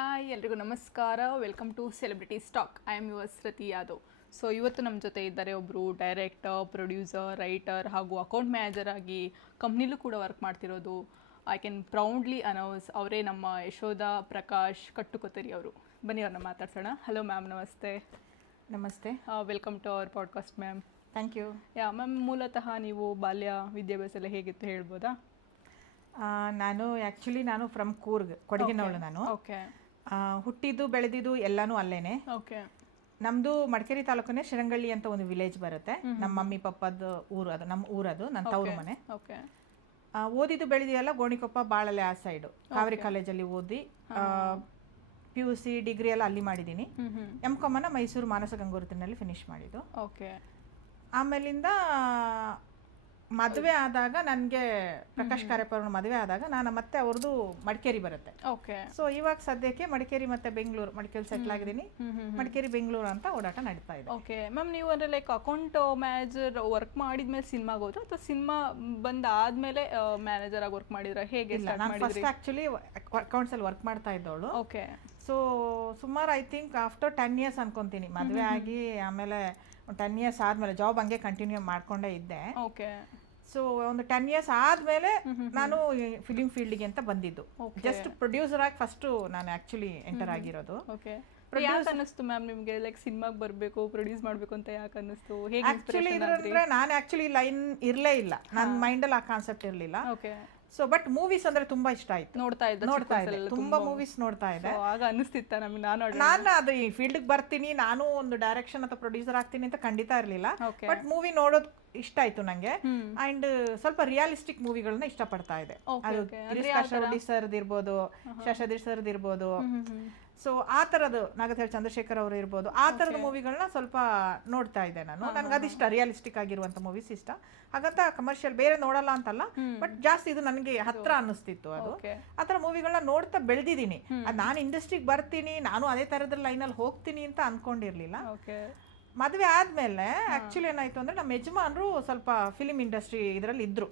Hi ಎಲ್ರಿಗೂ ನಮಸ್ಕಾರ. Welcome to celebrity stock. I am your Shruti Yadav. So ಇವತ್ತು ನಮ್ಮ ಜೊತೆ ಇದ್ದಾರೆ ಒಬ್ಬರು ಡೈರೆಕ್ಟರ್, ಪ್ರೊಡ್ಯೂಸರ್, ರೈಟರ್ ಹಾಗೂ ಅಕೌಂಟ್ ಮ್ಯಾನೇಜರ್ ಆಗಿ ಕಂಪ್ನಿಲೂ ಕೂಡ ವರ್ಕ್ ಮಾಡ್ತಿರೋದು. ಐ ಕ್ಯಾನ್ ಪ್ರೌಡ್ಲಿ ಅನೌನ್ಸ್ ಅವರೇ ನಮ್ಮ ಯಶೋಧ ಪ್ರಕಾಶ್ ಕಟ್ಟುಕೊತ್ತರಿ ಅವರು. ಬನ್ನಿ ಅವ್ರನ್ನ ಮಾತಾಡ್ಸೋಣ. ಹಲೋ ಮ್ಯಾಮ್, ನಮಸ್ತೆ. ನಮಸ್ತೆ. Welcome to our podcast ma'am. Thank you. Ma'am, ಮೂಲತಃ ನೀವು ಬಾಲ್ಯ ವಿದ್ಯಾಭ್ಯಾಸ ಎಲ್ಲ ಹೇಗಿತ್ತು ಹೇಳ್ಬೋದಾ? ನಾನು ಫ್ರಮ್ ಕೂರ್ಗ್, ಕೊಡಗಿನವಳು ನಾನು. ಓಕೆ. ಹುಟ್ಟಿದ್ದು ಬೆಳೆದಿದ್ದು ಎಲ್ಲಾನು ಅಲ್ಲೇನೆ. ಓಕೆ. ನಮ್ದು ಮಡಿಕೇರಿ ತಾಲೂಕನೇ ಶಿರಂಗಳ್ಳಿ ಅಂತ ಒಂದು ವಿಲೇಜ್ ಬರುತ್ತೆ. ನಮ್ಮ ಮಮ್ಮಿ ಪಪ್ಪದ ಊರು ಅದು, ನಮ್ಮ ಊರದು, ನನ್ನ ತವರು ಮನೆ. ಓಕೆ. ಓದಿದ್ದು ಬೆಳೆದಿದ್ದೆಲ್ಲ ಗೋಣಿಕೊಪ್ಪ, ಬಾಳಲೆ ಆ ಸೈಡು ಕಾವೇರಿ ಕಾಲೇಜಲ್ಲಿ ಓದಿ PUC ಡಿಗ್ರಿ ಎಲ್ಲ ಅಲ್ಲಿ ಮಾಡಿದ್ದೀನಿ. MCOM ಮೈಸೂರು ಮಾನಸ ಗಂಗೋತ್ರಿನಲ್ಲಿ ಫಿನಿಶ್ ಮಾಡಿದ್ದು. ಓಕೆ. ಆಮೇಲಿಂದ ಮದುವೆ ಆದಾಗ ನನಗೆ ಪ್ರಕಾಶ್ ಕಾರ್ಯಪ್ರವ್ರ ಮದುವೆ ಆದಾಗ ನಾನು ಮತ್ತೆ ಅವ್ರದ್ದು ಮಡಿಕೇರಿ ಬರುತ್ತೆ. ಓಕೆ. ಸೊ ಇವಾಗ ಸದ್ಯಕ್ಕೆ ಮಡಿಕೇರಿ ಮತ್ತೆ ಬೆಂಗಳೂರು, ಮಡಿಕೇರಿ ಸೆಟ್ಲ್ ಆಗಿದ್ದೀನಿ. ಮಡಿಕೇರಿ ಬೆಂಗಳೂರು ಅಂತ ಓಡಾಟ ನಡೀತಾ ಇದೆ. ಓಕೆ ಮ್ಯಾಮ್, ನೀವು ಅಂದ್ರೆ ಲೈಕ್ ಅಕೌಂಟ್ ಮ್ಯಾನೇಜರ್ ವರ್ಕ್ ಮಾಡಿದ್ಮೇಲೆ ಸಿನಿಮಾಗೆ ಹೋದ್ರು ಅಥವಾ ಸಿನಿಮಾ ಬಂದಾದ್ಮೇಲೆ ಮ್ಯಾನೇಜರ್ ಆಗಿ ವರ್ಕ್ ಮಾಡಿದ್ರ? ಹೇಗೆ? ನಾನು ಫಸ್ಟ್ ಆಕ್ಚುಲಿ ಅಕೌಂಟ್ಸ್ ಅಲ್ಲಿ ವರ್ಕ್ ಮಾಡ್ತಾ ಇದ್ದವಳು. ಓಕೆ. ಸೊ ಸುಮಾರು ಐ ಥಿಂಕ್ ಆಫ್ಟರ್ 10 years ಅನ್ಕೊಂತೀನಿ, ಮದುವೆ ಆಗಿ ಆಮೇಲೆ 10 years ಆದ್ಮೇಲೆ ಜಾಬ್ ಹಂಗೆ ಕಂಟಿನ್ಯೂ ಮಾಡ್ಕೊಂಡೇ ಇದ್ದೆ. ಓಕೆ. ಸೊ ಒಂದು 10 years ಆದ್ಮೇಲೆ ನಾನು ಫಿಲಿಂ ಫೀಲ್ಡ್ಗೆ ಅಂತ ಬಂದಿದ್ದು. ಜಸ್ಟ್ ಪ್ರೊಡ್ಯೂಸರ್ ಆಗಿ ಫಸ್ಟ್ ನಾನು ಆಕ್ಚುಲಿ ಎಂಟರ್ ಆಗಿರೋದು. ಓಕೆ. ಯಾಕೆ ಅನ್ನಿಸ್ತು ಮ್ಯಾಮ್ ನಿಮ್ಗೆ ಲೈಕ್ ಸಿನಿಮಾಗೆ ಬರಬೇಕು, ಪ್ರೊಡ್ಯೂಸ್ ಮಾಡಬೇಕು ಅಂತ ಯಾಕೆ ಅನ್ನಿಸ್ತು? ಹೇಗೆ ಆಕ್ಚುಲಿ ಇದ್ರಂದ್ರೆ ನಾನು ಆಕ್ಚುಲಿ ಲೈನ್ ಇರ್ಲೇ ಇಲ್ಲ, ನನ್ನ ಮೈಂಡಲ್ಲಿ ಆ ಕಾನ್ಸೆಪ್ಟ್ ಇರಲಿಲ್ಲ. ಓಕೆ. ಸೊ ಬಟ್ ಮೂವೀಸ್ ಅಂದ್ರೆ ತುಂಬಾ ಇಷ್ಟ ಆಯ್ತು. ನೋಡ್ತಾ ಇದ್ದೆ, ತುಂಬಾ ಮೂವೀಸ್ ನೋಡ್ತಾ ಇದ್ದೆ. ಆಗ ಅನ್ನಿಸ್ತಿತ್ತ ನಮಗೆ ನಾನು ಅದು ಈ ಫೀಲ್ಡ್ ಬರ್ತೀನಿ, ನಾನು ಒಂದು ಡೈರೆಕ್ಷನ್ ಅಥವಾ ಪ್ರೊಡ್ಯೂಸರ್ ಆಗ್ತೀನಿ ಅಂತ ಖಂಡಿತ ಇರಲಿಲ್ಲ. ಬಟ್ ಮೂವಿ ನೋಡೋದು ಇಷ್ಟ ಆಯ್ತು ನಂಗೆ. ಅಂಡ್ ಸ್ವಲ್ಪ ರಿಯಾಲಿಸ್ಟಿಕ್ ಮೂವಿಗಳನ್ನ ಇಷ್ಟಪಡ್ತಾ ಇದೆ. ಅದು ಗಿರೀಶ್ ಸರ್ದ್ ಇರ್ಬೋದು, ಶಶಧೀರ್ ಸರ್ದ್ ಇರ್ಬೋದು. ಸೊ ಆ ತರದ್ದು ನಾಗತೇಳ್ ಚಂದ್ರಶೇಖರ್ ಅವರು ಇರ್ಬೋದು, ಆ ತರದ ಮೂವಿಗಳನ್ನ ಸ್ವಲ್ಪ ನೋಡ್ತಾ ಇದ್ದೆ ನಾನು. ನನ್ಗೆ ಅದಿಷ್ಟ, ರಿಯಾಲಿಸ್ಟಿಕ್ ಆಗಿರುವಂತ ಮೂವೀಸ್ ಇಷ್ಟ. ಹಾಗಂತ ಕಮರ್ಷಿಯಲ್ ಬೇರೆ ನೋಡಲ್ಲ ಅಂತಲ್ಲ, ಬಟ್ ಜಾಸ್ತಿ ಇದು ನನಗೆ ಹತ್ರ ಅನ್ನಿಸ್ತಿತ್ತು. ಅದು ಆ ತರ ಮೂವಿಗಳನ್ನ ನೋಡ್ತಾ ಬೆಳೆದಿದ್ದೀನಿ. ನಾನು ಇಂಡಸ್ಟ್ರಿಗೆ ಬರ್ತೀನಿ, ನಾನು ಅದೇ ತರದ ಲೈನಲ್ಲಿ ಹೋಗ್ತೀನಿ ಅಂತ ಅನ್ಕೊಂಡಿರ್ಲಿಲ್ಲ. ಮದುವೆ ಆದ್ಮೇಲೆ ಆಕ್ಚುಲಿ ಏನಾಯ್ತು ಅಂದ್ರೆ ನಮ್ಮ ಯಜಮಾನ್ರು ಸ್ವಲ್ಪ ಫಿಲಿಂ ಇಂಡಸ್ಟ್ರಿ ಇದ್ರಲ್ಲಿ ಇದ್ರು.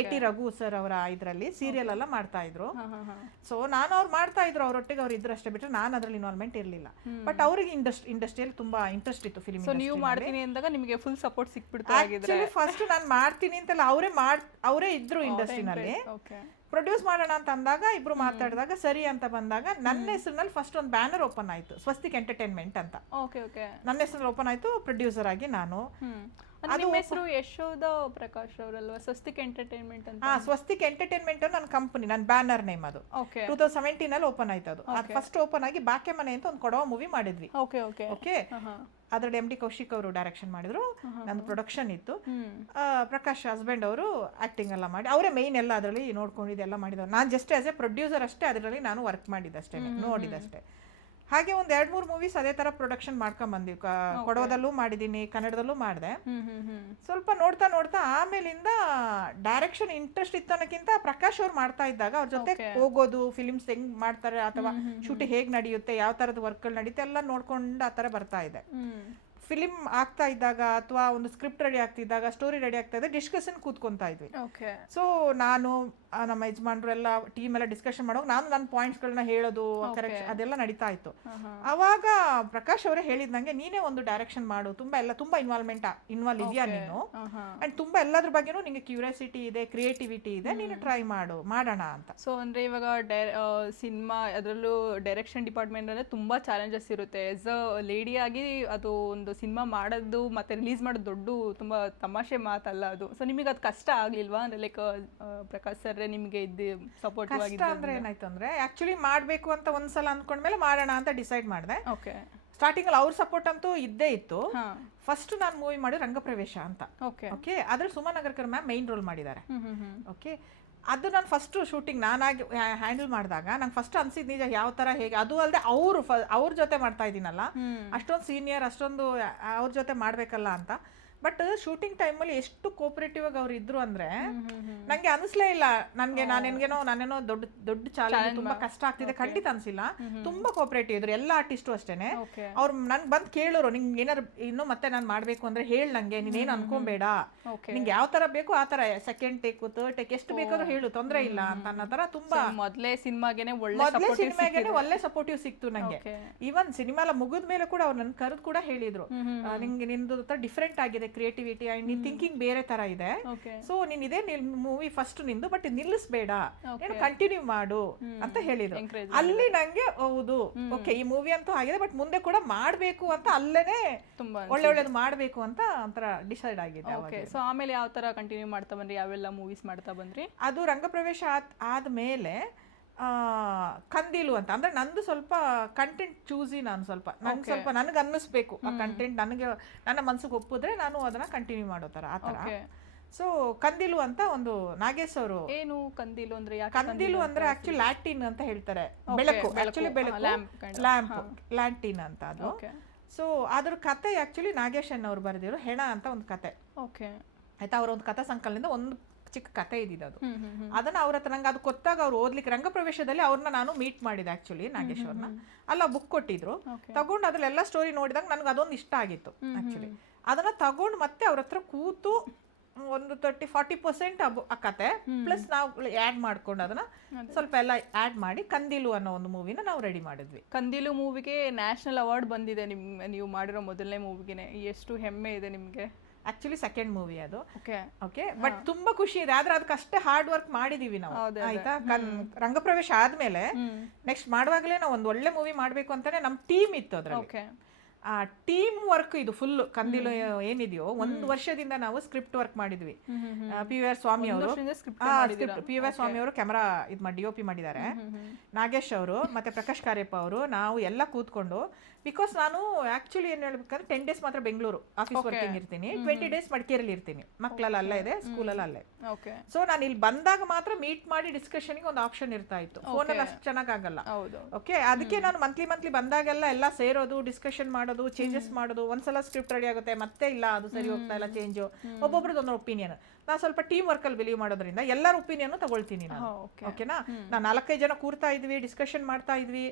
AT ರಘು ಸರ್ ಅವರ ಇದ್ರಲ್ಲಿ ಸೀರಿಯಲ್ ಎಲ್ಲ ಮಾಡ್ತಾ ಇದ್ರು. ಸೊ ನಾನು ಅವ್ರು ಮಾಡ್ತಾ ಇದ್ರು, ಅವ್ರೊಟ್ಟಿಗೆ ಅವ್ರು ಇದ್ರು ಅಷ್ಟೇ, ಬಿಟ್ಟರೆ ನಾನು ಅದ್ರಲ್ಲಿ ಇನ್ವಾಲ್ವ್ಮೆಂಟ್ ಇರ್ಲಿಲ್ಲ. ಬಟ್ ಅವ್ರಿಗೆ ಇಂಡಸ್ಟ್ರಿಯಲ್ಲಿ ತುಂಬಾ ಇಂಟ್ರೆಸ್ಟ್ ಇತ್ತು ಫಿಲಿಂ. ನೀವು ಮಾಡ್ತೀನಿ ಅಂದಾಗ ನಿಮಗೆ ಫುಲ್ ಸಪೋರ್ಟ್ ಸಿಕ್ಬಿಡ್ತು. ಆಕ್ಚುಲಿ ಫಸ್ಟ್ ನಾನು ಮಾಡ್ತೀನಿ ಅಂತಲ್ಲ, ಅವರೇ ಇದ್ರು ಇಂಡಸ್ಟ್ರಿನಲ್ಲಿ. ಪ್ರೊಡ್ಯೂಸ್ ಮಾಡೋಣ ಅಂತ ಅಂದಾಗ ಇಬ್ರು ಮಾತಾಡಿದಾಗ ಸರಿ ಅಂತ ಬಂದಾಗ ನನ್ನ ಹೆಸರಿನಲ್ಲಿ ಫಸ್ಟ್ ಒಂದು ಬ್ಯಾನರ್ ಓಪನ್ ಆಯ್ತು, ಸ್ವಸ್ತಿಕ್ ಎಂಟರ್ಟೈನ್ಮೆಂಟ್ ಅಂತ. ನನ್ನ ಹೆಸರಲ್ಲಿ ಓಪನ್ ಆಯ್ತು, ಪ್ರೊಡ್ಯೂಸರ್ ಆಗಿ ನಾನು. ನಿಮ್ಮ ಹೆಸರು ಯಶೋಧ ಪ್ರಕಾಶ್ ಅವರಲ್ವಾ? ಸ್ವಸ್ತಿಕ್ ಎಂಟರ್ಟೈನ್ಮೆಂಟ್ ಅಂತ. ಸ್ವಸ್ತಿಕ್ ಎಂಟರ್ಟೈನ್ಮೆಂಟ್ ನನ್ನ ಕಂಪನಿ, ನನ್ನ ಬ್ಯಾನರ್ ನೇಮ್ ಅದು. 2017 ಅಲ್ಲಿ ಓಪನ್ ಆಯ್ತು ಅದು. ಫಸ್ಟ್ ಓಪನ್ ಆಗಿ ಬಾಕೆ ಮನೆ ಅಂತ ಒಂದು ಕೊಡವ ಮೂವಿ ಮಾಡಿದ್ವಿ. ಓಕೆ. ಅದ್ರಲ್ಲಿ MD ಕೌಶಿಕ್ ಅವರು ಡೈರೆಕ್ಷನ್ ಮಾಡಿದ್ರು, ನಂದು ಪ್ರೊಡಕ್ಷನ್ ಇತ್ತು. ಪ್ರಕಾಶ್ ಹಸ್ಬೆಂಡ್ ಅವರು ಆಕ್ಟಿಂಗ್ ಎಲ್ಲ ಮಾಡಿ ಅವರೇ ಮೈನ್ ಎಲ್ಲ ಅದರಲ್ಲಿ ನೋಡ್ಕೊಂಡಿದ್ದೆಲ್ಲ ಮಾಡಿದವರು. ನಾನು ಜಸ್ಟ್ ಆಸ್ ಎ ಪ್ರೊಡ್ಯೂಸರ್ ಅಷ್ಟೇ ಅದರಲ್ಲಿ ನಾನು ವರ್ಕ್ ಮಾಡಿದ್ದಷ್ಟೇ, ನೋಡಿದಷ್ಟೇ. ಹಾಗೆ ಒಂದ್ 2-3 ಮೂವೀಸ್ ಅದೇ ತರ ಪ್ರೊಡಕ್ಷನ್ ಮಾಡ್ಕೊಂಡ್ ಬಂದಿವಿ. ಕೊಡೋದಲ್ಲೂ ಮಾಡಿದೀನಿ, ಕನ್ನಡದಲ್ಲೂ ಮಾಡಿದೆ. ಸ್ವಲ್ಪ ನೋಡ್ತಾ ನೋಡ್ತಾ ಆಮೇಲಿಂದ ಡೈರೆಕ್ಷನ್ ಇಂಟ್ರೆಸ್ಟ್ ಇತ್ತು ಅನ್ನೋಕ್ಕಿಂತ ಪ್ರಕಾಶ್ ಅವ್ರು ಮಾಡ್ತಾ ಇದ್ದಾಗ ಅವ್ರ ಜೊತೆ ಹೋಗೋದು, ಫಿಲಿಮ್ಸ್ ಹೆಂಗ್ ಮಾಡ್ತಾರೆ ಅಥವಾ ಶೂಟಿಂಗ್ ಹೇಗ್ ನಡೆಯುತ್ತೆ, ಯಾವ ತರದ ವರ್ಕ್ಗಳು ನಡೆಯುತ್ತೆ ಎಲ್ಲ ನೋಡ್ಕೊಂಡು ಆ ತರ ಬರ್ತಾ ಇದೆ. ಫಿಲಿಂ ಆಗ್ತಾ ಇದ್ದಾಗ ಅಥವಾ ಒಂದು ಸ್ಕ್ರಿಪ್ಟ್ ರೆಡಿ ಆಗ್ತಿದ್ದಾಗ, ಸ್ಟೋರಿ ರೆಡಿ ಆಗ್ತಾ ಇದ್ದಾಗ ಡಿಸ್ಕಷನ್ ಕೂತ್ಕೊಂತಾ ಇದ್ವಿ. ಸೊ ನಾನು ನಮ್ಮ ಯಜಮಾನ್ರು ಎಲ್ಲ ಟೀಮ್ ಎಲ್ಲ ಡಿಸ್ಕಷನ್ ಮಾಡೋವಾಗ ನಾನು ನನ್ನ ಪಾಯಿಂಟ್ಸ್ಗಳನ್ನ ಹೇಳೋದು, ಕರೆಕ್ಷನ್ ಅದೆಲ್ಲ ನಡೀತಾ ಇತ್ತು. ಅವಾಗ ಪ್ರಕಾಶ್ ಅವರೇ ಹೇಳಿದ್ನಂಗೆ, ನೀನೇ ಒಂದು ಡೈರೆಕ್ಷನ್ ಮಾಡು, ತುಂಬಾ ಇನ್ವಾಲ್ವ್ ಇದೆಯಾ ನೀನು, ಅಂಡ್ ತುಂಬಾ ಎಲ್ಲದ್ರ ಬಗ್ಗೆನೂ ನಿಂಗೆ ಕ್ಯೂರಿಯಾಸಿಟಿ ಇದೆ, ಕ್ರಿಯೇಟಿವಿಟಿ ಇದೆ, ನೀನು ಟ್ರೈ ಮಾಡೋಣ ಅಂತ. ಸೊ ಅಂದ್ರೆ ಇವಾಗ ಸಿನಿಮಾ ಅದರಲ್ಲೂ ಡೈರೆಕ್ಷನ್ ಡಿಪಾರ್ಟ್ಮೆಂಟ್ ಅಂದ್ರೆ ತುಂಬಾ ಚಾಲೆಂಜಸ್ ಇರುತ್ತೆ. ಆಸ್ ಅ ಲೇಡಿ ಆಗಿ ಅದು ಒಂದು ಸಿನಿಮಾ ಮಾಡೋದು ಮತ್ತೆ ರಿಲೀಸ್ ಮಾಡೋದು ತುಂಬಾ ತಮಾಷೆ ಮಾತಲ್ಲ ಅದು. ಸೊ ನಿಮಗೆ ಅದು ಕಷ್ಟ ಆಗ್ಲಿಲ್ವಾ? ಅಂದ್ರೆ ಲೈಕ್ ಪ್ರಕಾಶ್ ಸರ್ ನಿಮ್ಗೆ ಇದ್ದು ಸಪೋರ್ಟಿವ್ ಆಗಿ ಅಂದ್ರೆ ಏನಾಯ್ತು ಅಂದ್ರೆ, ಆಕ್ಚುಲಿ ಮಾಡ್ಬೇಕು ಅಂತ ಒಂದ್ಸಲ ಅನ್ಕೊಂಡ್ಮೇಲೆ ಮಾಡೋಣ ಅಂತ ಡಿಸೈಡ್ ಮಾಡಿದೆ. ಓಕೆ. ಸ್ಟಾರ್ಟಿಂಗ್ ಅಲ್ಲಿ ಅವ್ರ ಸಪೋರ್ಟ್ ಅಂತೂ ಇದ್ದೇ ಇತ್ತು. ಫಸ್ಟ್ ನಾನು ಮೂವಿ ಮಾಡಿ ರಂಗಪ್ರವೇಶ ಅಂತ. ಓಕೆ. ಅದ್ರಲ್ಲಿ Suma Nagarkar ma'am main role ಮಾಡಿದ್ದಾರೆ. ಓಕೆ. ಅದು ನಾನು ಫಸ್ಟ್ ಶೂಟಿಂಗ್ ನಾನಾಗಿ ಹ್ಯಾಂಡಲ್ ಮಾಡಿದಾಗ ನಂಗೆ ಫಸ್ಟ್ ಅನ್ಸಿದ್ ನಿಜ ಯಾವ ತರ ಹೇಗೆ, ಅದು ಅಲ್ಲದೆ ಅವ್ರ ಜೊತೆ ಮಾಡ್ತಾ ಇದ್ದೀನಲ್ಲ, ಅಷ್ಟೊಂದು ಸೀನಿಯರ್, ಅಷ್ಟೊಂದು ಅವ್ರ ಜೊತೆ ಮಾಡ್ಬೇಕಲ್ಲ ಅಂತ. ಬಟ್ ಶೂಟಿಂಗ್ ಟೈಮಲ್ಲಿ ಎಷ್ಟು ಕೋಪರೇಟಿವ್ ಆಗಿ ಅವ್ರು ಇದ್ರು ಅಂದ್ರೆ ನಂಗೆ ಅನಿಸ್ಲೇ ಇಲ್ಲ ನಾನೇನೋ ದೊಡ್ಡ ದೊಡ್ಡ ಚಾಲೆಂಜ್ ತುಂಬಾ ಕಷ್ಟ ಆಗ್ತಿದೆ ಖಂಡಿತ ಅನ್ಸಿಲ್ಲ. ತುಂಬಾ ಕೋಪರೇಟಿವ್ ಇದ್ರು ಎಲ್ಲ ಆರ್ಟಿಸ್ಟು ಅಷ್ಟೇನೆ. ಅವ್ರು ನನ್ಗೆ ಬಂದ್ ಕೇಳೋರು, ನಿಂಗೆ ಏನಾರು ಇನ್ನು ಮತ್ತೆ ನಾನು ಮಾಡ್ಬೇಕು ಅಂದ್ರೆ ಹೇಳ, ನಂಗೆ ನೀನೇನು ಅನ್ಕೊಂಬೇಡ, ನಿಂಗೆ ಯಾವ ತರ ಬೇಕು ಆ ತರ, ಸೆಕೆಂಡ್ ಟೇಕ್ ಥರ್ಡ್ ಟೇಕ್ ಎಷ್ಟು ಬೇಕಾದ್ರೂ ಹೇಳು, ತೊಂದ್ರೆ ಇಲ್ಲ ಅಂತ ಅನ್ನೋ ತರ ತುಂಬಾ ಮೊದಲೇ ಸಿನಿಮಾಗೆ ಒಳ್ಳೆ ಸಪೋರ್ಟಿವ್ ಸಿಕ್ತು ನಂಗೆ. ಈವನ್ ಸಿನಿಮಾ ಎಲ್ಲ ಮುಗಿದ ಮೇಲೆ ಕೂಡ ಅವ್ರು ನನ್ ಕರೆದು ಕೂಡ ಹೇಳಿದ್ರು, ನಿಂಗೆ ನಿಂದು ಡಿಫ್ರೆಂಟ್ ಆಗಿದೆ ಕ್ರಿಯೇಟಿವಿಟಿ ಅಂಡ್ ನಿನ್ ಥಿಂಕಿಂಗ್ ಬೇರೆ ತರ ಇದೆ, ಸೊ ನೀನ್ ಇದೇ ಮೂವಿ ಫಸ್ಟ್ ನಿಂದು, ಬಟ್ ನಿಲ್ಲಿಸ್ಬೇಡ, ನೀನು ಕಂಟಿನ್ಯೂ ಮಾಡು ಅಂತ ಹೇಳಿದ್ರು. ಅಲ್ಲಿ ನಂಗೆ ಹೌದು ಓಕೆ ಈ ಮೂವಿ ಅಂತೂ ಆಗಿದೆ, ಬಟ್ ಮುಂದೆ ಕೂಡ ಮಾಡ್ಬೇಕು ಅಂತ ಅಲ್ಲೇನೆ ಒಳ್ಳೊಳ್ಳೇದು ಮಾಡ್ಬೇಕು ಅಂತ ಒಂಥರ ಡಿಸೈಡ್ ಆಗಿದೆ. ಸೊ ಆಮೇಲೆ ಯಾವ ತರ ಕಂಟಿನ್ಯೂ ಮಾಡ್ತಾ ಬಂದ್ರಿ, ಯಾವೆಲ್ಲ ಮೂವೀಸ್ ಮಾಡ್ತಾ ಬಂದ್ರಿ? ಅದು ರಂಗಪ್ರವೇಶ ಆದ್ಮೇಲೆ ಕಂದೀಲು ಅಂತ, ಅಂದ್ರೆ ನಂದು ಸ್ವಲ್ಪ ಕಂಟೆಂಟ್ ಚೂಸಿ, ನಾನು ಸ್ವಲ್ಪ ನನಗೆ ಅನ್ನಿಸ್ಬೇಕು ಆ ಕಂಟೆಂಟ್ ನನಗೆ ನನ್ನ ಮನ್ಸಿಗೆ ಒಪ್ಪಿದ್ರೆ ನಾನು ಅದನ್ನ ಕಂಟಿನ್ಯೂ ಮಾಡೋ ತರ ಆ ತರ. ಸೊ ಕಂದೀಲು ಅಂತ ಒಂದು ನಾಗೇಶ್ ಅವರು. ಏನು ಕಂದೀಲು ಅಂದ್ರೆ? ಕಂದೀಲು ಅಂದ್ರೆ ಆಕ್ಚುಲಿ ಲ್ಯಾಟಿನ್ ಅಂತ ಹೇಳ್ತಾರೆ, ಬೆಳಕು, ಆಕ್ಚುಲಿ ಬೆಳಕು, ಲ್ಯಾಂಟಿನ್ ಅಂತ ಅದು. ಸೊ ಅದ್ರ ಕತೆ ಆಕ್ಚುಲಿ ನಾಗೇಶ್ ಅವ್ರು ಬರೆದಿರೋ ಹೆಣ ಅಂತ ಒಂದು ಕತೆ ಆಯ್ತಾ. ಅವ್ರ ಒಂದು ಕಥಾ ಸಂಕಲನದಿಂದ ಒಂದು ಚಿಕ್ಕ ಕತೆ ಇದ್ದಿದ್ದು ಅದು. ಅದನ್ನ ಅವ್ರ ಹತ್ರ ನಂಗೆ ಅದು ಗೊತ್ತಾಗ ಅವ್ರು ಓದ್ಲಿಕ್ಕೆ ರಂಗಪ್ರವೇಶದಲ್ಲಿ ಅವ್ರನ್ನ ನಾನು ಮೀಟ್ ಮಾಡಿದೆ ಆಕ್ಚುಲಿ, ನಾಗೇಶ್ ಅವ್ರನ್ನ. ಅಲ್ಲ ಬುಕ್ ಕೊಟ್ಟಿದ್ರು, ತಗೊಂಡು ಅದ್ರಲ್ಲೆಲ್ಲ ಸ್ಟೋರಿ ನೋಡಿದಾಗ ನನ್ಗೆ ಅದೊಂದು ಇಷ್ಟ ಆಗಿತ್ತು ಆಕ್ಚುಲಿ. ಅದನ್ನ ತಗೊಂಡು ಮತ್ತೆ ಅವ್ರ ಹತ್ರ ಕೂತು ಒಂದು 30-40% ಆ ಕತೆ ಪ್ಲಸ್ ನಾವು ಆ್ಯಡ್ ಮಾಡ್ಕೊಂಡು ಅದನ್ನ ಸ್ವಲ್ಪ ಎಲ್ಲ ಆ್ಯಡ್ ಮಾಡಿ ಕಂದೀಲು ಅನ್ನೋ ಒಂದು ಮೂವಿನ ನಾವು ರೆಡಿ ಮಾಡಿದ್ವಿ. ಕಂದೀಲು ಮೂವಿಗೆ ನ್ಯಾಷನಲ್ ಅವಾರ್ಡ್ ಬಂದಿದೆ ನೀವು ಮಾಡಿರೋ ಮೊದಲನೇ ಮೂವಿಗೆ. ಎಷ್ಟು ಹೆಮ್ಮೆ ಇದೆ ನಿಮ್ಗೆ? ಆಕ್ಚುಲಿ ಸೆಕೆಂಡ್ ಮೂವಿ ಅದು. ಓಕೆ ಬಟ್ ತುಂಬಾ ಖುಷಿ ಇದೆ, ಆದ್ರೆ ಅದಕ್ಕಷ್ಟೇ ಹಾರ್ಡ್ ವರ್ಕ್ ಮಾಡಿದೀವಿ ನಾವು ಆಯ್ತಾ. ರಂಗಪ್ರವೇಶ ಆದ್ಮೇಲೆ ನೆಕ್ಸ್ಟ್ ಮಾಡುವಾಗಲೇ ನಾವು ಒಂದು ಒಳ್ಳೆ ಮೂವಿ ಮಾಡ್ಬೇಕು ಅಂತಾನೆ ನಮ್ ಟೀಮ್ ಇತ್ತು ಅದ್ರಲ್ಲಿ. ಆ ಟೀಮ್ ವರ್ಕ್ ಇದು ಫುಲ್ ಕಂದೀಲು ಏನಿದೆಯೋ, ಒಂದು ವರ್ಷದಿಂದ ನಾವು ಸ್ಕ್ರಿಪ್ಟ್ ವರ್ಕ್ ಮಾಡಿದ್ವಿ. PVR ಸ್ವಾಮಿ ಅವರು PVR ಸ್ವಾಮಿ ಅವರು ಕ್ಯಾಮರಾ ಇದು ಮಾಡಿ DOP ಮಾಡಿದ್ದಾರೆ. ನಾಗೇಶ್ ಅವರು ಮತ್ತೆ ಪ್ರಕಾಶ್ ಕಾರ್ಯಪ್ಪ ಅವರು, ನಾವು ಎಲ್ಲ ಕೂತ್ಕೊಂಡು, ಬಿಕಾಸ್ ನಾನು ಆಕ್ಚುಲಿ ಏನ್ ಹೇಳ್ಬೇಕಂದ್ರೆ 10 days ಮಾತ್ರ ಬೆಂಗಳೂರು ಆಫೀಸ್ ವರ್ಕಿಂಗ್ ಇರ್ತೀನಿ, 20 days ಮಡಿಕೇರಿಲಿ ಇರ್ತೀನಿ, ಮಕ್ಕಳೆಲ್ಲ ಅಲ್ಲೇ ಇದೆ, ಸ್ಕೂಲೆಲ್ಲ ಅಲ್ಲೇ. ಸೊ ನಾನು ಇಲ್ಲಿ ಬಂದಾಗ ಮಾತ್ರ ಮೀಟ್ ಮಾಡಿ ಡಿಸ್ಕಷನ್ಗೆ ಒಂದು ಆಪ್ಷನ್ ಇರ್ತಾ ಇತ್ತು, ಫೋನಲ್ಲಿ ಅಷ್ಟು ಚೆನ್ನಾಗಲ್ಲ. ಓಕೆ, ಅದಕ್ಕೆ ನಾನು ಮಂತ್ಲಿ ಬಂದಾಗೆಲ್ಲ ಎಲ್ಲ ಸೇರೋದು, ಡಿಸ್ಕಷನ್ ಮಾಡೋದು, ಚೇಂಜಸ್ ಮಾಡೋದು. ಒಂದ್ಸಲ ಸ್ಕ್ರಿಪ್ಟ್ ರೆಡಿ ಆಗುತ್ತೆ, ಮತ್ತೆ ಇಲ್ಲ ಅದು ಸರಿ ಹೋಗ್ತಾ ಇಲ್ಲ, ಚೇಂಜ್, ಒಬ್ಬೊಬ್ರದ್ದು ಒಂದು ಒಪಿನಿಯನ್. ನಾನು ಸ್ವಲ್ಪ ಟೀಮ್ ವರ್ಕ್ ಅಲ್ಲಿ ಬಿಲೀವ್ ಮಾಡೋದ್ರಿಂದ ಎಲ್ಲರ ಒಪಿನಿಯನ್ ತಗೊಳ್ತೀನಿ ನಾನು. ಓಕೆನಾ, ನಾನು 4-5 ಜನ ಕೂರ್ತಾ ಇದ್ವಿ, ಡಿಸ್ಕಷನ್ ಮಾಡ್ತಾ ಇದ್ವಿ,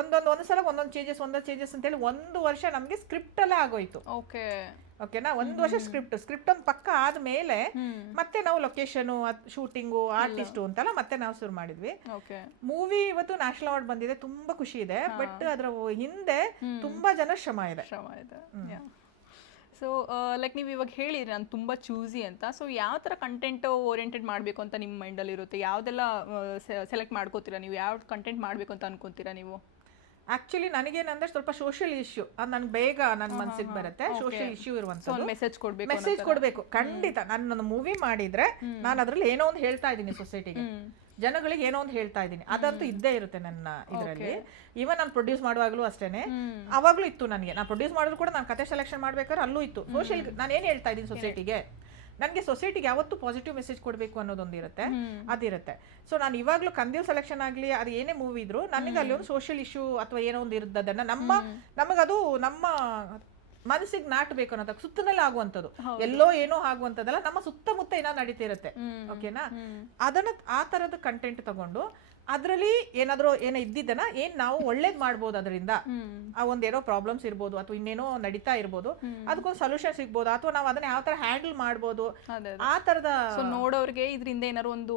ಒಂದೊಂದ್ಸಲ ಒಂದೊಂದು ಚೇಂಜಸ್ ಅಂತೇಳಿ 1 ವರ್ಷ ನಮ್ಗೆ ಸ್ಕ್ರಿಪ್ಟ್ ಅಲ್ಲೇ ಆಗೋಯ್ತು. ಓಕೆನಾ, 1 ವರ್ಷ ಸ್ಕ್ರಿಪ್ಟ್ ಒಂದು ಪಕ್ಕ ಆದ್ಮೇಲೆ ಮತ್ತೆ ನಾವು ಲೊಕೇಶನ್, ಶೂಟಿಂಗು, ಆರ್ಟಿಸ್ಟು ಅಂತೆಲ್ಲ ಮತ್ತೆ ನಾವು ಶುರು ಮಾಡಿದ್ವಿ. ಮೂವಿ ಇವತ್ತು ನ್ಯಾಷನಲ್ ಅವಾರ್ಡ್ ಬಂದಿದೆ, ತುಂಬಾ ಖುಷಿ ಇದೆ, ಬಟ್ ಅದ್ರ ಹಿಂದೆ ತುಂಬಾ ಜನ ಶ್ರಮ ಇದೆ. ಸೊ ಲೈಕ್ ನೀವು ಇವಾಗ ಹೇಳಿದ್ರಿ ನಾನು ತುಂಬ ಚೂಸಿ ಅಂತ. ಸೊ ಯಾವ ಥರ ಕಂಟೆಂಟ್ ಓರಿಯೆಂಟೆಡ್ ಮಾಡಬೇಕು ಅಂತ ನಿಮ್ಮ ಮೈಂಡಲ್ಲಿ ಇರುತ್ತೆ? ಯಾವುದೆಲ್ಲ ಸೆಲೆಕ್ಟ್ ಮಾಡ್ಕೋತೀರಾ ನೀವು? ಯಾವ ಕಂಟೆಂಟ್ ಮಾಡಬೇಕು ಅಂತ ಅನ್ಕೊಂತೀರಾ ನೀವು? ಆಕ್ಚುಲಿ ನನಗೇನಂದ್ರೆ ಸ್ವಲ್ಪ ಸೋಷಿಯಲ್ ಇಶ್ಯೂ ಅದು ನನ್ಗೆ ಬೇಗ ನನ್ನ ಮನಸ್ಸಿಗೆ ಬರುತ್ತೆ. ಸೋಷಿಯಲ್ ಇಶ್ಯೂ ಇರುವಂತ ಮೆಸೇಜ್ ಕೊಡ್ಬೇಕು ಖಂಡಿತ. ನಾನು ಮೂವಿ ಮಾಡಿದ್ರೆ ನಾನು ಅದ್ರಲ್ಲಿ ಏನೋ ಒಂದು ಹೇಳ್ತಾ ಇದ್ದೀನಿ ಸೊಸೈಟಿಗೆ, ಜನಗಳಿಗೆ ಏನೋ ಒಂದು ಹೇಳ್ತಾ ಇದ್ದೀನಿ, ಅದಂತೂ ಇದ್ದೇ ಇರುತ್ತೆ ನನ್ನ ಇದರಲ್ಲಿ. ಈವನ್ ನಾನು ಪ್ರೊಡ್ಯೂಸ್ ಮಾಡುವಾಗಲೂ ಅಷ್ಟೇನೆ, ಅವಾಗ್ಲೂ ಇತ್ತು ನನಗೆ. ನಾನು ಪ್ರೊಡ್ಯೂಸ್ ಮಾಡಿದ್ರು ಕೂಡ ನಾನು ಕತೆ ಸೆಲೆಕ್ಷನ್ ಮಾಡ್ಬೇಕಾದ್ರೆ ಅಲ್ಲೂ ಇತ್ತು ಸೋಷಿಯಲ್, ನಾನು ಏನ್ ಹೇಳ್ತಾ ಇದ್ದೀನಿ ಸೊಸೈಟಿಗೆ, ನನಗೆ ಸೊಸೈಟಿಗೆ ಯಾವತ್ತು ಪಾಸಿಟಿವ್ ಮೆಸೇಜ್ ಕೊಡಬೇಕು ಅನ್ನೋದೊಂದು ಇರುತ್ತೆ, ಅದಿರುತ್ತೆ. ಸೊ ನಾನು ಇವಾಗಲೂ ಕಂದೀಲ್ ಸೆಲೆಕ್ಷನ್ ಆಗಲಿ, ಅದು ಏನೇ ಮೂವಿ ಇದ್ರು ನನಗೆ ಅಲ್ಲಿ ಒಂದು ಸೋಷಿಯಲ್ ಇಶ್ಯೂ ಅಥವಾ ಏನೋ ಒಂದು ಇರೋದನ್ನ ನಮಗದು ನಮ್ಮ ಮನಸ್ಸಿಗೆ ನಾಟಬೇಕು ಅನ್ನೋದಕ್ಕೆ ಸುತ್ತನಲ್ಲಿ ಆಗುವಂಥದ್ದು, ಎಲ್ಲೋ ಏನೋ ಆಗುವಂಥದ್ದಲ್ಲ, ನಮ್ಮ ಸುತ್ತಮುತ್ತ ಏನೋ ನಡೀತಿರುತ್ತೆ. ಓಕೆನಾ, ಅದನ್ನ ಆ ತರದ ಕಂಟೆಂಟ್ ತಗೊಂಡು ಅದ್ರಲ್ಲಿ ಏನಾದ್ರೂ ಏನೋ ಇದ್ದಿದ್ದನ್ನ ಏನ್ ನಾವು ಒಳ್ಳೇದ್ ಮಾಡ್ಬೋದು, ಅದರಿಂದ ಆ ಒಂದೇನೋ ಪ್ರಾಬ್ಲಮ್ಸ್ ಇರ್ಬೋದು ಅಥವಾ ಇನ್ನೇನೋ ನಡೀತಾ ಇರ್ಬೋದು, ಅದಕ್ಕೊಂದು ಸೊಲ್ಯೂಷನ್ ಸಿಗ್ಬೋದು, ಅಥವಾ ನಾವು ಅದನ್ನ ಯಾವ ತರ ಹ್ಯಾಂಡಲ್ ಮಾಡ್ಬೋದು, ಆ ತರದ ನೋಡೋರ್ಗೆ ಇದರಿಂದ ಏನಾರು ಒಂದು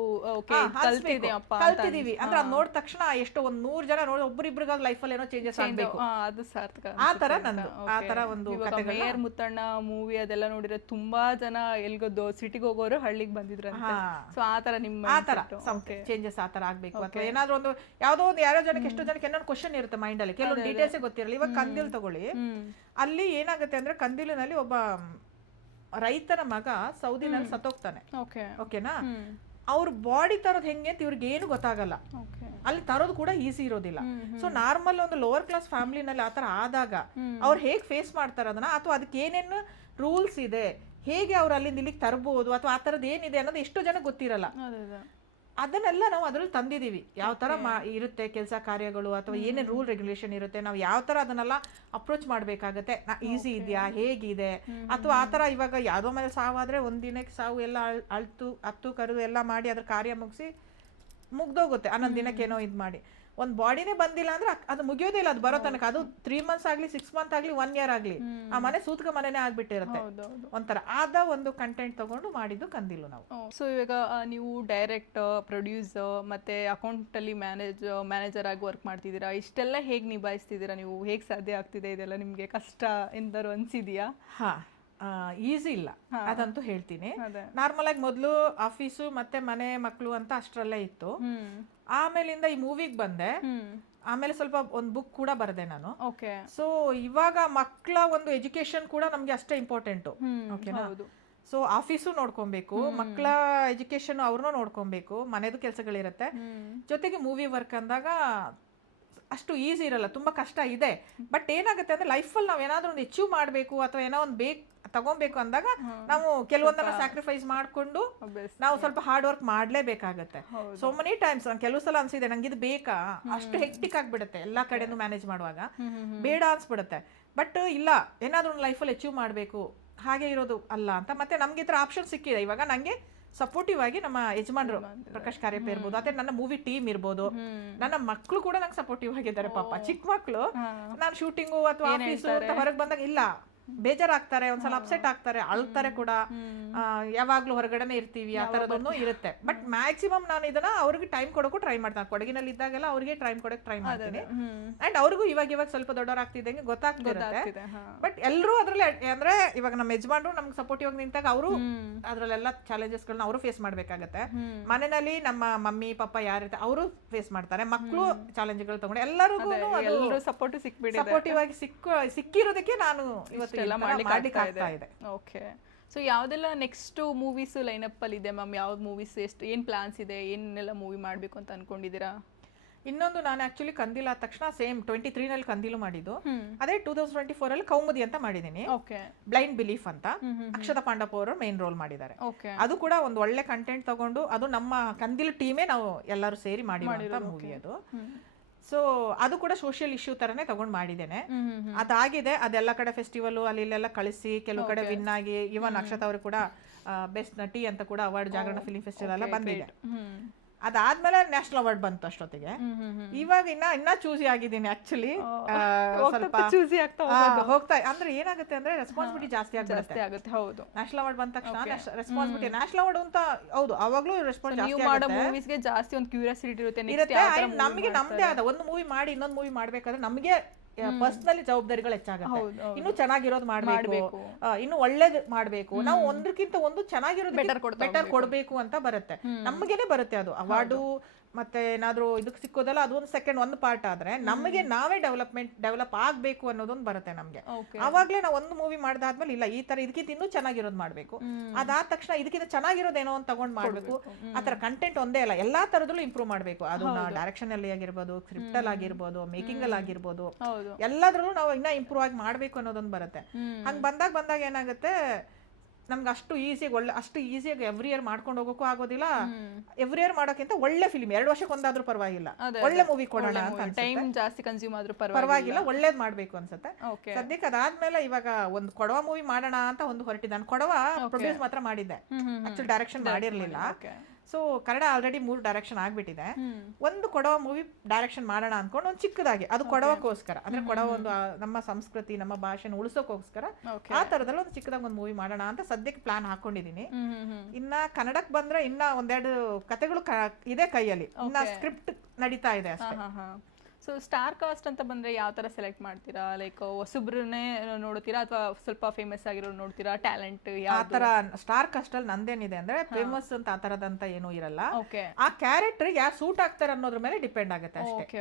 ಕಲ್ತಿದೀವಿ ಅಂದ್ರೆ ಅದ್ ನೋಡಿದ ತಕ್ಷಣ ಎಷ್ಟೋ 100 ಜನ ನೋಡಿ ಒಬ್ಬರಿಬ್ರಿಗಾಗ ಲೈಫಲ್ಲಿ ಏನೋ ಚೇಂಜಸ್ ಆಗ್ಬೇಕು, ಅದು ಸಾರ್ಥಕ. ಆ ತರ ನಂದು ಆ ತರ ಒಂದು ಮೇಯರ್ ಮುತ್ತಣ್ಣ ಮೂವಿ ಅದೆಲ್ಲ ನೋಡಿದ್ರೆ ತುಂಬಾ ಜನ ಎಲ್ಗೋದು ಸಿಟಿಗೆ ಹೋಗೋರು ಹಳ್ಳಿಗೆ ಬಂದಿದ್ರಂತೆ. ಸೊ ಆ ತರ ನಿಮ್ಮ ಆ ತರ ಚೇಂಜಸ್ ಆ ತರ ಆಗ್ಬೇಕು. ಏನಾದ್ರೂ ಒಂದು ಯಾವ್ದೋ ಒಂದು ಯಾರೋ ಜನಕ್ಕೆ ಎಷ್ಟೋ ಜನಕ್ಕೆ ಏನೋ ಕ್ವಶನ್ ಇರುತ್ತೆ ಮೈಂಡ್ ಅಲ್ಲಿ, ಕೆಲವೊಂದು ಡೀಟೇಲ್ಸ್ ಗೊತ್ತಿರಲ್ಲ. ಇವಾಗ ಕಂದೀಲ್ ತಗೊಳ್ಳಿ, ಅಲ್ಲಿ ಏನಾಗುತ್ತೆ ಅಂದ್ರೆ ಕಂದೀಲಿನಲ್ಲಿ ಒಬ್ಬ ರೈತನ ಮಗ ಸೌದಿನಲ್ಲಿ ಸತ್ತೋಗ್ತಾನೆ. ಓಕೆನಾ, ಅವ್ರ ಬಾಡಿ ತರೋದು ಹೆಂಗೆ ಅಂತ ಇವ್ರಿಗೆ ಏನು ಗೊತ್ತಾಗಲ್ಲ, ಅಲ್ಲಿ ತರೋದು ಕೂಡ ಈಸಿ ಇರೋದಿಲ್ಲ. ಸೊ ನಾರ್ಮಲ್ ಒಂದು ಲೋವರ್ ಕ್ಲಾಸ್ ಫ್ಯಾಮಿಲಿನಲ್ಲಿ ಆತರ ಆದಾಗ ಅವ್ರು ಹೇಗ್ ಫೇಸ್ ಮಾಡ್ತಾರ ಅದನ್ನ, ಅಥವಾ ಅದಕ್ಕೆ ಏನೇನು ರೂಲ್ಸ್ ಇದೆ, ಹೇಗೆ ಅವ್ರು ಅಲ್ಲಿಂದ ಇಲ್ಲಿಗೆ ತರಬಹುದು, ಅಥವಾ ಆ ತರದ್ ಏನಿದೆ ಅನ್ನೋದು ಎಷ್ಟೋ ಜನ ಗೊತ್ತಿರಲ್ಲ. ಅದನ್ನೆಲ್ಲ ನಾವು ಅದ್ರಲ್ಲಿ ತಂದಿದೀವಿ. ಯಾವ ತರ ಇರುತ್ತೆ ಕೆಲಸ ಕಾರ್ಯಗಳು ಅಥವಾ ಏನೇನು ರೂಲ್ ರೆಗ್ಯುಲೇಷನ್ ಇರುತ್ತೆ, ನಾವು ಯಾವ ತರ ಅದನ್ನೆಲ್ಲ ಅಪ್ರೋಚ್ ಮಾಡ್ಬೇಕಾಗತ್ತೆ, ಈಸಿ ಇದೆಯಾ, ಹೇಗಿದೆ, ಅಥವಾ ಆತರ ಇವಾಗ ಯಾವ್ದೋ ಮೇಲೆ ಸಾವಾದ್ರೆ ಒಂದ್ ದಿನಕ್ಕೆ ಸಾವು ಎಲ್ಲ ಹತ್ತು ಕರೆದು ಎಲ್ಲ ಮಾಡಿ ಅದ್ರ ಕಾರ್ಯ ಮುಗ್ದೋಗುತ್ತೆ. 11 ದಿನಕ್ಕೆ ಏನೋ ಇದ್ ಮಾಡಿ ಒಂದ್ ಬಾಡಿನೇ ಬಂದಿಲ್ಲ ಅಂದ್ರೆ ಅದು ಮುಗಿಯೋದೇ ಇಲ್ಲ. ಅದು ಬರೋ ತನಕ ಅದು 3 months ಆಗ್ಲಿ 6 months ಆಗ್ಲಿ 1 year ಆಗ್ಲಿ ಆ ಮನೆ ಸೂತ್ಕ ಮನೆನೇ ಆಗ್ಬಿಟ್ಟಿರುತ್ತೆ. ಒಂಥರ ಆದ ಒಂದು ಕಂಟೆಂಟ್ ತಗೊಂಡು ಮಾಡಿದ್ದು ಕಂದಿಲು ನಾವು. ಸೊ ಇವಾಗ ನೀವು ಡೈರೆಕ್ಟರ್, ಪ್ರೊಡ್ಯೂಸರ್ ಮತ್ತೆ ಅಕೌಂಟ್ ಅಲ್ಲಿ ಮ್ಯಾನೇಜರ್ ಆಗಿ ವರ್ಕ್ ಮಾಡ್ತಿದ್ದೀರಾ. ಇಷ್ಟೆಲ್ಲ ಹೇಗ್ ನಿಭಾಯಿಸ್ತಿದ್ದೀರಾ ನೀವು? ಹೇಗ್ ಸಾಧ್ಯ ಆಗ್ತಿದೆ ಇದೆಲ್ಲ? ನಿಮ್ಗೆ ಕಷ್ಟ ಎಂದರು ಅನ್ಸಿದ್ಯಾ? ಈಸಿ ಇಲ್ಲ ಅದಂತೂ ಹೇಳ್ತೀನಿ. ನಾರ್ಮಲ್ ಆಗಿ ಮೊದಲು ಆಫೀಸು ಮತ್ತೆ ಮನೆ ಮಕ್ಕಳು ಅಂತ ಅಷ್ಟರಲ್ಲೇ ಇತ್ತು. ಆಮೇಲಿಂದ ಈ ಮೂವಿಗೆ ಬಂದೆ. ಆಮೇಲೆ ಸ್ವಲ್ಪ ಒಂದು ಬುಕ್ ಕೂಡ ಬರೆದೆ ನಾನು. ಸೊ ಇವಾಗ ಮಕ್ಕಳ ಒಂದು ಎಜುಕೇಶನ್ ಕೂಡ ನಮ್ಗೆ ಅಷ್ಟೇ ಇಂಪಾರ್ಟೆಂಟು. ಓಕೆನಾ? ಸೊ ಆಫೀಸು ನೋಡ್ಕೊಬೇಕು, ಮಕ್ಕಳ ಎಜುಕೇಶನ್ ಅವ್ರನ್ನೂ ನೋಡ್ಕೊಬೇಕು, ಮನೆದು ಕೆಲಸಗಳಿರುತ್ತೆ, ಜೊತೆಗೆ ಮೂವಿ ವರ್ಕ್ ಅಂದಾಗ ಅಷ್ಟು ಈಸಿ ಇರಲ್ಲ, ತುಂಬಾ ಕಷ್ಟ ಇದೆ. ಬಟ್ ಏನಾಗುತ್ತೆ ಅಂದ್ರೆ ಲೈಫಲ್ಲಿ ನಾವು ಏನಾದ್ರೂ ಒಂದು ಅಚೀವ್ ಮಾಡಬೇಕು ಅಥವಾ ಏನೋ ಒಂದು ತಗೊಬೇಕು ಅಂದಾಗ ನಾವು ಕೆಲವೊಂದನ್ನ ಸ್ಯಾಕ್ರಿಫೈಸ್ ಮಾಡ್ಕೊಂಡು ನಾವು ಸ್ವಲ್ಪ ಹಾರ್ಡ್ ವರ್ಕ್ ಮಾಡ್ಲೇಬೇಕಾಗತ್ತೆ. ಸೋ ಮೆನಿ ಟೈಮ್ಸ್ ಕೆಲವು ಸಲ ಅನ್ಸಿದೆ ನಂಗೆ ಇದು ಬೇಕಾ, ಅಷ್ಟು ಹೆಕ್ಟಿಕ್ ಆಗ್ಬಿಡುತ್ತೆ ಎಲ್ಲಾ ಕಡೆನೂ ಮ್ಯಾನೇಜ್ ಮಾಡುವಾಗ, ಬೇಡ ಅನ್ಸ್ಬಿಡುತ್ತೆ. ಬಟ್ ಇಲ್ಲ, ಏನಾದ್ರೂ ಒಂದು ಲೈಫಲ್ಲಿ ಅಚೀವ್ ಮಾಡಬೇಕು, ಹಾಗೆ ಇರೋದು ಅಲ್ಲ ಅಂತ. ಮತ್ತೆ ನಮ್ಗೆ ಈ ಥರ ಆಪ್ಷನ್ ಸಿಕ್ಕಿದೆ. ಇವಾಗ ನಂಗೆ ಸಪೋರ್ಟಿವ್ ಆಗಿ ನಮ್ಮ ಯಜಮಾನ್ರು ಪ್ರಕಾಶ್ ಕಾರ್ಯಪ್ಪ ಇರ್ಬೋದು, ಅದೇ ನನ್ನ ಮೂವಿ ಟೀಮ್ ಇರ್ಬೋದು, ನನ್ನ ಮಕ್ಕಳು ಕೂಡ ನಂಗೆ ಸಪೋರ್ಟಿವ್ ಆಗಿದ್ದಾರೆ. ಪಾಪ ಚಿಕ್ಕ ಮಕ್ಕಳು ನಾನು ಶೂಟಿಂಗು ಅಥವಾ ಆಫೀಸು ಹೊರಗೆ ಬಂದಾಗ ಇಲ್ಲ ಬೇಜಾರಾಗ್ತಾರೆ, ಒಂದ್ಸಲ ಅಪ್ಸೆಟ್ ಆಗ್ತಾರೆ, ಅಳ್ತಾರೆ ಕೂಡ. ಯಾವಾಗ್ಲೂ ಹೊರಗಡೆನೆ ಇರ್ತೀವಿ, ಆ ತರದೊಂದು ಇರುತ್ತೆ. ಬಟ್ ಮ್ಯಾಕ್ಸಿಮಮ್ ನಾನು ಇದನ್ನ ಅವ್ರಿಗೆ ಟೈಮ್ ಕೊಡೋಕು ಟ್ರೈ ಮಾಡ್ತೀನಿ. ಕೊಡಗಿನಲ್ಲಿ ಇದ್ದಾಗೆಲ್ಲ ಅವ್ರಿಗೆ ಟೈಮ್ ಕೊಡೋಕೆ ಟ್ರೈ ಮಾಡ್ತೀನಿ. ಅಂಡ್ ಅವ್ರಿಗೂ ಇವಾಗ ಸ್ವಲ್ಪ ದೊಡ್ಡವರಾಗ್ತಿದ್ದಂಗೆ ಗೊತ್ತಾಗ್ತಿರುತ್ತೆ. ಬಟ್ ಎಲ್ಲರೂ ಅದ್ರಲ್ಲಿ ಅಂದ್ರೆ ಇವಾಗ ನಮ್ಮ ಯಜಮಾನ್ರು ನಮ್ಗೆ ಸಪೋರ್ಟಿವ್ ಆಗಿ ನಿಂತಾಗ ಅವರು ಅದ್ರಲ್ಲೆಲ್ಲ ಚಾಲೆಂಜಸ್ಗಳನ್ನ ಅವರು ಫೇಸ್ ಮಾಡ್ಬೇಕಾಗತ್ತೆ. ಮನೆಯಲ್ಲಿ ನಮ್ಮ ಮಮ್ಮಿ ಪಪ್ಪ ಯಾರಿರ್ತಾರೆ ಅವರು ಫೇಸ್ ಮಾಡ್ತಾರೆ, ಮಕ್ಕಳು ಚಾಲೆಂಜ್ಗಳು ತಗೊಂಡು ಎಲ್ಲರಿಗೂ ಸಪೋರ್ಟಿವ್ ಆಗಿ ಸಿಕ್ಕಿರೋದಕ್ಕೆ ನಾನು ಇವತ್ತು ಮಾಡ್ಲಿಕ್ಕೆ ಆಗ್ತಾ ಇದೆ. ಓಕೆ. ಸೊ ಯಾವ್ದೆಲ್ಲ ನೆಕ್ಸ್ಟ್ ಮೂವೀಸ್ ಲೈನಪ್ ಅಲ್ಲಿ ಇದೆ ಮ್ಯಾಮ್? ಯಾವ್ದು ಮೂವೀಸ್, ಏನ್ ಪ್ಲಾನ್ಸ್ ಇದೆ, ಏನೆಲ್ಲ ಮೂವಿ ಮಾಡ್ಬೇಕು ಅಂತ ಅನ್ಕೊಂಡಿದ್ದೀರಾ? ಇನ್ನೊಂದು ನಾನು ಆಕ್ಚುಲಿ ಕಂದಿಲ್ ಆದ ತಕ್ಷಣ ಸೇಮ್ 23 ನಲ್ಲಿ ಕಂದಿಲು ಮಾಡಿದ್ದು, ಅದೇ 2024 ಅಲ್ಲಿ ಕೌಮುದಿ ಅಂತ ಮಾಡಿದೀನಿ. ಬ್ಲೈಂಡ್ ಬಿಲೀಫ್ ಅಂತ ಅಕ್ಷತಾ ಪಾಂಡಪ್ ಅವರು ಮೇನ್ ರೋಲ್ ಮಾಡಿದ್ದಾರೆ. ಅದು ಕೂಡ ಒಂದು ಒಳ್ಳೆ ಕಂಟೆಂಟ್ ತಗೊಂಡು, ಅದು ನಮ್ಮ ಕಂದಿಲು ಟೀಮೇ ನಾವು ಎಲ್ಲರೂ ಸೇರಿ ಮಾಡಿರುವಂತ ಮೂವಿ ಅದು. ಸೊ ಅದು ಕೂಡ ಸೋಷಿಯಲ್ ಇಶ್ಯೂ ತರನೇ ತಗೊಂಡ್ ಮಾಡಿದ್ದೇನೆ. ಅದಾಗಿದೆ, ಅದೆಲ್ಲ ಕಡೆ ಫೆಸ್ಟಿವಲ್ ಅಲ್ಲಿ ಇಲ್ಲೆಲ್ಲ ಕಳಿಸಿ ಕೆಲವು ಕಡೆ ವಿನ್ ಆಗಿ, ಇವನ್ ಅಕ್ಷತಾ ಅವರು ಕೂಡ ಬೆಸ್ಟ್ ನಟಿ ಅಂತ ಕೂಡ ಅವಾರ್ಡ್ ಜಾಗರಣ ಫಿಲ್ಮ್ ಫೆಸ್ಟಿವಲ್ ಎಲ್ಲ ಬಂದಿದೆ. ಅದಾದ್ಮೇಲೆ ನ್ಯಾಷನಲ್ ಅವಾರ್ಡ್ ಬಂತು ಅಷ್ಟೊತ್ತಿಗೆ. ಇವಾಗ ಇನ್ನ ಚೂಸಿ ಆಗಿದ್ದೀನಿ ಆಕ್ಚುಲಿ. ಸ್ವಲ್ಪ ಚೂಸಿ ಹೋಗ್ತಾ ಅಂದ್ರೆ ಏನಾಗುತ್ತೆ ಅಂದ್ರೆ ರೆಸ್ಪಾನ್ಸಿಬಿಲಿಟಿ ಜಾಸ್ತಿ ಆಗುತ್ತೆ. ಹೌದು, ನ್ಯಾಷನಲ್ ಅವಾರ್ಡ್ ಬಂದ ತಕ್ಷಣ ರೆಸ್ಪಾನ್ಸಿಬಿಲಿಟಿ, ನ್ಯಾಷನಲ್ ಅವಾರ್ಡ್ ಅಂತ ಹೌದು ಅವಾಗ್ಲೂ ರೆಸ್ಪಾನ್ಸ್ ಜಾಸ್ತಿ ಒಂದು ಕ್ಯೂರಿಯಾಸಿಟಿ ಇರುತ್ತೆ. ನಮಗೆ ನಮ್ದೇ ಆದ ಒಂದು ಮೂವಿ ಮಾಡಿ ಇನ್ನೊಂದು ಮೂವಿ ಮಾಡ್ಬೇಕಾದ್ರೆ ನಮಗೆ ಪರ್ಸನಲಿ ಜವಾಬ್ದಾರಿಗಳು ಹೆಚ್ಚಾಗುತ್ತೆ. ಇನ್ನು ಚೆನ್ನಾಗಿರೋದು ಮಾಡ್ಬೇಕು, ಇನ್ನು ಒಳ್ಳೇದು ಮಾಡ್ಬೇಕು, ನಾವು ಒಂದಕ್ಕಿಂತ ಒಂದು ಚೆನ್ನಾಗಿರೋದು ಬೆಟರ್ ಕೊಡ್ಬೇಕು ಅಂತ ಬರುತ್ತೆ, ನಮಗೇನೆ ಬರುತ್ತೆ ಅದು ಅವಾರ್ಡು. ಮತ್ತೆ ಏನಾದ್ರೂ ಇದಕ್ಕೆ ಸಿಕ್ಕೋದಲ್ಲ, ಅದೊಂದು ಸೆಕೆಂಡ್ ಒಂದು ಪಾರ್ಟ್ ಆದ್ರೆ ನಮಗೆ ನಾವೇ ಡೆವಲಪ್ ಆಗ್ಬೇಕು ಅನ್ನೋದೊಂದು ಬರುತ್ತೆ ನಮ್ಗೆ. ಅವಾಗ್ಲೇ ನಾವು ಒಂದು ಮೂವಿ ಮಾಡ್ದಾದ್ಮೇಲೆ ಇಲ್ಲ ಈ ತರ ಇದಕ್ಕಿಂತ ಇನ್ನೂ ಚೆನ್ನಾಗಿರೋದು ಮಾಡ್ಬೇಕು, ಅದಾದ ತಕ್ಷಣ ಇದಕ್ಕಿಂತ ಚೆನ್ನಾಗಿರೋದೇನೋ ಅಂತ ತಗೊಂಡ್ ಮಾಡ್ಬೇಕು. ಆತರ ಕಂಟೆಂಟ್ ಒಂದೇ ಅಲ್ಲ, ಎಲ್ಲಾ ತರದಲ್ಲೂ ಇಂಪ್ರೂವ್ ಮಾಡ್ಬೇಕು. ಅದು ಡೈರೆಕ್ಷನ್ ಅಲ್ಲಿ ಆಗಿರ್ಬೋದು, ಸ್ಕ್ರಿಪ್ಟ್ ಅಲ್ಲಿ ಆಗಿರ್ಬೋದು, ಮೇಕಿಂಗ್ ಅಲ್ಲಿ ಆಗಿರ್ಬೋದು, ಎಲ್ಲದ್ರಲ್ಲೂ ನಾವು ಇನ್ನ ಇಂಪ್ರೂವ್ ಆಗಿ ಮಾಡ್ಬೇಕು ಅನ್ನೋದೊಂದು ಬರುತ್ತೆ. ಹಂಗ್ ಬಂದಾಗ ಏನಾಗುತ್ತೆ, ನಮ್ಗೆ ಅಷ್ಟು ಈಸಿಯಾಗಿ ಎವ್ರಿ ಇಯರ್ ಮಾಡ್ಕೊಂಡು ಹೋಗೋಕ್ಕೂ ಆಗೋದಿಲ್ಲ. ಎವ್ರಿ ಇಯರ್ ಮಾಡೋಕ್ಕಿಂತ ಒಳ್ಳೆ ಫಿಲ್ಮ್ 2 ವರ್ಷಕ್ಕೆ ಒಂದಾದ್ರೂ ಪರವಾಗಿಲ್ಲ, ಒಳ್ಳೆ ಮೂವಿ ಕೊಡೋಣ ಅಂತ ಟೈಮ್ ಜಾಸ್ತಿ ಕನ್ಸ್ಯೂಮ್ ಆದ್ರೂ ಪರವಾಗಿಲ್ಲ, ಒಳ್ಳೇದ್ ಮಾಡ್ಬೇಕು ಅನ್ಸುತ್ತೆ. ಸದ್ಯಕ್ಕೆ ಅದಾದ್ಮೇಲೆ ಇವಾಗ ಒಂದು ಕೊಡವ ಮೂವಿ ಮಾಡೋಣ ಅಂತ ಒಂದು ಹೊರಟಿದ್ದಾನೆ. ಕೊಡವ ಪ್ರೊಡ್ಯೂಸ್ ಮಾತ್ರ ಮಾಡಿದ್ದೆ, ಆಕ್ಚುಲಿ ಡೈರೆಕ್ಷನ್ ಮಾಡಿರ್ಲಿಲ್ಲ. ಸೊ ಕನ್ನಡ ಆಲ್ರೆಡಿ 3 ಡೈರೆಕ್ಷನ್ ಆಗ್ಬಿಟ್ಟಿದೆ. ಒಂದು ಕೊಡವ ಮೂವಿ ಡೈರೆಕ್ಷನ್ ಮಾಡೋಣ ಅನ್ಕೊಂಡು ಒಂದು ಚಿಕ್ಕದಾಗಿ, ಅದು ಕೊಡವಕ್ಕೋಸ್ಕರ, ಅಂದ್ರೆ ಕೊಡವ ಒಂದು ನಮ್ಮ ಸಂಸ್ಕೃತಿ ನಮ್ಮ ಭಾಷೆನ ಉಳಿಸೋಕೋಸ್ಕರ ಆ ತರದಲ್ಲಿ ಒಂದು ಚಿಕ್ಕದಾಗಿ ಒಂದು ಮೂವಿ ಮಾಡೋಣ ಅಂತ ಸದ್ಯಕ್ಕೆ ಪ್ಲಾನ್ ಹಾಕೊಂಡಿದೀನಿ. ಇನ್ನ ಕನ್ನಡಕ್ಕೆ ಬಂದ್ರೆ ಇನ್ನ ಒಂದೆರಡು ಕತೆಗಳು ಇದೆ ಕೈಯಲ್ಲಿ, ಇನ್ನ ಸ್ಕ್ರಿಪ್ಟ್ ನಡೀತಾ ಇದೆ ಅಷ್ಟೇ. ಸೊ ಸ್ಟಾರ್ ಕಾಸ್ಟ್ ಅಂತ ಬಂದ್ರೆ ಯಾವ ತರ ಸೆಲೆಕ್ಟ್ ಮಾಡ್ತೀರಾ? ಲೈಕ್ ಹೊಸಬ್ರನ್ನೇ ನೋಡ್ತೀರಾ ಅಥವಾ ಸ್ವಲ್ಪ ಫೇಮಸ್ ಆಗಿರೋ ನೋಡ್ತೀರಾ? ಟ್ಯಾಲೆಂಟ್ ಆ ತರ ಸ್ಟಾರ್ ಕಾಸ್ಟ್ ಅಲ್ಲಿ ನಂದೇನಿದೆ ಅಂದ್ರೆ ಫೇಮಸ್ ಅಂತ ಆ ತರದಂತ ಏನೂ ಇರಲ್ಲ. ಆ ಕ್ಯಾರೆಕ್ಟರ್ ಯಾರು ಸೂಟ್ ಆಗ್ತಾರೆ ಅನ್ನೋದ್ರ ಮೇಲೆ ಡಿಪೆಂಡ್ ಆಗುತ್ತೆ ಅಷ್ಟೇ.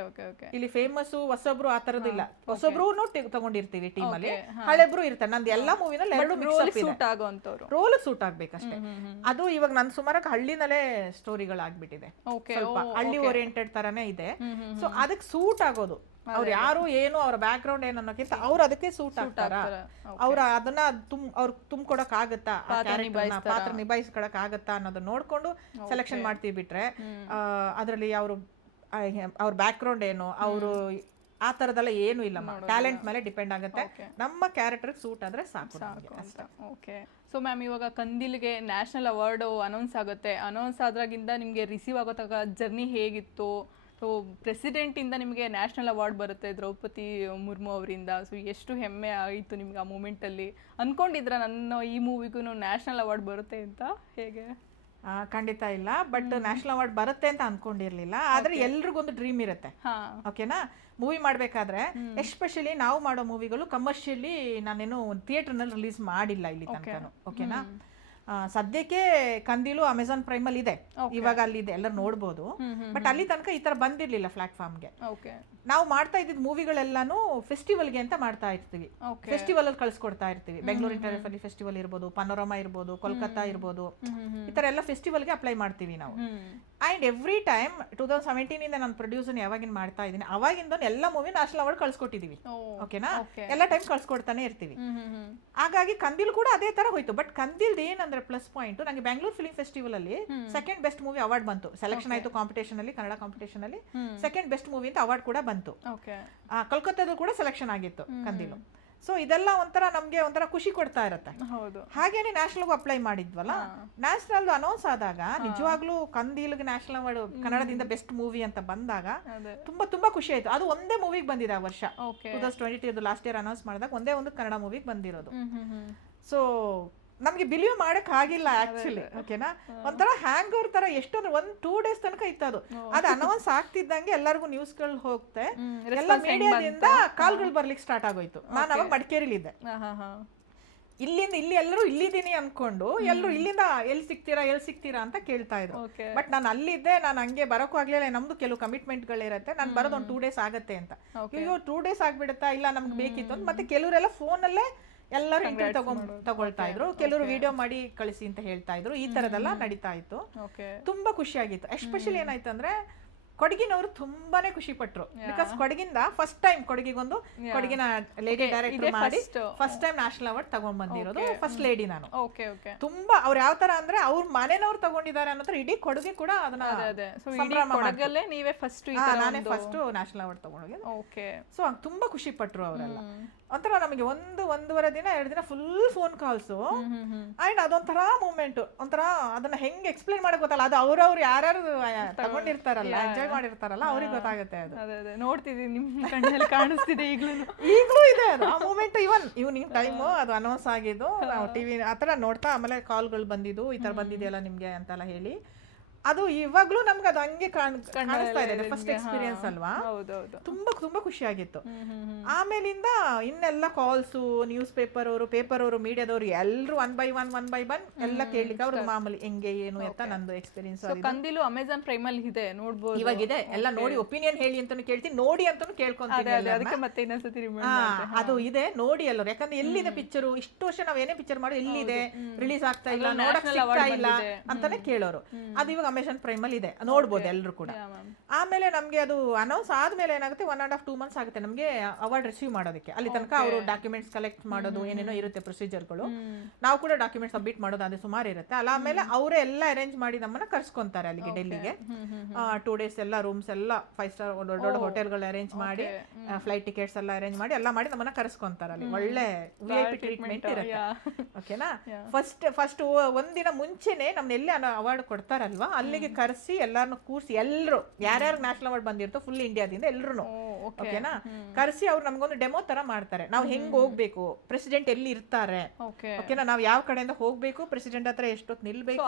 ಇಲ್ಲಿ ಫೇಮಸ್ ಹೊಸಬ್ರು ಆ ತರದ್ದು ಇಲ್ಲ. ಹೊಸಬ್ರು ತಗೊಂಡಿರ್ತೀವಿ ಟೀಮ್ ಅಲ್ಲಿ, ಹಳೆಬ್ರು ಇರ್ತಾರೆ. ನಂದು ಎಲ್ಲಾ ಮೂವಿನಲ್ಲಿ ಎರಡು ರೋಲ್ ಸೂಟ್ ಆಗ್ಬೇಕಷ್ಟೇ. ಅದು ಇವಾಗ ನನ್ ಸುಮಾರಾಗಿ ಹಳ್ಳಿನಲ್ಲೇ ಸ್ಟೋರಿಗಳಾಗ್ಬಿಟ್ಟಿದೆ, ಸ್ವಲ್ಪ ಹಳ್ಳಿ ಓರಿಯೆಂಟೆಡ್ ತರಾನೇ ಇದೆ. ಸೊ ಅದಕ್ಕೆ ಸೂಟ್ ಆಗೋದು ಅವ್ರು ಯಾರು ಏನು ಅವ್ರ ಬ್ಯಾಕ್ ಗ್ರೌಂಡ್ ಏನು ಅನ್ನೋಕ್ಕಿಂತ ಅವ್ರು ಅದಕ್ಕೆ ಸೂಟ್ ಆಗ್ತಾರ, ಅವ್ರ ಅದನ್ನ ಅವ್ರು ತುಂಬಿಕೊಡಕ್ ಆಗತ್ತಾ, ಪಾತ್ರ ನಿಭಾಯಿಸ್ಕೊಳಕ್ ಆಗತ್ತಾ ಅನ್ನೋದನ್ನ ನೋಡ್ಕೊಂಡು ಸೆಲೆಕ್ಷನ್ ಮಾಡ್ತೀವಿ. ಬಿಟ್ರೆ ಅದರಲ್ಲಿ ಅವ್ರ ಬ್ಯಾಕ್ ಗ್ರೌಂಡ್ ಏನು, ಅವರು ಆ ತರದೆಲ್ಲ ಏನು ಇಲ್ಲ. ಟ್ಯಾಲೆಂಟ್ ಮೇಲೆ ಡಿಪೆಂಡ್ ಆಗುತ್ತೆ. ನಮ್ಮ ಕ್ಯಾರೆಕ್ಟರ್ ಸೂಟ್ ಆದ್ರೆ ಸಾಕು. ಓಕೆ. ಸೊ ಮ್ಯಾಮ್, ಇವಾಗ ಕಂದಿಲ್ಗೆ ನ್ಯಾಷನಲ್ ಅವಾರ್ಡ್ ಅನೌನ್ಸ್ ಆಗುತ್ತೆ. ಅನೌನ್ಸ್ ಆದ್ರಾಗಿಂದ ನಿಮಗೆ ರಿಸೀವ್ ಆಗೋ ತನಕ ಜರ್ನಿ ಹೇಗಿತ್ತು? ಸೊ ಪ್ರೆಸಿಡೆಂಟಿಂದ ನಿಮಗೆ ನ್ಯಾಷನಲ್ ಅವಾರ್ಡ್ ಬರುತ್ತೆ ದ್ರೌಪದಿ ಮುರ್ಮು ಅವರಿಂದ. ಸೊ ಎಷ್ಟು ಹೆಮ್ಮೆ ಆಯಿತು ನಿಮ್ಗೆ ಆ ಮೂಮೆಂಟಲ್ಲಿ? ಅಂದ್ಕೊಂಡಿದ್ರ ನನ್ನ ಈ ಮೂವಿಗೂ ನ್ಯಾಷನಲ್ ಅವಾರ್ಡ್ ಬರುತ್ತೆ ಅಂತ? ಹೇಗೆ? ಖಂಡಿತ ಇಲ್ಲ, ಬಟ್ ನ್ಯಾಷನಲ್ ಅವಾರ್ಡ್ ಬರುತ್ತೆ ಅಂತ ಅನ್ಕೊಂಡಿರ್ಲಿಲ್ಲ. ಆದ್ರೆ ಎಲ್ರಿಗೊಂದು ಡ್ರೀಮ್ ಇರುತ್ತೆ. ಓಕೆನಾ? ಮೂವಿ ಮಾಡ್ಬೇಕಾದ್ರೆ ಎಸ್ಪೆಷಲಿ ನಾವು ಮಾಡೋ ಮೂವಿಗಳು ಕಮರ್ಷಿಯಲಿ ನಾನೇನು ಥಿಯೇಟರ್ ನಲ್ಲಿ ರಿಲೀಸ್ ಮಾಡಿಲ್ಲ ಇಲ್ಲಿ ತನಕ. ಓಕೆನಾ? ಸದ್ಯಕ್ಕೆ ಕಂದೀಲು ಅಮೆಝಾನ್ ಪ್ರೈಮ್ ಅಲ್ಲಿ ಇದೆ, ಇವಾಗ ಅಲ್ಲಿ ಇದೆ, ಎಲ್ಲರೂ ನೋಡ್ಬೋದು. ಬಟ್ ಅಲ್ಲಿ ತನಕ ಈ ತರ ಬಂದಿರ್ಲಿಲ್ಲ ಪ್ಲಾಟ್ಫಾರ್ಮ್ಗೆ. ನಾವು ಮಾಡ್ತಾ ಇದ್ದಿದ್ ಮೂವಿಗಳೆಲ್ಲಾನು ಫೆಸ್ಟಿವಲ್ಗೆ ಅಂತ ಮಾಡ್ತಾ ಇರ್ತೀವಿ. ಫೆಸ್ಟಿವಲ್ ಅಲ್ಲಿ ಕಳ್ಸಿಕೊಡ್ತಾ ಇರ್ತೀವಿ. ಬೆಂಗಳೂರು ಇಂಟರ್ನ್ಯಾಷನಲ್ ಫೆಸ್ಟಿವಲ್ ಇರ್ಬೋದು, ಪನೋರಮಾ ಇರ್ಬೋದು, ಕೋಲ್ಕತ್ತಾ ಇರ್ಬೋದು, ಈ ತರ ಎಲ್ಲ ಫೆಸ್ಟಿವಲ್ಗೆ ಅಪ್ಲೈ ಮಾಡ್ತೀವಿ ನಾವು. ಅಂಡ್ ಎವ್ರಿ ಟೈಮ್ 2017 ಇಂದ ನಾನು ಪ್ರೊಡ್ಯೂಸರ್ ಯಾವಾಗಿನ ಮಾಡ್ತಾ ಇದ್ದೀನಿ ಅವಾಗಿಂದ ಎಲ್ಲ ಮೂವಿ ನ್ಯಾಷನಲ್ ಅವಾರ್ಡ್ ಕಳ್ಸಿಕೊಟ್ಟಿದೀವಿ. ಓಕೆನಾ? ಎಲ್ಲ ಟೈಮ್ ಕಳ್ಸಿಕೊಡ್ತಾನೆ ಇರ್ತೀವಿ. ಹಾಗಾಗಿ ಕಂದಿಲ್ ಕೂಡ ಅದೇ ತರ ಹೋಯ್ತು. ಬಟ್ ಕಂದಿಲ್ದು ಏನಂದ್ರೆ ಪ್ಲಸ್ ಪಾಯಿಂಟ್, ನಂಗೆ ಬೆಂಗಳೂರು ಫಿಲ್ಮ್ ಫೆಸ್ಟಿವಲ್ ಅಲ್ಲಿ ಸೆಕೆಂಡ್ ಬೆಸ್ಟ್ ಮೂವಿ ಅವಾರ್ಡ್ ಬಂತು. ಸೆಲೆಕ್ಷನ್ ಆಯ್ತು ಕಾಂಪಿಟೇಷನ್ ಅಲ್ಲಿ, ಕನ್ನಡ ಕಾಂಪಿಟೇಷನ್ ಅಲ್ಲಿ ಸೆಕೆಂಡ್ ಬೆಸ್ಟ್ ಮೂವಿ ಅಂತ ಅವಾರ್ಡ್ ಕೂಡ ಬಂತು. ಕೋಲ್ಕತ್ತಾದಲ್ಲಿ ಕೂಡ ಸೆಲೆಕ್ಷನ್ ಆಗಿತ್ತು ಕಂದಿಲು. ಸೊ ಇದೆಲ್ಲ ಒಂಥರ ನಮ್ಗೆ ಒಂಥರ ಖುಷಿ ಕೊಡ್ತಾ ಇರುತ್ತೆ. ಹಾಗೇನೆ ನ್ಯಾಷನಲ್ಗೂ ಅಪ್ಲೈ ಮಾಡಿದ್ವಲ್ಲ, ನ್ಯಾಷನಲ್ ಅನೌನ್ಸ್ ಆದಾಗ ನಿಜವಾಗ್ಲೂ ಕಂದೀಲ್ಗೆ ನ್ಯಾಷನಲ್ ಅವಾರ್ಡ್ ಕನ್ನಡದಿಂದ ಬೆಸ್ಟ್ ಮೂವಿ ಅಂತ ಬಂದಾಗ ತುಂಬಾ ತುಂಬಾ ಖುಷಿ ಆಯ್ತು. ಅದು ಒಂದೇ ಮೂವಿಗೆ ಬಂದಿದೆ ಆ ವರ್ಷ, 2022 ಲಾಸ್ಟ್ ಇಯರ್ ಅನೌನ್ಸ್ ಮಾಡಿದಾಗ ಒಂದೇ ಒಂದು ಕನ್ನಡ ಮೂವಿಗೆ ಬಂದಿರೋದು. ಸೊ ನಮ್ಗೆ ಬಿಲೀವ್ ಮಾಡಕ್ ಆಗಿಲ್ಲ ಆಕ್ಚುಲಿ. ಓಕೆನಾ? ಒಂಥರ ಹ್ಯಾಂಗ್ ಓವರ್ ತರ ಎಷ್ಟೊಂದು 1-2 ಡೇಸ್ ತನಕ ಇತ್ತು. ಅದು ಅನೌನ್ಸ್ ಆಗ್ತಿದ್ದಂಗೆ ಎಲ್ಲರಿಗೂ ನ್ಯೂಸ್ಗಳು ಹೋಗ್ತೆ, ಎಲ್ಲ ಮೀಡಿಯಾದಿಂದ ಕಾಲ್ಗಳು ಬರ್ಲಿಕ್ಕೆ ಸ್ಟಾರ್ಟ್ ಆಗೋಯ್ತು. ನಾನು ಅವಾಗ ಮಡಿಕೇರಿಲಿದ್ದೆ. ಇಲ್ಲಿಂದ ಇಲ್ಲಿ ಎಲ್ಲರೂ ಇಲ್ಲಿದ್ದೀನಿ ಅನ್ಕೊಂಡು ಎಲ್ಲರೂ ಇಲ್ಲಿಂದ ಎಲ್ಲಿ ಸಿಗ್ತೀರಾ ಅಂತ ಕೇಳ್ತಾ ಇದ್ರು. ಬಟ್ ನಾನು ಅಲ್ಲಿದ್ದೆ, ನಾನು ಹಂಗೆ ಬರೋಕ್ಕೂ ಆಗ್ಲಿಲ್ಲ. ನಮ್ದು ಕೆಲವು ಕಮಿಟ್ಮೆಂಟ್ಗಳಿರತ್ತೆ, ನಾನು ಬರೋದು ಒಂದು 2 ಡೇಸ್ ಆಗತ್ತೆ ಅಂತ. ಅಯ್ಯೋ 2 ಡೇಸ್ ಆಗ್ಬಿಡುತ್ತಾ? ಇಲ್ಲ ನಮ್ಗೆ ಬೇಕಿತ್ತು ಅಂತ. ಮತ್ತೆ ಕೆಲವರೆಲ್ಲ ಫೋನಲ್ಲೇ ಎಲ್ಲರೂ ಇಂಟರ್ವ್ಯೂ ತಗೊಳ್ತಾ ಇದ್ರು, ಕೆಲವರು ವಿಡಿಯೋ ಮಾಡಿ ಕಳಿಸಿ ಅಂತ ಹೇಳ್ತಾ ಇದ್ರು. ಈ ತರದೆಲ್ಲ ನಡೀತಾ ಇತ್ತು. ತುಂಬಾ ಖುಷಿ ಆಗಿತ್ತು. ಎಸ್ಪೆಷಲಿ ಏನಾಯ್ತು ಅಂದ್ರೆ ಕೊಡಗಿನವರು ತುಂಬಾನೇ ಖುಷಿ ಪಟ್ರು. ಬಿಕಾಸ್ ಕೊಡಗಿಂದ ಫಸ್ಟ್ ಟೈಮ್ ಕೊಡಗಿನ ಲೇಡಿ ಡೈರೆಕ್ಟರ್ ಮಾಡಿ ಫಸ್ಟ್ ಟೈಮ್ ನ್ಯಾಷನಲ್ ಅವಾರ್ಡ್ ತಗೊಂಡ್ ಬಂದಿರೋದು ಫಸ್ಟ್ ಲೇಡಿ ನಾನು. ತುಂಬಾ ಅವ್ರು ಯಾವ ತರ ಅಂದ್ರೆ ಅವ್ರ ಮನೆಯವ್ರು ತಗೊಂಡಿದ್ದಾರೆ ಅನ್ನೋ ಇಡೀ ಕೊಡುಗೆ ಕೂಡ ಅದನ್ನ ನಾನೇ ಫಸ್ಟ್ ನ್ಯಾಷನಲ್ ಅವಾರ್ಡ್ ತಗೊಂಡೋಗಿ. ಸೊ ತುಂಬಾ ಖುಷಿ ಪಟ್ರು ಅವರೆಲ್ಲ. ಒಂಥರ ನಮಗೆ 1-1.5 ದಿನ 2 ದಿನ ಫುಲ್ ಫೋನ್ ಕಾಲ್ಸು. ಅಂಡ್ ಅದೊಂಥರ ಮೂಮೆಂಟ್, ಒಂಥರ ಅದನ್ನ ಹೆಂಗ್ ಎಕ್ಸ್ಪ್ಲೈನ್ ಮಾಡಕ್ ಗೊತ್ತಲ್ಲ. ಅದು ಅವ್ರವ್ರು ಯಾರ್ಯಾರು ತಗೊಂಡಿರ್ತಾರಲ್ಲ, ಎಂಜಾಯ್ ಮಾಡಿರ್ತಾರಲ್ಲ, ಅವ್ರಿಗೆ ಗೊತ್ತಾಗುತ್ತೆ. ಅದು ನೋಡ್ತಿದೀನಿ ನಿಮ್ ಕಣ್ಣಲ್ಲಿ ಕಾಣಿಸ್ತಿದೆ ಈಗಲೂ ಇದೆ ಅದು ಆ ಮೂಮೆಂಟ್. ಈವ್ನಿಂಗ್ ಟೈಮು ಅದು ಅನೌನ್ಸ್ ಆಗಿದ್ದು, ನಾವು ಟಿವಿ ಆತರ ನೋಡ್ತಾ ಆಮೇಲೆ ಕಾಲ್ಗಳು ಬಂದಿದ್ದು, ಈ ತರ ಬಂದಿದೆಯಲ್ಲ ನಿಮ್ಗೆ ಅಂತೆಲ್ಲ ಹೇಳಿ. ಅದು ಇವಾಗ್ಲೂ ನಮ್ಗೆ ಅದು ಹಂಗೆ ಕಾಣಿಸ್ತಾ ಇದೆ. ಫಸ್ಟ್ ಎಕ್ಸ್ಪೀರಿಯನ್ಸ್ ಅಲ್ವಾ? ತುಂಬಾ ತುಂಬಾ ಖುಷಿ ಆಗಿತ್ತು. ಆಮೇಲಿಂದ ಇನ್ನೆಲ್ಲ ಕಾಲ್ಸು, ನ್ಯೂಸ್ ಪೇಪರ್ ಅವರು ಮೀಡಿಯಾದವರು ಎಲ್ಲರೂ ಒನ್ ಬೈ ಒನ್ ಎಲ್ಲ ಕೇಳಲಿಕ್ಕೆ ಅವ್ರದ್ದು ಮಾಮೂಲಿ ಹೆಂಗೆ ಏನು ಅಂತ ನಂದು ಎಕ್ಸ್ಪೀರಿಯನ್ಸ್. ಕಂದಿಲು ಅಮೆಝಾನ್ ಪ್ರೈಮ್ ಅಲ್ಲಿ ಇದೆ, ನೋಡ್ಬೋದು. ಇವಾಗಿದೆ ಎಲ್ಲ ನೋಡಿ ಒಪಿನಿಯನ್ ಹೇಳಿ ಅಂತಾನು ಕೇಳ್ತೀನಿ, ನೋಡಿ ಅಂತಾನು ಕೇಳ್ಕೊಂತೀನಿ. ಅದಕ್ಕೆ ಮತ್ತೆ ಇನ್ನೊಂದ್ಸತಿ ಅದು ಇದೆ ನೋಡಿ ಎಲ್ಲರೂ. ಯಾಕಂದ್ರೆ ಎಲ್ಲಿದೆ ಪಿಕ್ಚರು, ಇಷ್ಟು ವರ್ಷ ನಾವ್ ಏನೇ ಪಿಕ್ಚರ್ ಮಾಡಿ ಎಲ್ಲಿದೆ, ರಿಲೀಸ್ ಆಗ್ತಾ ಇಲ್ಲ, ನೋಡಕ್ ಸಿಗ್ತಾ ಇಲ್ಲ ಅಂತಾನೆ ಕೇಳೋರು. ಅದು ಇವಾಗ ಅಮೆಝಾನ್ ಪ್ರೈಮ್ ಅಲ್ಲಿ ಇದೆ, ನೋಡ್ಬೋದು ಎಲ್ಲರೂ ಕೂಡ. ಆಮೇಲೆ ನಮ್ಗೆ ಅದು ಅನೌನ್ಸ್ ಆದ್ಮೇಲೆ ಏನಾಗುತ್ತೆ, 1.5-2 ಮಂತ್ಸ್ ಆಗುತ್ತೆ ನಮ್ಗೆ ಅವಾರ್ಡ್ ರಿಸೀವ್ ಮಾಡೋದಕ್ಕೆ. ಅಲ್ಲಿ ತನಕ ಅವರು ಡಾಕ್ಯುಮೆಂಟ್ಸ್ ಕಲೆಕ್ಟ್ ಮಾಡೋದು ಏನೇನೋ ಇರುತ್ತೆ ಪ್ರೊಸೀಜರ್ಗಳು. ನಾವು ಕೂಡ ಡಾಕ್ಯುಮೆಂಟ್ ಸಬ್ಮಿಟ್ ಮಾಡೋದು ಅದು ಸುಮಾರು ಇರುತ್ತೆ. ಅದಾದ್ಮೇಲೆ ಅವರೇ ಎಲ್ಲ ಅರೇಂಜ್ ಮಾಡಿ ನಮ್ಮನ್ನ ಕರ್ಸ್ಕೊಂತಾರೆ ಅಲ್ಲಿಗೆ, ಡೆಲ್ಲಿಗೆ. 2 ಡೇಸ್ ಎಲ್ಲ ರೂಮ್ಸ್ ಎಲ್ಲ 5 ಸ್ಟಾರ್ ದೊಡ್ಡ ಹೋಟೆಲ್ಗಳು ಅರೇಂಜ್ ಮಾಡಿ, ಫ್ಲೈಟ್ ಟಿಕೆಟ್ಸ್ ಎಲ್ಲ ಅರೇಂಜ್ ಮಾಡಿ ಎಲ್ಲ ಮಾಡಿ ನಮ್ಮನ್ನ ಕರ್ಸ್ಕೊಂತಾರೆ. ಅಲ್ಲಿ ಒಳ್ಳೆ VIP ಟ್ರೀಟ್ಮೆಂಟ್ ಇರುತ್ತೆ. ಓಕೆನಾ? ಫಸ್ಟ್ ಒಂದಿನ ಮುಂಚೆನೆ ನಮ್ನೆಲ್ಲಿ ಅವಾರ್ಡ್ ಕೊಡ್ತಾರಲ್ವಾ, ಅಲ್ಲಿಗೆ ಕರೆಸಿ ಎಲ್ಲಾರನ್ನು ಕೂರಿಸಿ, ಎಲ್ಲರೂ ಯಾರ್ಯಾರು ನ್ಯಾಷನಲ್ ಅವಾರ್ಡ್ ಬಂದಿರ್ತೋ ಫುಲ್ ಇಂಡಿಯಾದಿಂದ ಎಲ್ಲರೂ, ಓಕೆನಾ, ಕರೆಸಿ ಅವ್ರು ನಮ್ಗೊಂದು ಡೆಮೋ ತರ ಮಾಡ್ತಾರೆ. ನಾವು ಹೆಂಗ್ ಹೋಗ್ಬೇಕು, ಪ್ರೆಸಿಡೆಂಟ್ ಎಲ್ಲಿ ಇರ್ತಾರೆ, ಓಕೆನಾ, ನಾವು ಯಾವ ಕಡೆಯಿಂದ ಹೋಗ್ಬೇಕು, ಪ್ರೆಸಿಡೆಂಟ್ ಹತ್ರ ಎಷ್ಟೊತ್ತು ನಿಲ್ಬೇಕು,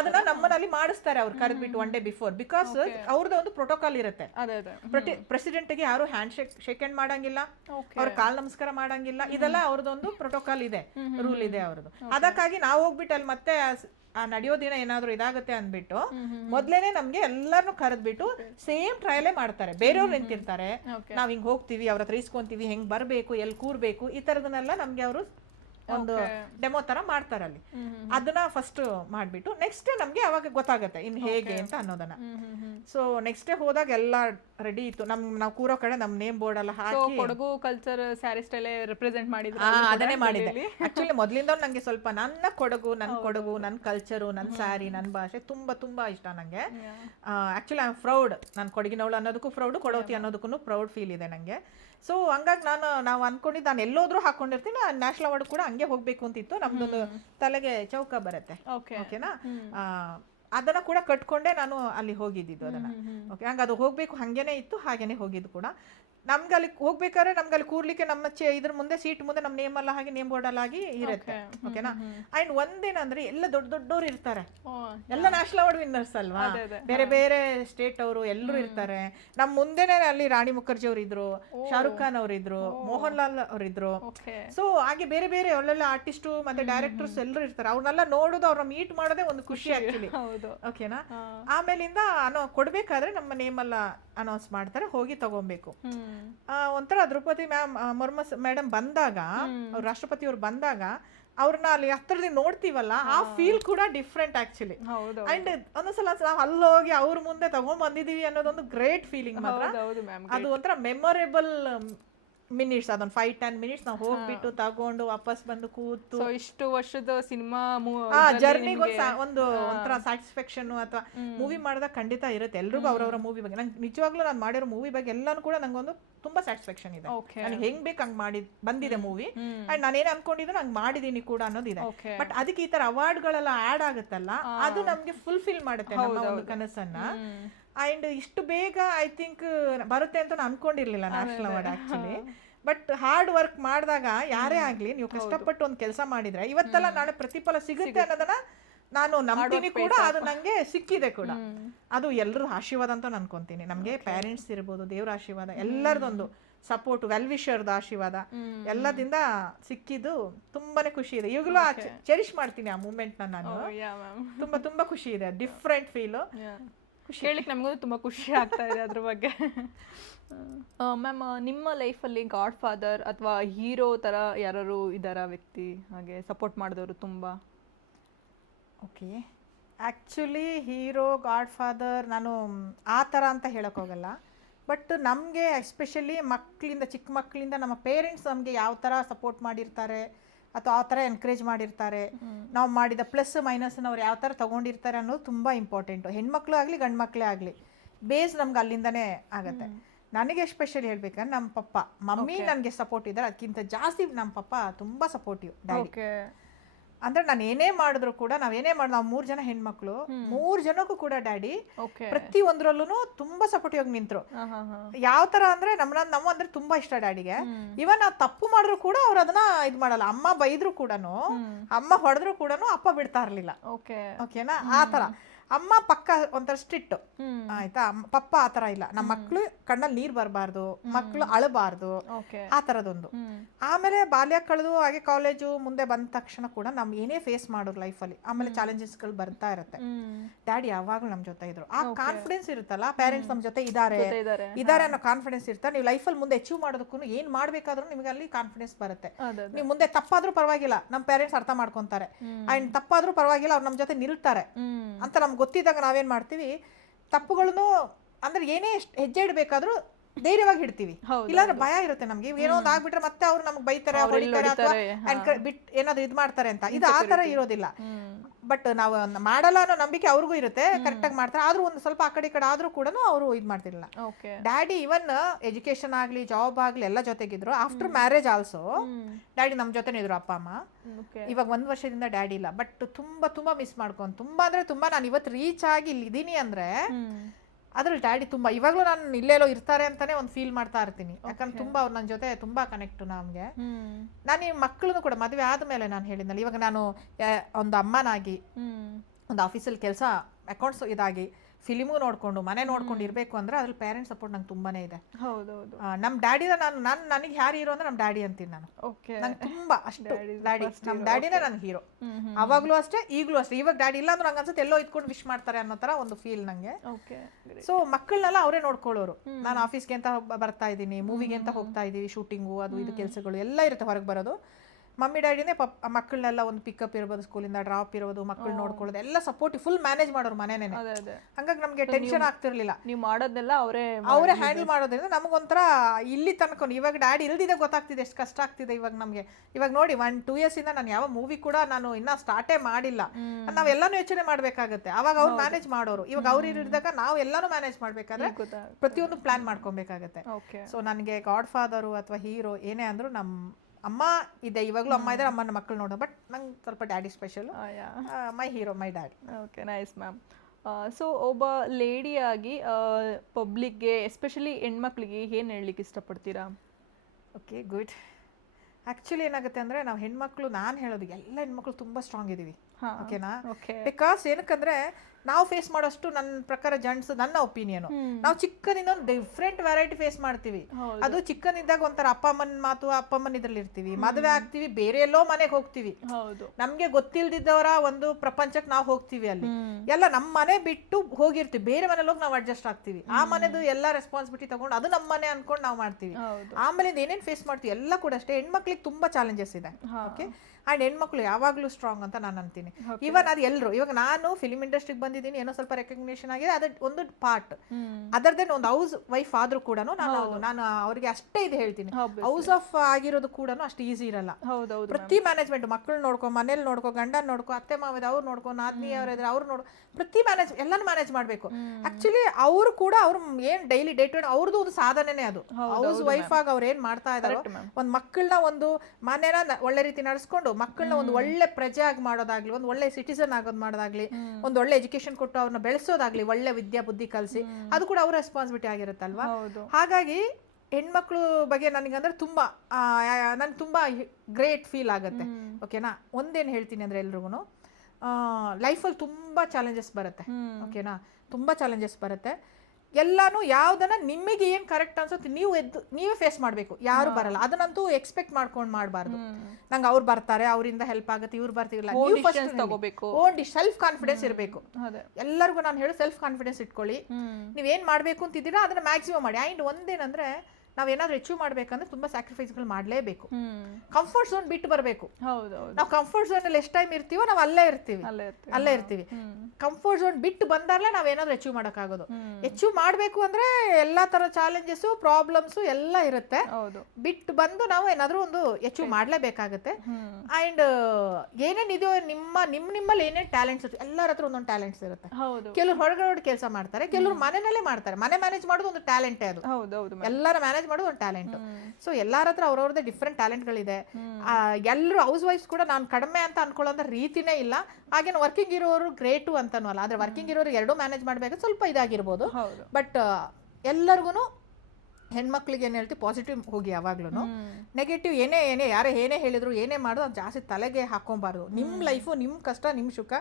ಅದನ್ನ ನಮ್ಮನಲ್ಲಿ ಮಾಡಿಸ್ತಾರೆ ಅವ್ರು ಕರೆದ್ಬಿಟ್ಟು 1 ಡೇ ಬಿಫೋರ್. ಬಿಕಾಸ್ ಅವ್ರದ್ದು ಒಂದು ಪ್ರೋಟೋಕಾಲ್ ಇರುತ್ತೆ. ಪ್ರೆಸಿಡೆಂಟ್ ಗೆ ಯಾರು ಹ್ಯಾಂಡ್ ಶೇಕ್ ಹ್ಯಾಂಡ್ ಮಾಡಂಗಿಲ್ಲ, ಅವ್ರ ಕಾಲ್ ನಮಸ್ಕಾರ ಮಾಡಂಗಿಲ್ಲ. ಇದೆಲ್ಲ ಅವ್ರದ್ದೊಂದು ಪ್ರೋಟೋಕಾಲ್ ಇದೆ, ರೂಲ್ ಇದೆ ಅವ್ರದ್ದು. ಅದಕ್ಕಾಗಿ ನಾವು ಹೋಗ್ಬಿಟ್ಟು ಅಲ್ಲಿ ಮತ್ತೆ ಆ ನಡೆಯೋ ದಿನ ಏನಾದ್ರು ಇದಾಗುತ್ತೆ ಅಂದ್ಬಿಟ್ಟು ಮೊದ್ಲೇನೆ ನಮ್ಗೆ ಎಲ್ಲಾರನು ಕರೆದ್ಬಿಟ್ಟು ಸೇಮ್ ಟ್ರಯಲೇ ಮಾಡ್ತಾರೆ. ಬೇರೆಯವ್ರು ನಿಂತಿರ್ತಾರೆ, ನಾವ್ ಹಿಂಗ್ ಹೋಗ್ತೀವಿ, ಅವ್ರ ಹತ್ರ ಇಸ್ಕೊಂತೀವಿ, ಹೆಂಗ್ ಬರ್ಬೇಕು, ಎಲ್ಲಿ ಕೂರ್ಬೇಕು, ಈ ತರದನ್ನೆಲ್ಲ ನಮ್ಗೆ ಅವರು ಒಂದು ಡೆಮೋ ತರ ಮಾಡ್ತಾರೆ ಅಲ್ಲಿ. ಅದನ್ನ ಫಸ್ಟ್ ಮಾಡ್ಬಿಟ್ಟು ನೆಕ್ಸ್ಟ್ ಡೇ ನಮ್ಗೆ ಅವಾಗ ಗೊತ್ತಾಗತ್ತೆ ಇನ್ ಹೇಗೆ ಅಂತ ಅನ್ನೋದನ್ನ. ಸೊ ನೆಕ್ಸ್ಟ್ ಡೇ ಹೋದಾಗ ಎಲ್ಲ ರೆಡಿ ಇತ್ತು. ನಾವು ಕೂರೋ ಕಡೆ ನಮ್ ನೇಮ್ ಬೋರ್ಡ್ ಎಲ್ಲ ಹಾಕಿ Kodagu culture sari style represent ಮಾಡಿದ್ರು. ಅದನ್ನೇ ಮಾಡಿದ್ದೆ. ಆಕ್ಚುಲಿ ಮೊದ್ಲಿಂದ ನಂಗೆ ಸ್ವಲ್ಪ ನನ್ನ ಕೊಡಗು ನನ್ನ ಕಲ್ಚರು, ನನ್ನ ಸ್ಯಾರಿ, ನನ್ನ ಭಾಷೆ ತುಂಬಾ ತುಂಬಾ ಇಷ್ಟ ನಂಗೆ. Actually I am proud. ನಾನು ಕೊಡಗಿನವಳು ಅನ್ನೋದಕ್ಕೂ ಪ್ರೌಡ್, ಕೊಡವತಿ ಅನ್ನೋದಕ್ಕೂ ಪ್ರೌಡ್ ಫೀಲ್ ಇದೆ ನಂಗೆ. ಸೊ ಹಂಗಾಗಿ ನಾವು ಅನ್ಕೊಂಡಿದ್ದು ನಾನು ಎಲ್ಲೋದ್ರೂ ಹಾಕೊಂಡಿರ್ತೀನಿ. ನ್ಯಾಷನಲ್ ಅವಾರ್ಡ್ ಕೂಡ ಹಂಗೆ ಹೋಗ್ಬೇಕು ಅಂತಿತ್ತು. ನಮ್ದೊಂದು ತಲೆಗೆ ಚೌಕ ಬರುತ್ತೆ, ಓಕೆನಾ. ಅದನ್ನ ಕೂಡ ಕಟ್ಕೊಂಡೆ ನಾನು ಅಲ್ಲಿ ಹೋಗಿದ್ದು ಅದನ್ನ. ಓಕೆ, ಹಂಗ ಅದು ಹೋಗ್ಬೇಕು ಹಂಗೇನೆ ಇತ್ತು, ಹಾಗೇನೆ ಹೋಗಿದ್ದು ಕೂಡ. ನಮ್ಗೆ ಅಲ್ಲಿ ಹೋಗ್ಬೇಕಾದ್ರೆ ನಮ್ಗೆ ಅಲ್ಲಿ ಕೂರ್ಲಿಕ್ಕೆ ನಮ್ಮ ಇದ್ರ ಮುಂದೆ ಸೀಟ್ ಮುಂದೆ ನಮ್ಮ ನೇಮ್ ಎಲ್ಲ ಹಾಗೆ ನೇಮ್ ಬೋರ್ಡ್ ಆಗಿ ಇರುತ್ತೆ, ಓಕೆನಾ. ಅಂಡ್ ಒಂದೇನಂದ್ರೆ ಎಲ್ಲ ದೊಡ್ಡವ್ರು ಇರ್ತಾರೆ, ಎಲ್ಲ ನ್ಯಾಷನಲ್ ಅವಾರ್ಡ್ ವಿನ್ನರ್ಸ್ ಅಲ್ವಾ, ಬೇರೆ ಬೇರೆ ಸ್ಟೇಟ್ ಅವರು ಎಲ್ಲರೂ ಇರ್ತಾರೆ. ನಮ್ ಮುಂದೆನೆ ಅಲ್ಲಿ ರಾಣಿ ಮುಖರ್ಜಿ ಅವ್ರು ಇದ್ರು, ಶಾರುಖ್ ಖಾನ್ ಅವ್ರಿದ್ರು, ಮೋಹನ್ ಲಾಲ್ ಅವ್ರಿದ್ರು. ಸೊ ಹಾಗೆ ಬೇರೆ ಬೇರೆ ಒಳ್ಳೊಳ್ಳೆ ಆರ್ಟಿಸ್ಟ್ ಮತ್ತೆ ಡೈರೆಕ್ಟರ್ಸ್ ಎಲ್ಲರೂ ಇರ್ತಾರೆ. ಅವ್ರನ್ನೆಲ್ಲ ನೋಡೋದು, ಅವ್ರನ್ನ ಮೀಟ್ ಮಾಡೋದೇ ಒಂದು ಖುಷಿ ಆಕ್ಚುಲಿ, ಓಕೆನಾ. ಆಮೇಲಿಂದ ಕೊಡ್ಬೇಕಾದ್ರೆ ನಮ್ಮ ನೇಮ್ ಎಲ್ಲ ಅನೌನ್ಸ್ ಮಾಡ್ತಾರೆ, ಹೋಗಿ ತಗೊಬೇಕು. ಒಂಥರ ದ್ರೌಪದಿ ಮುರ್ಮು ಮೇಡಮ್ ಬಂದಾಗ, ಅವ್ರು ರಾಷ್ಟ್ರಪತಿ ಅವ್ರು ಬಂದಾಗ ಅವ್ರನ್ನ ಅಲ್ಲಿ ಹತ್ರದಿಂದ ನೋಡ್ತೀವಲ್ಲ, ಆ ಫೀಲ್ ಕೂಡ ಡಿಫ್ರೆಂಟ್ ಆಕ್ಚುಲಿ. ಅಂಡ್ ಒಂದೊಂದ್ಸಲ ನಾವು ಅಲ್ಲೋಗಿ ಅವ್ರ ಮುಂದೆ ತಗೊಂಡ್ ಬಂದಿದೀವಿ ಅನ್ನೋದೊಂದು ಗ್ರೇಟ್ ಫೀಲಿಂಗ್ ಮಾತ್ರ. ಅದು ಒಂಥರ ಮೆಮೊರೇಬಲ್ ಮಿನಿಟ್ಸ್. ಅದೊಂದು 5-10 ಮಿನಿಟ್ಸ್ ನಾವು ಹೋಗ್ಬಿಟ್ಟು ತಗೊಂಡು ವಾಪಸ್ ಬಂದು ಕೂತು ಇಷ್ಟು ವರ್ಷದ ಸಿನಿಮಾ ಜರ್ನಿಗೆ ಒಂದು ಒಂಥರ ಸ್ಯಾಟಿಸ್ಫ್ಯಾಕ್ಷನ್ ಅಥವಾ ಮೂವಿ ಮಾಡಿದಾಗ ಖಂಡಿತ ಇರುತ್ತೆ ಎಲ್ರಿಗೂ ಅವ್ರವ್ರ ಮೂವಿ ಬಗ್ಗೆ. ನಂಗೆ ನಿಜವಾಗ್ಲೂ ನಾನು ಮಾಡಿರೋ ಮೂವಿ ಬಗ್ಗೆ ಎಲ್ಲಾನು ಕೂಡ ನಂಗೊಂದು ತುಂಬಾ ಸ್ಯಾಟಿಸ್ಫ್ಯಾಕ್ಷನ್ ಇದೆ. ನನಗೆ ಹೆಂಗ್ ಬೇಕು ಹಂಗ್ ಬಂದಿದೆ ಮೂವಿ. ಅಂಡ್ ನಾನೇನ್ ಅನ್ಕೊಂಡಿದ್ರು ಹಂಗ್ ಮಾಡಿದೀನಿ ಕೂಡ ಅನ್ನೋದಿದೆ. ಬಟ್ ಅದಕ್ಕೆ ಈ ತರ ಅವಾರ್ಡ್ ಗಳೆಲ್ಲ ಆಡ್ ಆಗುತ್ತಲ್ಲ, ಅದು ನಮ್ಗೆ ಫುಲ್ಫಿಲ್ ಮಾಡುತ್ತೆ ನಮ್ಮ ಒಂದು ಕನಸನ್ನ. ಅಂಡ್ ಇಷ್ಟು ಬೇಗ ಐ ಥಿಂಕ್ ಬರುತ್ತೆ ಅಂತ ನಾನು ಅನ್ಕೊಂಡಿರ್ಲಿಲ್ಲ national award actually. But hard work ಮಾಡಿದಾಗ ಯಾರೇ ಆಗ್ಲಿ, ನೀವು ಕಷ್ಟಪಟ್ಟು ಒಂದು ಕೆಲಸ ಮಾಡಿದ್ರೆ ಇವತ್ತೆಲ್ಲ ನಾಳೆ ಪ್ರತಿಫಲ ಸಿಗುತ್ತೆ ಅನ್ನೋದನ್ನ ನಾನು ನಂಬ್ತೀನಿ ಕೂಡ. ಅದು ನಂಗೆ ಸಿಕ್ಕಿದೆ ಕೂಡ. ಅದು ಎಲ್ಲರ ಆಶೀರ್ವಾದ ಅಂತ ಅನ್ಕೊಂತೀನಿ. ನಮ್ಗೆ ಪೇರೆಂಟ್ಸ್ ಇರ್ಬೋದು, ದೇವ್ರ ಆಶೀರ್ವಾದ, ಎಲ್ಲರದೊಂದು ಸಪೋರ್ಟ್, ವೆಲ್ ವಿಶರ್ದ ಆಶೀರ್ವಾದ ಎಲ್ಲದಿಂದ ಸಿಕ್ಕಿದ್ದು ತುಂಬಾನೇ ಖುಷಿ ಇದೆ. ಇವಾಗಲೂ ಚೆರಿಶ್ ಮಾಡ್ತೀನಿ ಆ ಮೂಮೆಂಟ್ ನಾನು. ತುಂಬಾ ತುಂಬಾ ಖುಷಿ ಇದೆ, ಡಿಫ್ರೆಂಟ್ ಫೀಲ್. ಕೇಳಲಿಕ್ಕೆ ನಮಗೂ ತುಂಬ ಖುಷಿ ಆಗ್ತಾ ಇದೆ ಅದ್ರ ಬಗ್ಗೆ. ಮ್ಯಾಮ್, ನಿಮ್ಮ ಲೈಫಲ್ಲಿ ಗಾಡ್ ಫಾದರ್ ಅಥವಾ ಹೀರೋ ಥರ ಯಾರು ಇದ್ದಾರಾ ವ್ಯಕ್ತಿ, ಹಾಗೆ ಸಪೋರ್ಟ್ ಮಾಡಿದವರು ತುಂಬ? Okay, actually hero, god father ನಾನು ಆ ಥರ ಅಂತ ಹೇಳೋಕ್ಕೋಗಲ್ಲ. ಬಟ್ ನಮಗೆ ಎಸ್ಪೆಷಲಿ ಚಿಕ್ಕ ಮಕ್ಕಳಿಂದ ನಮ್ಮ ಪೇರೆಂಟ್ಸ್ ನಮಗೆ ಯಾವ ಥರ ಸಪೋರ್ಟ್ ಮಾಡಿರ್ತಾರೆ ಅಥವಾ ಆ ಥರ ಎನ್ಕರೇಜ್ ಮಾಡಿರ್ತಾರೆ, ನಾವು ಮಾಡಿದ ಪ್ಲಸ್ ಮೈನಸ್ನ ಅವ್ರು ಯಾವ ಥರ ತೊಗೊಂಡಿರ್ತಾರೆ ಅನ್ನೋದು ತುಂಬ ಇಂಪಾರ್ಟೆಂಟು. ಹೆಣ್ಮಕ್ಳು ಆಗಲಿ ಗಂಡು ಮಕ್ಕಳೇ ಆಗಲಿ, ಬೇಸ್ ನಮ್ಗೆ ಅಲ್ಲಿಂದನೇ ಆಗುತ್ತೆ. ನನಗೆ ಎಸ್ಪೆಷಲಿ ಹೇಳ್ಬೇಕಂದ್ರೆ ನಮ್ಮ ಪಪ್ಪ, ಮಮ್ಮಿ ನನಗೆ ಸಪೋರ್ಟ್ ಇದ್ದಾರೆ, ಅದಕ್ಕಿಂತ ಜಾಸ್ತಿ ನಮ್ಮ ಪಪ್ಪ ತುಂಬ ಸಪೋರ್ಟಿವ್. ಡ್ಯಾಡಿ ಅಂದ್ರೆ ನಾನು ಏನೇ ಮಾಡಿದ್ರು ಕೂಡ, ನಾವೇನೇ ಮಾಡಿ, ನಾವು 3 ಜನ ಹೆಣ್ಮಕ್ಳು, 3 ಜನಕ್ಕೂ ಕೂಡ ಡ್ಯಾಡಿ ಪ್ರತಿ ಒಂದ್ರಲ್ಲೂ ತುಂಬಾ ಸಪೋರ್ಟಿವ್ ಆಗಿ ನಿಂತ್ರು. ಯಾವ ತರ ಅಂದ್ರೆ ನಮ್ಮ ಅಂದ್ರೆ ತುಂಬಾ ಇಷ್ಟ ಡ್ಯಾಡಿಗೆ. ಇವನ್ ನಾವು ತಪ್ಪು ಮಾಡಿದ್ರು ಕೂಡ ಅವ್ರು ಅದನ್ನ ಇದ್ ಮಾಡಲ್ಲ. ಅಮ್ಮ ಬೈದ್ರು ಕೂಡ, ಅಮ್ಮ ಹೊಡೆದ್ರು ಕೂಡ ಅಪ್ಪ ಬಿಡ್ತಾ ಇರ್ಲಿಲ್ಲ, ಓಕೆನಾ. ಆ ತರ ಅಮ್ಮ ಪಕ್ಕ ಒಂಥರ ಸ್ಟ್ರಿಕ್ಟ್, ಆಯ್ತಾ. ಪಪ್ಪ ಆತರ ಇಲ್ಲ. ನಮ್ಮ ಮಕ್ಳು ಕಣ್ಣಲ್ಲಿ ನೀರ್ ಬರಬಾರ್ದು, ಮಕ್ಳು ಅಳಬಾರ್ದು, ಆ ತರದೊಂದು. ಆಮೇಲೆ ಬಾಲ್ಯ ಕಳೆದು ಹಾಗೆ ಕಾಲೇಜು ಮುಂದೆ ಬಂದ ತಕ್ಷಣ ಕೂಡ ನಮ್ ಏನೇ ಫೇಸ್ ಮಾಡೋರು ಲೈಫಲ್ಲಿ, ಆಮೇಲೆ ಚಾಲೆಂಜಸ್ ಗಳು ಬರ್ತಾ ಇರುತ್ತೆ. ಡ್ಯಾಡಿ ಯಾವಾಗ್ಲೂ ನಮ್ ಜೊತೆ ಇದ್ರು. ಆ ಕಾನ್ಫಿಡೆನ್ಸ್ ಇರುತ್ತಲ್ಲ, ಪೇರೆಂಟ್ಸ್ ನಮ್ ಜೊತೆ ಇದಾರೆ ಅನ್ನೋ ಕಾನ್ಫಿಡೆನ್ಸ್ ಇರ್ತಾರೆ. ನೀವು ಲೈಫಲ್ಲಿ ಮುಂದೆ ಅಚೀವ್ ಮಾಡೋದಕ್ಕೂ ಏನ್ ಮಾಡ್ಬೇಕಾದ್ರೂ ನಿಮ್ಗೆ ಅಲ್ಲಿ ಕಾನ್ಫಿಡೆನ್ಸ್ ಬರುತ್ತೆ. ನೀವು ಮುಂದೆ ತಪ್ಪಾದ್ರೂ ಪರವಾಗಿಲ್ಲ, ನಮ್ ಪೇರೆಂಟ್ಸ್ ಅರ್ಥ ಮಾಡ್ಕೊಂತಾರೆ. ಅಂಡ್ ತಪ್ಪಾದ್ರೂ ಪರವಾಗಿಲ್ಲ, ಅವ್ರು ನಮ್ ಜೊತೆ ನಿಲ್ತಾರೆ ಅಂತ ನಮ್ಗೆ ಗೊತ್ತಿದ್ದಾಗ ನಾವೇನ್ ಮಾಡ್ತೀವಿ, ತಪ್ಪುಗಳನ್ನು ಅಂದ್ರೆ ಏನೇ ಹೆಜ್ಜೆ ಇಡ್ಬೇಕಾದ್ರೂ ಧೈರ್ಯವಾಗಿ ಹಿಡ್ತೀವಿ. ಇಲ್ಲಾಂದ್ರೆ ಭಯ ಇರುತ್ತೆ ನಮ್ಗೆ, ಏನೋ ಒಂದು ಆಗ್ಬಿಟ್ರೆ ಮತ್ತೆ ಅವ್ರು ನಮ್ಗೆ ಬೈತಾರೆ, ಏನಾದ್ರು ಇದ್ ಮಾಡ್ತಾರೆ ಅಂತ. ಇದು ಆ ತರ ಇರೋದಿಲ್ಲ. ಬಟ್ ನಾವು ಮಾಡಲ್ಲ ಅನ್ನೋ ನಂಬಿಕೆ ಅವ್ರಿಗೂ ಇರುತ್ತೆ, ಕರೆಕ್ಟ್ ಆಗಿ ಮಾಡ್ತಾರೆ. ಆದ್ರೂ ಒಂದು ಸ್ವಲ್ಪ ಆ ಕಡೆ ಈ ಕಡೆ ಆದ್ರೂ ಕೂಡ ಅವರು ಇದ್ ಮಾಡ್ತಿರ್ಲಿಲ್ಲ. ಡ್ಯಾಡಿ ಇವನ್ ಎಜುಕೇಶನ್ ಆಗ್ಲಿ ಜಾಬ್ ಆಗ್ಲಿ ಎಲ್ಲ ಜೊತೆಗಿದ್ರು. ಆಫ್ಟರ್ ಮ್ಯಾರೇಜ್ ಆಲ್ಸೋ ಡ್ಯಾಡಿ ನಮ್ ಜೊತೆನೇ ಇದ್ರು, ಅಪ್ಪ ಅಮ್ಮ. ಇವಾಗ 1 ವರ್ಷದಿಂದ ಡ್ಯಾಡಿ ಇಲ್ಲ. ಬಟ್ ತುಂಬಾ ತುಂಬಾ ಮಿಸ್ ಮಾಡ್ಕೊಂಡು, ತುಂಬಾ ಅಂದ್ರೆ ತುಂಬಾ, ನಾನು ಇವತ್ತು ರೀಚ್ ಆಗಿ ಇಲ್ಲಿ ಇದೀನಿ ಅಂದ್ರೆ ಅದ್ರಲ್ಲಿ ಡ್ಯಾಡಿ ತುಂಬಾ, ಇವಾಗ್ಲೂ ನಾನು ಇಲ್ಲೆಲ್ಲೋ ಇರ್ತಾರೆ ಅಂತಾನೆ ಒಂದು ಫೀಲ್ ಮಾಡ್ತಾ ಇರ್ತೀನಿ. ಯಾಕಂದ್ರೆ ತುಂಬಾ ಅವ್ರು ನನ್ನ ಜೊತೆ ತುಂಬಾ ಕನೆಕ್ಟ್ ನಮ್ಗೆ. ನಾನು ಈ ಮಕ್ಕಳನ್ನು ಕೂಡ ಮದುವೆ ಆದ್ಮೇಲೆ ನಾನು ಹೇಳಿದ್ನಲ್ಲ, ಇವಾಗ ನಾನು ಒಂದು ಅಮ್ಮನಾಗಿ, ಒಂದು ಆಫೀಸಲ್ಲಿ ಕೆಲಸ, ಅಕೌಂಟ್ಸ್ ಇದಾಗಿ, ಫಿಲಿಮು ನೋಡ್ಕೊಂಡು, ಮನೆ ನೋಡ್ಕೊಂಡು ಇರ್ಬೇಕು ಅಂದ್ರೆ ಅದ್ರಲ್ಲಿ ಪೇರೆಂಟ್ಸ್ ಸಪೋರ್ಟ್ ನಂಗೆ ತುಂಬಾನೇ ಇದೆ. ನಮ್ ಡ್ಯಾಡಿನ ನಾನು ನನಗೆ ಯಾರು ಹೀರೋ ಅಂದ್ರೆ ನಮ್ ಡ್ಯಾಡಿ ಅಂತೀನಿ ನಾನು. ನಂಗೆ ತುಂಬಾ ಅಷ್ಟು ಡ್ಯಾಡಿ, ನಮ್ ಡ್ಯಾಡಿನೇ ನನ್ ಹೀರೋ. ಅವಾಗ್ಲೂ ಅಷ್ಟೇ, ಈಗ್ಲೂ ಅಷ್ಟೇ. ಇವಾಗ ಡ್ಯಾಡಿ ಇಲ್ಲ ಅಂದ್ರೆ ನಂಗೆ ಅನ್ಸುತ್ತೆ ಎಲ್ಲೋ ಇದ್ಕೊಂಡು ವಿಶ್ ಮಾಡ್ತಾರೆ ಅನ್ನೋ ತರ ಒಂದು ಫೀಲ್ ನಂಗೆ. ಸೊ ಮಕ್ಕಳನ್ನೆಲ್ಲ ಅವರೇ ನೋಡ್ಕೊಳ್ಳೋರು. ನಾನು ಆಫೀಸ್ಗೆ ಅಂತ ಬರ್ತಾ ಇದ್ದೀನಿ, ಮೂವಿಗೆ ಅಂತ ಹೋಗ್ತಾ ಇದೀವಿ, ಶೂಟಿಂಗು ಅದು ಇದು ಕೆಲಸಗಳು ಎಲ್ಲ ಇರುತ್ತೆ, ಹೊರಗೆ ಬರೋದು. ಮಮ್ಮಿ ಡ್ಯಾಡಿನೇ ಮಕ್ಕಳನ್ನೆಲ್ಲ ಒಂದು ಪಿಕಪ್ ಇರ್ಬೋದು, ಸ್ಕೂಲಿಂದ ಡ್ರಾಪ್ ಇರೋದು, ಮಕ್ಕಳು ನೋಡ್ಕೊಳ್ಳೋದು ಎಲ್ಲ ಸಪೋರ್ಟ್ ಫುಲ್ ಮ್ಯಾನೇಜ್ ಮಾಡೋರು ಮನೇನೆ. ಹಂಗಾಗಿ ನಮ್ಗೆ ಟೆನ್ಷನ್ ಆಗ್ತಿರ್ಲಿಲ್ಲ. ನೀವು ಮಾಡೋದೆಲ್ಲ ಅವರೇ ಹ್ಯಾಂಡಲ್ ಮಾಡೋದ್ರಿಂದ ನಮಗೊಂಥರ ಇಲ್ಲಿ ತನಕ ಇವಾಗ ಡ್ಯಾಡಿ ಇಲ್ದಿದೆ ಗೊತ್ತಾಗ್ತಿದೆ ಎಷ್ಟು ಕಷ್ಟ ಆಗ್ತಿದೆ ಇವಾಗ ನಮ್ಗೆ. ಇವಾಗ ನೋಡಿ 1-2 years ಇಂದ ನಾನು ಯಾವ ಮೂವಿ ಕೂಡ ನಾನು ಇನ್ನ ಸ್ಟಾರ್ಟೇ ಮಾಡಿಲ್ಲ. ನಾವೆಲ್ಲಾನು ಯೋಚನೆ ಮಾಡ್ಬೇಕಾಗತ್ತೆ. ಅವಾಗ ಅವ್ರು ಮ್ಯಾನೇಜ್ ಮಾಡೋರು, ಇವಾಗ ಅವ್ರು ಇರಿದಾಗ ನಾವು ಎಲ್ಲಾನು ಮ್ಯಾನೇಜ್ ಮಾಡ್ಬೇಕಾದ್ರೆ ಪ್ರತಿಯೊಂದು ಪ್ಲಾನ್ ಮಾಡ್ಕೊಬೇಕಾಗತ್ತೆ. ಸೊ ನನಗೆ ಗಾಡ್ ಫಾದರು ಅಥವಾ ಹೀರೋ ಏನೇ ಅಂದ್ರು ನಮ್ಮ ಅಮ್ಮ ಇದೆ, ಇವಾಗಲೂ ಅಮ್ಮ ಇದ್ದಾರೆ, ಅಮ್ಮನ ಮಕ್ಕಳು ನೋಡೋ. ಬಟ್ ನಂಗೆ ಸ್ವಲ್ಪ ಡ್ಯಾಡಿ ಸ್ಪೆಷಲ್, ಮೈ ಹೀರೋ ಮೈ daddy. Okay, nice ma'am. So ಒಬ್ಬ ಲೇಡಿಯಾಗಿ ಪಬ್ಲಿಕ್ಗೆ ಎಸ್ಪೆಷಲಿ ಹೆಣ್ಮಕ್ಳಿಗೆ ಏನು ಹೇಳಲಿಕ್ಕೆ ಇಷ್ಟಪಡ್ತೀರಾ? Okay, good. ಆ್ಯಕ್ಚುಲಿ ಏನಾಗುತ್ತೆ ಅಂದರೆ ನಾವು ಹೆಣ್ಮಕ್ಳು, ನಾನು ಹೇಳೋದು ಎಲ್ಲ ಹೆಣ್ಮಕ್ಳು ತುಂಬ ಸ್ಟ್ರಾಂಗ್ ಇದ್ದೀವಿ. ಓಕೆನಾ? ಬಿಕಾಸ್ ಏನಕ್ಕಂದ್ರೆ ನಾವು ಫೇಸ್ ಮಾಡೋಷ್ಟು ನನ್ನ ಪ್ರಕಾರ ಜೆಂಟ್ಸ್, ನನ್ನ ಒಪಿನಿಯನ್, ನಾವು ಚಿಕ್ಕನಿಂದ ಒಂದು ಡಿಫ್ರೆಂಟ್ ವೆರೈಟಿ ಫೇಸ್ ಮಾಡ್ತೀವಿ. ಅದು ಚಿಕ್ಕನಿದ್ದಾಗ ಒಂಥರ ಅಪ್ಪ ಅಮ್ಮನ ಮಾತು, ಅಪ್ಪ ಅಮ್ಮನ ಇದ್ರಲ್ಲಿ ಇರ್ತೀವಿ, ಮದುವೆ ಆಗ್ತೀವಿ, ಬೇರೆ ಎಲ್ಲೋ ಮನೆಗೆ ಹೋಗ್ತೀವಿ, ನಮ್ಗೆ ಗೊತ್ತಿಲ್ದಿದ್ದವರ ಒಂದು ಪ್ರಪಂಚಕ್ಕೆ ನಾವು ಹೋಗ್ತೀವಿ. ಅಲ್ಲಿ ಎಲ್ಲ ನಮ್ಮ ಮನೆ ಬಿಟ್ಟು ಹೋಗಿರ್ತೀವಿ, ಬೇರೆ ಮನೇಲಿ ಹೋಗಿ ನಾವು ಅಡ್ಜಸ್ಟ್ ಆಗ್ತೀವಿ. ಆ ಮನೆದು ಎಲ್ಲ ರೆಸ್ಪಾನ್ಸಿಬಿಲಿಟಿ ತಗೊಂಡು ಅದು ನಮ್ಮ ಮನೆ ಅನ್ಕೊಂಡು ನಾವು ಮಾಡ್ತೀವಿ. ಆಮೇಲೆ ಏನೇನು ಫೇಸ್ ಮಾಡ್ತೀವಿ ಎಲ್ಲ ಕೂಡ ಅಷ್ಟೇ. ಹೆಣ್ಮಕ್ಳಿಗೆ ತುಂಬಾ ಚಾಲೆಂಜಸ್ ಇದೆ. ಓಕೆ, ಆ್ಯಂಡ್ ಹೆಣ್ಮಕ್ಳು ಯಾವಾಗಲೂ ಸ್ಟ್ರಾಂಗ್ ಅಂತ ನಾನು ಅಂತೀನಿ. ಇವನ್ ಅದು ಎಲ್ಲರೂ, ಇವಾಗ ನಾನು ಫಿಲ್ಮ್ ಇಂಡಸ್ಟ್ರಿಗೆ ಬಂದಿದ್ದೀನಿ, ಏನೋ ಸ್ವಲ್ಪ ರೆಕಗ್ನೇಷನ್ ಆಗಿದೆ, ಅದ್ರ ಒಂದು ಪಾರ್ಟ್. ಅದರದ್ದೇನು ಒಂದು ಹೌಸ್ ವೈಫ್ ಆದ್ರೂ ಕೂಡ ನಾನು ಅವ್ರಿಗೆ ಅಷ್ಟೇ ಇದು ಹೇಳ್ತೀನಿ, ಹೌಸ್ ಆಫ್ ಆಗಿರೋದು ಕೂಡ ಅಷ್ಟು ಈಸಿ ಇರಲ್ಲ. ಪ್ರತಿ ಮ್ಯಾನೇಜ್ಮೆಂಟ್, ಮಕ್ಕಳು ನೋಡ್ಕೊ, ಮನೇಲಿ ನೋಡ್ಕೊ, ಗಂಡನ ನೋಡ್ಕೊ, ಅತ್ತೆ ಮಾವದ ಅವ್ರು ನೋಡ್ಕೊ, ನಾದ್ನಿ ಅವರಿದ್ರೆ ಅವ್ರು ನೋಡ್ಕೊ, ಪ್ರತಿ ಎಲ್ಲಾನು ಮ್ಯಾನೇಜ್ ಮಾಡ್ಬೇಕು. ಆಕ್ಚುಲಿ ಅವರು ಕೂಡ ಅವ್ರು ಏನ್ ಡೈಲಿ ಡೇ ಟು ಡೇ ಅವ್ರದ್ದು ಒಂದು ಸಾಧನೆನೇ ಅದು. ಹೌಸ್ ವೈಫ್ ಆಗಿ ಅವ್ರು ಏನ್ ಮಾಡ್ತಾ ಇದಾರೋ, ಒಂದ್ ಮಕ್ಕಳನ್ನ ಒಂದು ಮನೇನ ಒಳ್ಳೆ ರೀತಿ ನಡೆಸ್ಕೊಂಡು ಮಕ್ಕಳನ್ನ ಒಂದು ಒಳ್ಳೆ ಪ್ರಜೆ ಆಗಿ ಮಾಡೋದಾಗ್ಲಿ, ಒಂದು ಒಳ್ಳೆ ಸಿಟಿಸನ್ ಆಗೋದ್ ಮಾಡೋದಾಗ್ಲಿ, ಒಂದು ಒಳ್ಳೆ ಎಜುಕೇಶನ್ ಕೊಟ್ಟು ಅವ್ರನ್ನ ಬೆಳೆಸೋದಾಗ್ಲಿ, ಒಳ್ಳೆ ವಿದ್ಯಾ ಬುದ್ಧಿ ಕಲಿಸಿ, ಅದು ಕೂಡ ಅವ್ರ ರೆಸ್ಪಾನ್ಸಿಬಿಲಿಟಿ ಆಗಿರುತ್ತಲ್ವಾ. ಹಾಗಾಗಿ ಹೆಣ್ಮಕ್ಳು ಬಗ್ಗೆ ನನಗಂದ್ರೆ ತುಂಬಾ ನನ್ಗೆ ತುಂಬಾ ಗ್ರೇಟ್ ಫೀಲ್ ಆಗುತ್ತೆ. ಓಕೆನಾ? ಒಂದೇನು ಹೇಳ್ತೀನಿ ಅಂದ್ರೆ ಎಲ್ರಿಗೂ ಲೈಫಲ್ಲಿ ತುಂಬಾ ಚಾಲೆಂಜಸ್ ಬರುತ್ತೆ. ಓಕೆನಾ? ತುಂಬಾ ಚಾಲೆಂಜಸ್ ಬರುತ್ತೆ. ಎಲ್ಲಾನು ಯಾವ್ದನ್ನ ನಿಮಗೆ ಏನ್ ಕರೆಕ್ಟ್ ಅನ್ಸುತ್ತೆ ನೀವೇ ಫೇಸ್ ಮಾಡ್ಬೇಕು. ಯಾರು ಬರಲ್ಲ, ಅದನ್ನಂತೂ ಎಕ್ಸ್ಪೆಕ್ಟ್ ಮಾಡ್ಕೊಂಡು ಮಾಡಬಾರ್ದು. ನಂಗೆ ಅವ್ರು ಬರ್ತಾರೆ, ಅವರಿಂದ ಹೆಲ್ಪ್ ಆಗುತ್ತೆ, ಇವ್ರು ಬರ್ತಿರಲ್ಲ. ಓನ್ ಸೆಲ್ಫ್ ಕಾನ್ಫಿಡೆನ್ಸ್ ಇರಬೇಕು ಎಲ್ಲರಿಗೂ. ನಾನು ಹೇಳೋ ಸೆಲ್ಫ್ ಕಾನ್ಫಿಡೆನ್ಸ್ ಇಟ್ಕೊಳ್ಳಿ. ನೀವೇನ್ ಮಾಡ್ಬೇಕು ಅಂತಿದ್ದೀರಾ ಅದನ್ನ ಮ್ಯಾಕ್ಸಿಮಮ್ ಮಾಡಿ. ಆ್ಯಂಡ್ ಒಂದೇನಂದ್ರೆ ನಾವೇನಾದ್ರೂ ಅಚೀವ್ ಮಾಡ್ಬೇಕಂದ್ರೆ ತುಂಬಾ ಸ್ಯಾಕ್ರಿಫೈಸ್ಗಳು ಮಾಡಲೇಬೇಕು. ಕಂಫರ್ಟ್ ಝೋನ್ ಬಿಟ್ಟು ಬರಬೇಕು. ನಾವು ಕಂಫರ್ಟ್ ಝೋನ್ ಅಲ್ಲಿ ಎಷ್ಟು ಟೈಮ್ ಇರ್ತೀವೋ ನಾವು ಅಲ್ಲೇ ಇರ್ತೀವಿ. ಕಂಫರ್ಟ್ ಝೋನ್ ಬಿಟ್ಟು ಬಂದಾಗಲೇ ನಾವೇನಾದ್ರೂ ಅಚೀವ್ ಮಾಡೋಕ್ಕಾಗೋದು. ಅಚೀವ್ ಮಾಡಬೇಕು ಅಂದ್ರೆ ಎಲ್ಲಾ ತರ ಚಾಲೆಂಜಸ್, ಪ್ರಾಬ್ಲಮ್ಸ್ ಎಲ್ಲ ಇರುತ್ತೆ. ಬಿಟ್ಟು ಬಂದು ನಾವು ಏನಾದ್ರೂ ಒಂದು ಅಚೀವ್ ಮಾಡ್ಲೇಬೇಕಾಗತ್ತೆ. ಅಂಡ್ ಏನೇನಿದೆಯೋ ನಿಮ್ಮಲ್ಲಿ ಏನೇನು ಟ್ಯಾಲೆಂಟ್ಸ್ ಇರುತ್ತೆ, ಎಲ್ಲರ ಹತ್ರ ಒಂದೊಂದು ಟ್ಯಾಲೆಂಟ್ಸ್ ಇರುತ್ತೆ. ಕೆಲವರು ಹೊರಗಡೆ ಕೆಲಸ ಮಾಡ್ತಾರೆ, ಕೆಲವರು ಮನೆಯಲ್ಲೇ ಮಾಡ್ತಾರೆ. ಮನೆ ಮ್ಯಾನೇಜ್ ಮಾಡೋದು ಒಂದು ಟ್ಯಾಲೆಂಟೇ ಅದು. ಎಲ್ಲರ ಮ್ಯಾನೇಜ್ ಮಾಡೋದು ಒಂದು ಟ್ಯಾಲೆಂಟ್. ಸೊ ಎಲ್ಲಾರ ಹತ್ರ ಅವ್ರವ್ರದೇ ಡಿಫ್ರೆಂಟ್ ಟ್ಯಾಲೆಂಟ್ಗಳಿದೆ. ಎಲ್ಲರೂ ಹೌಸ್ ವೈಫ್ಸ್ ಕೂಡ ನಾನು ಕಡಿಮೆ ಅಂತ ಅನ್ಕೊಳ್ಳೋ ರೀತಿನೇ ಇಲ್ಲ. ಹಾಗೇನು ವರ್ಕಿಂಗ್ ಇರೋರು ಗ್ರೇಟು ಅಂತಾನು ಅಲ್ಲ. ಆದ್ರೆ ವರ್ಕಿಂಗ್ ಇರೋರು ಎರಡೂ ಮ್ಯಾನೇಜ್ ಮಾಡಬೇಕು, ಸ್ವಲ್ಪ ಇದಾಗಿರ್ಬೋದು. ಬಟ್ ಎಲ್ಲರಿಗೂ ಹೆಣ್ಮಕ್ಳಿಗೆ ಏನು ಹೇಳ್ತೀವಿ, ಪಾಸಿಟಿವ್ ಹೋಗಿ ಯಾವಾಗ್ಲೂ. ನೆಗೆಟಿವ್ ಯಾರೇ ಏನೇ ಹೇಳಿದ್ರು ಏನೇ ಮಾಡೋದು ಅದು ಜಾಸ್ತಿ ತಲೆಗೆ ಹಾಕೊಬಾರ್ದು. ನಿಮ್ ಲೈಫು, ನಿಮ್ ಕಷ್ಟ, ನಿಮ್ ಸುಖ,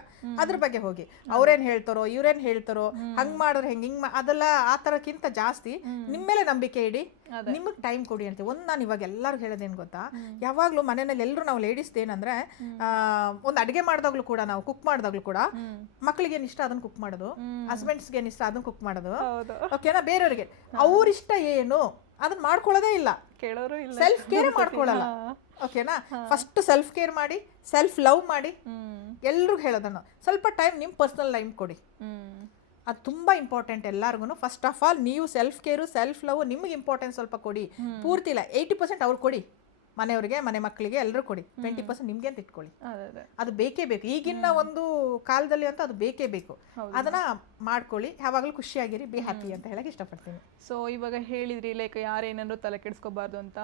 ಅದ್ರ ಬಗ್ಗೆ ಹೋಗಿ. ಅವ್ರೇನ್ ಹೇಳ್ತಾರೋ, ಇವ್ರೇನ್ ಹೇಳ್ತಾರೋ, ಹಂಗ್ ಮಾಡಿದ್ರೆ ಹಿಂಗ್ ಅದೆಲ್ಲ ಆ ತರಕ್ಕಿಂತ ಜಾಸ್ತಿ ನಿಮ್ ಮೇಲೆ ನಂಬಿಕೆ ಇಡಿ, ನಿಮಗ್ ಟೈಮ್ ಕೊಡಿ ಅಂತ. ನಾನು ಇವಾಗ ಎಲ್ಲರಿಗೂ ಹೇಳೋದೇನು ಗೊತ್ತಾ, ಯಾವಾಗ್ಲೂ ಮನೆಯಲ್ಲಿ ಎಲ್ಲರೂ ನಾವು ಲೇಡೀಸ್ ಏನಂದ್ರೆ ಒಂದು ಅಡಿಗೆ ಮಾಡಿದಾಗ್ಲೂ ಕೂಡ, ನಾವು ಕುಕ್ ಮಾಡಿದಾಗ್ಲೂ ಕೂಡ ಮಕ್ಳಿಗೆ ಏನ್ ಇಷ್ಟ ಅದನ್ನ ಕುಕ್ ಮಾಡೋದು, ಹಸ್ಬೆಂಡ್ಸ್ಗೆ ಏನ್ ಇಷ್ಟ ಅದನ್ನ ಕುಕ್ ಮಾಡೋದು. ಓಕೆನಾ? ಬೇರೆಯವ್ರಿಗೆ ಅವ್ರಿಷ್ಟ ಏನು ಅದನ್ನ ಮಾಡ್ಕೊಳ್ಳೋದೇ ಇಲ್ಲ, ಕೇಳೋರು ಇಲ್ಲ, ಸೆಲ್ಫ್ ಕೇರ್ ಮಾಡ್ಕೊಳ್ಳಲ್ಲ. ಓಕೆನಾ? ಫಸ್ಟ್ ಸೆಲ್ಫ್ ಕೇರ್ ಮಾಡಿ, ಸೆಲ್ಫ್ ಲವ್ ಮಾಡಿ. ಎಲ್ರಿಗೂ ಹೇಳೋದನ್ನು ಸ್ವಲ್ಪ ಟೈಮ್ ನಿಮ್ ಪರ್ಸನಲ್ ಲೈಫ್ ಕೊಡಿ. ಅದು ತುಂಬಾ ಇಂಪಾರ್ಟೆಂಟ್ ಎಲ್ಲಾರ್ಗು. ಫಸ್ಟ್ ಆಫ್ ಆಲ್ ನೀವು ಸೆಲ್ಫ್ ಕೇರು, ಸೆಲ್ಫ್ ಲವ್ ನಿಮ್ಗೆ ಇಂಪಾರ್ಟೆನ್ಸ್ ಸ್ವಲ್ಪ ಕೊಡಿ. ಪೂರ್ತಿ ಇಲ್ಲ, 80% ಅವ್ರು ಕೊಡಿ, ಮನೆಯವ್ರಿಗೆ, ಮನೆ ಮಕ್ಕಳಿಗೆ ಎಲ್ಲರೂ ಕೊಡಿ. 20% ನಿಮ್ಗೆ ಅಂತ ಇಟ್ಕೊಳ್ಳಿ. ಅದು ಬೇಕೇ ಬೇಕು ಈಗಿನ ಒಂದು ಕಾಲದಲ್ಲಿ ಅಂತ, ಅದು ಬೇಕೇ ಬೇಕು. ಅದನ್ನ ಮಾಡ್ಕೊಳ್ಳಿ, ಯಾವಾಗಲೂ ಖುಷಿಯಾಗಿರಿ, ಬಿ ಹ್ಯಾಪಿ ಅಂತ ಹೇಳಕ್ ಇಷ್ಟಪಡ್ತೀನಿ. ಸೊ ಇವಾಗ ಹೇಳಿದ್ರಿ ಲೈಕ್ ಯಾರೇನಾದ್ರು ತಲೆ ಕೆಡಿಸ್ಕೋಬಾರ್ದು ಅಂತ.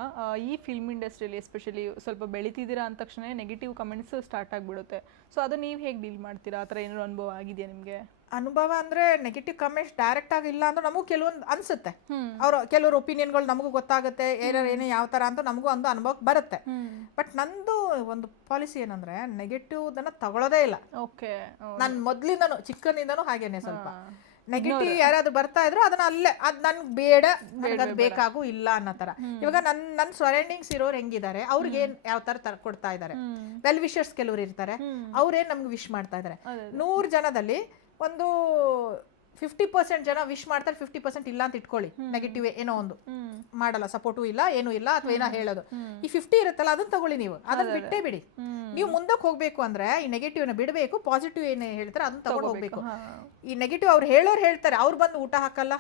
ಈ ಫಿಲ್ಮ್ ಇಂಡಸ್ಟ್ರಿಯಲ್ಲಿ ಎಸ್ಪೆಷಲಿ ಸ್ವಲ್ಪ ಬೆಳಿತಿದ್ದೀರಾ ಅಂದ ತಕ್ಷಣ ನೆಗೆಟಿವ್ ಕಮೆಂಟ್ಸ್ ಸ್ಟಾರ್ಟ್ ಆಗಿಬಿಡುತ್ತೆ. ಸೊ ಅದು ನೀವು ಹೇಗೆ ಡೀಲ್ ಮಾಡ್ತೀರಾ? ಆ ಥರ ಏನಾದ್ರು ಅನುಭವ ಆಗಿದೆಯಾ ನಿಮಗೆ? ಅನುಭವ ಅಂದ್ರೆ ನೆಗೆಟಿವ್ ಕಮೆಂಟ್ಸ್ ಡೈರೆಕ್ಟ್ ಆಗಿ ಇಲ್ಲ ಅಂದ್ರೆ ನಮಗೂ ಕೆಲವೊಂದು ಅನ್ಸುತ್ತೆ. ಕೆಲವರು ಒಪಿನಿಯನ್ಗಳು ನಮಗೂ ಗೊತ್ತಾಗುತ್ತೆ, ಏನೇ ಯಾವ ತರ ಅಂತ ನಮಗೂ ಒಂದು ಅನುಭವಕ್ಕೆ ಬರುತ್ತೆ. ಬಟ್ ನಂದು ಒಂದು ಪಾಲಿಸಿ ಏನಂದ್ರೆ ನೆಗೆಟಿವ್ ದನ್ನ ತಗೊಳ್ಳೋದೇ ಇಲ್ಲ. ನಾನು ಮೊದ್ಲಿಂದನೂ ಚಿಕ್ಕನಿಂದನೂ ಹಾಗೇನೆ ಸ್ವಲ್ಪ ನೆಗೆಟಿವ್ ಯಾರಾದ್ರು ಬರ್ತಾ ಇದ್ರು ಅದನ್ನ ಅಲ್ಲೇ ಅದ್ ನನ್ಗೆ ಬೇಡ, ನನಗದು ಬೇಕಾಗೂ ಇಲ್ಲ ಅನ್ನೋ ತರ. ಇವಾಗ ನನ್ನ ಸರೌಂಡಿಂಗ್ಸ್ ಇರೋರು ಹೆಂಗಿದ್ದಾರೆ, ಅವ್ರಿಗೆ ಏನ್ ಯಾವ ತರ ಕೊಡ್ತಾ ಇದಾರೆ, ವೆಲ್ ವಿಶರ್ಸ್ ಕೆಲವ್ರು ಇರ್ತಾರೆ, ಅವ್ರೇನ್ ನಮ್ಗೆ ವಿಶ್ ಮಾಡ್ತಾ ಇದಾರೆ. 100 ಜನದಲ್ಲಿ ಒಂದು 50% ಜನ ವಿಶ್ ಮಾಡ್ತಾರೆ, 50% ಇಲ್ಲ ಅಂತ ಇಟ್ಕೊಳ್ಳಿ. ನೆಗೆಟಿವ್ ಏನೋ ಒಂದು ಮಾಡಲ್ಲ, ಸಪೋರ್ಟು ಇಲ್ಲ, ಏನೂ ಇಲ್ಲ, ಅಥವಾ ಏನೋ ಹೇಳೋದು. ಈ 50 ಇರುತ್ತಲ್ಲ, ಅದನ್ನ ತಗೊಳ್ಳಿ ನೀವು, ಅದನ್ನ ಬಿಟ್ಟೇ ಬಿಡಿ. ನೀವು ಮುಂದಕ್ಕೆ ಹೋಗ್ಬೇಕು ಅಂದ್ರೆ ಈ ನೆಗೆಟಿವ್ ನ ಬಿಡಬೇಕು, ಪಾಸಿಟಿವ್ ಏನು ಹೇಳ್ತಾರೆ ಅದನ್ನ ತಗೊಂಡು ಹೋಗ್ಬೇಕು. ಈ ನೆಗೆಟಿವ್ ಅವ್ರು ಹೇಳೋರು ಹೇಳ್ತಾರೆ, ಅವ್ರು ಬಂದು ಊಟ ಹಾಕಲ್ಲ,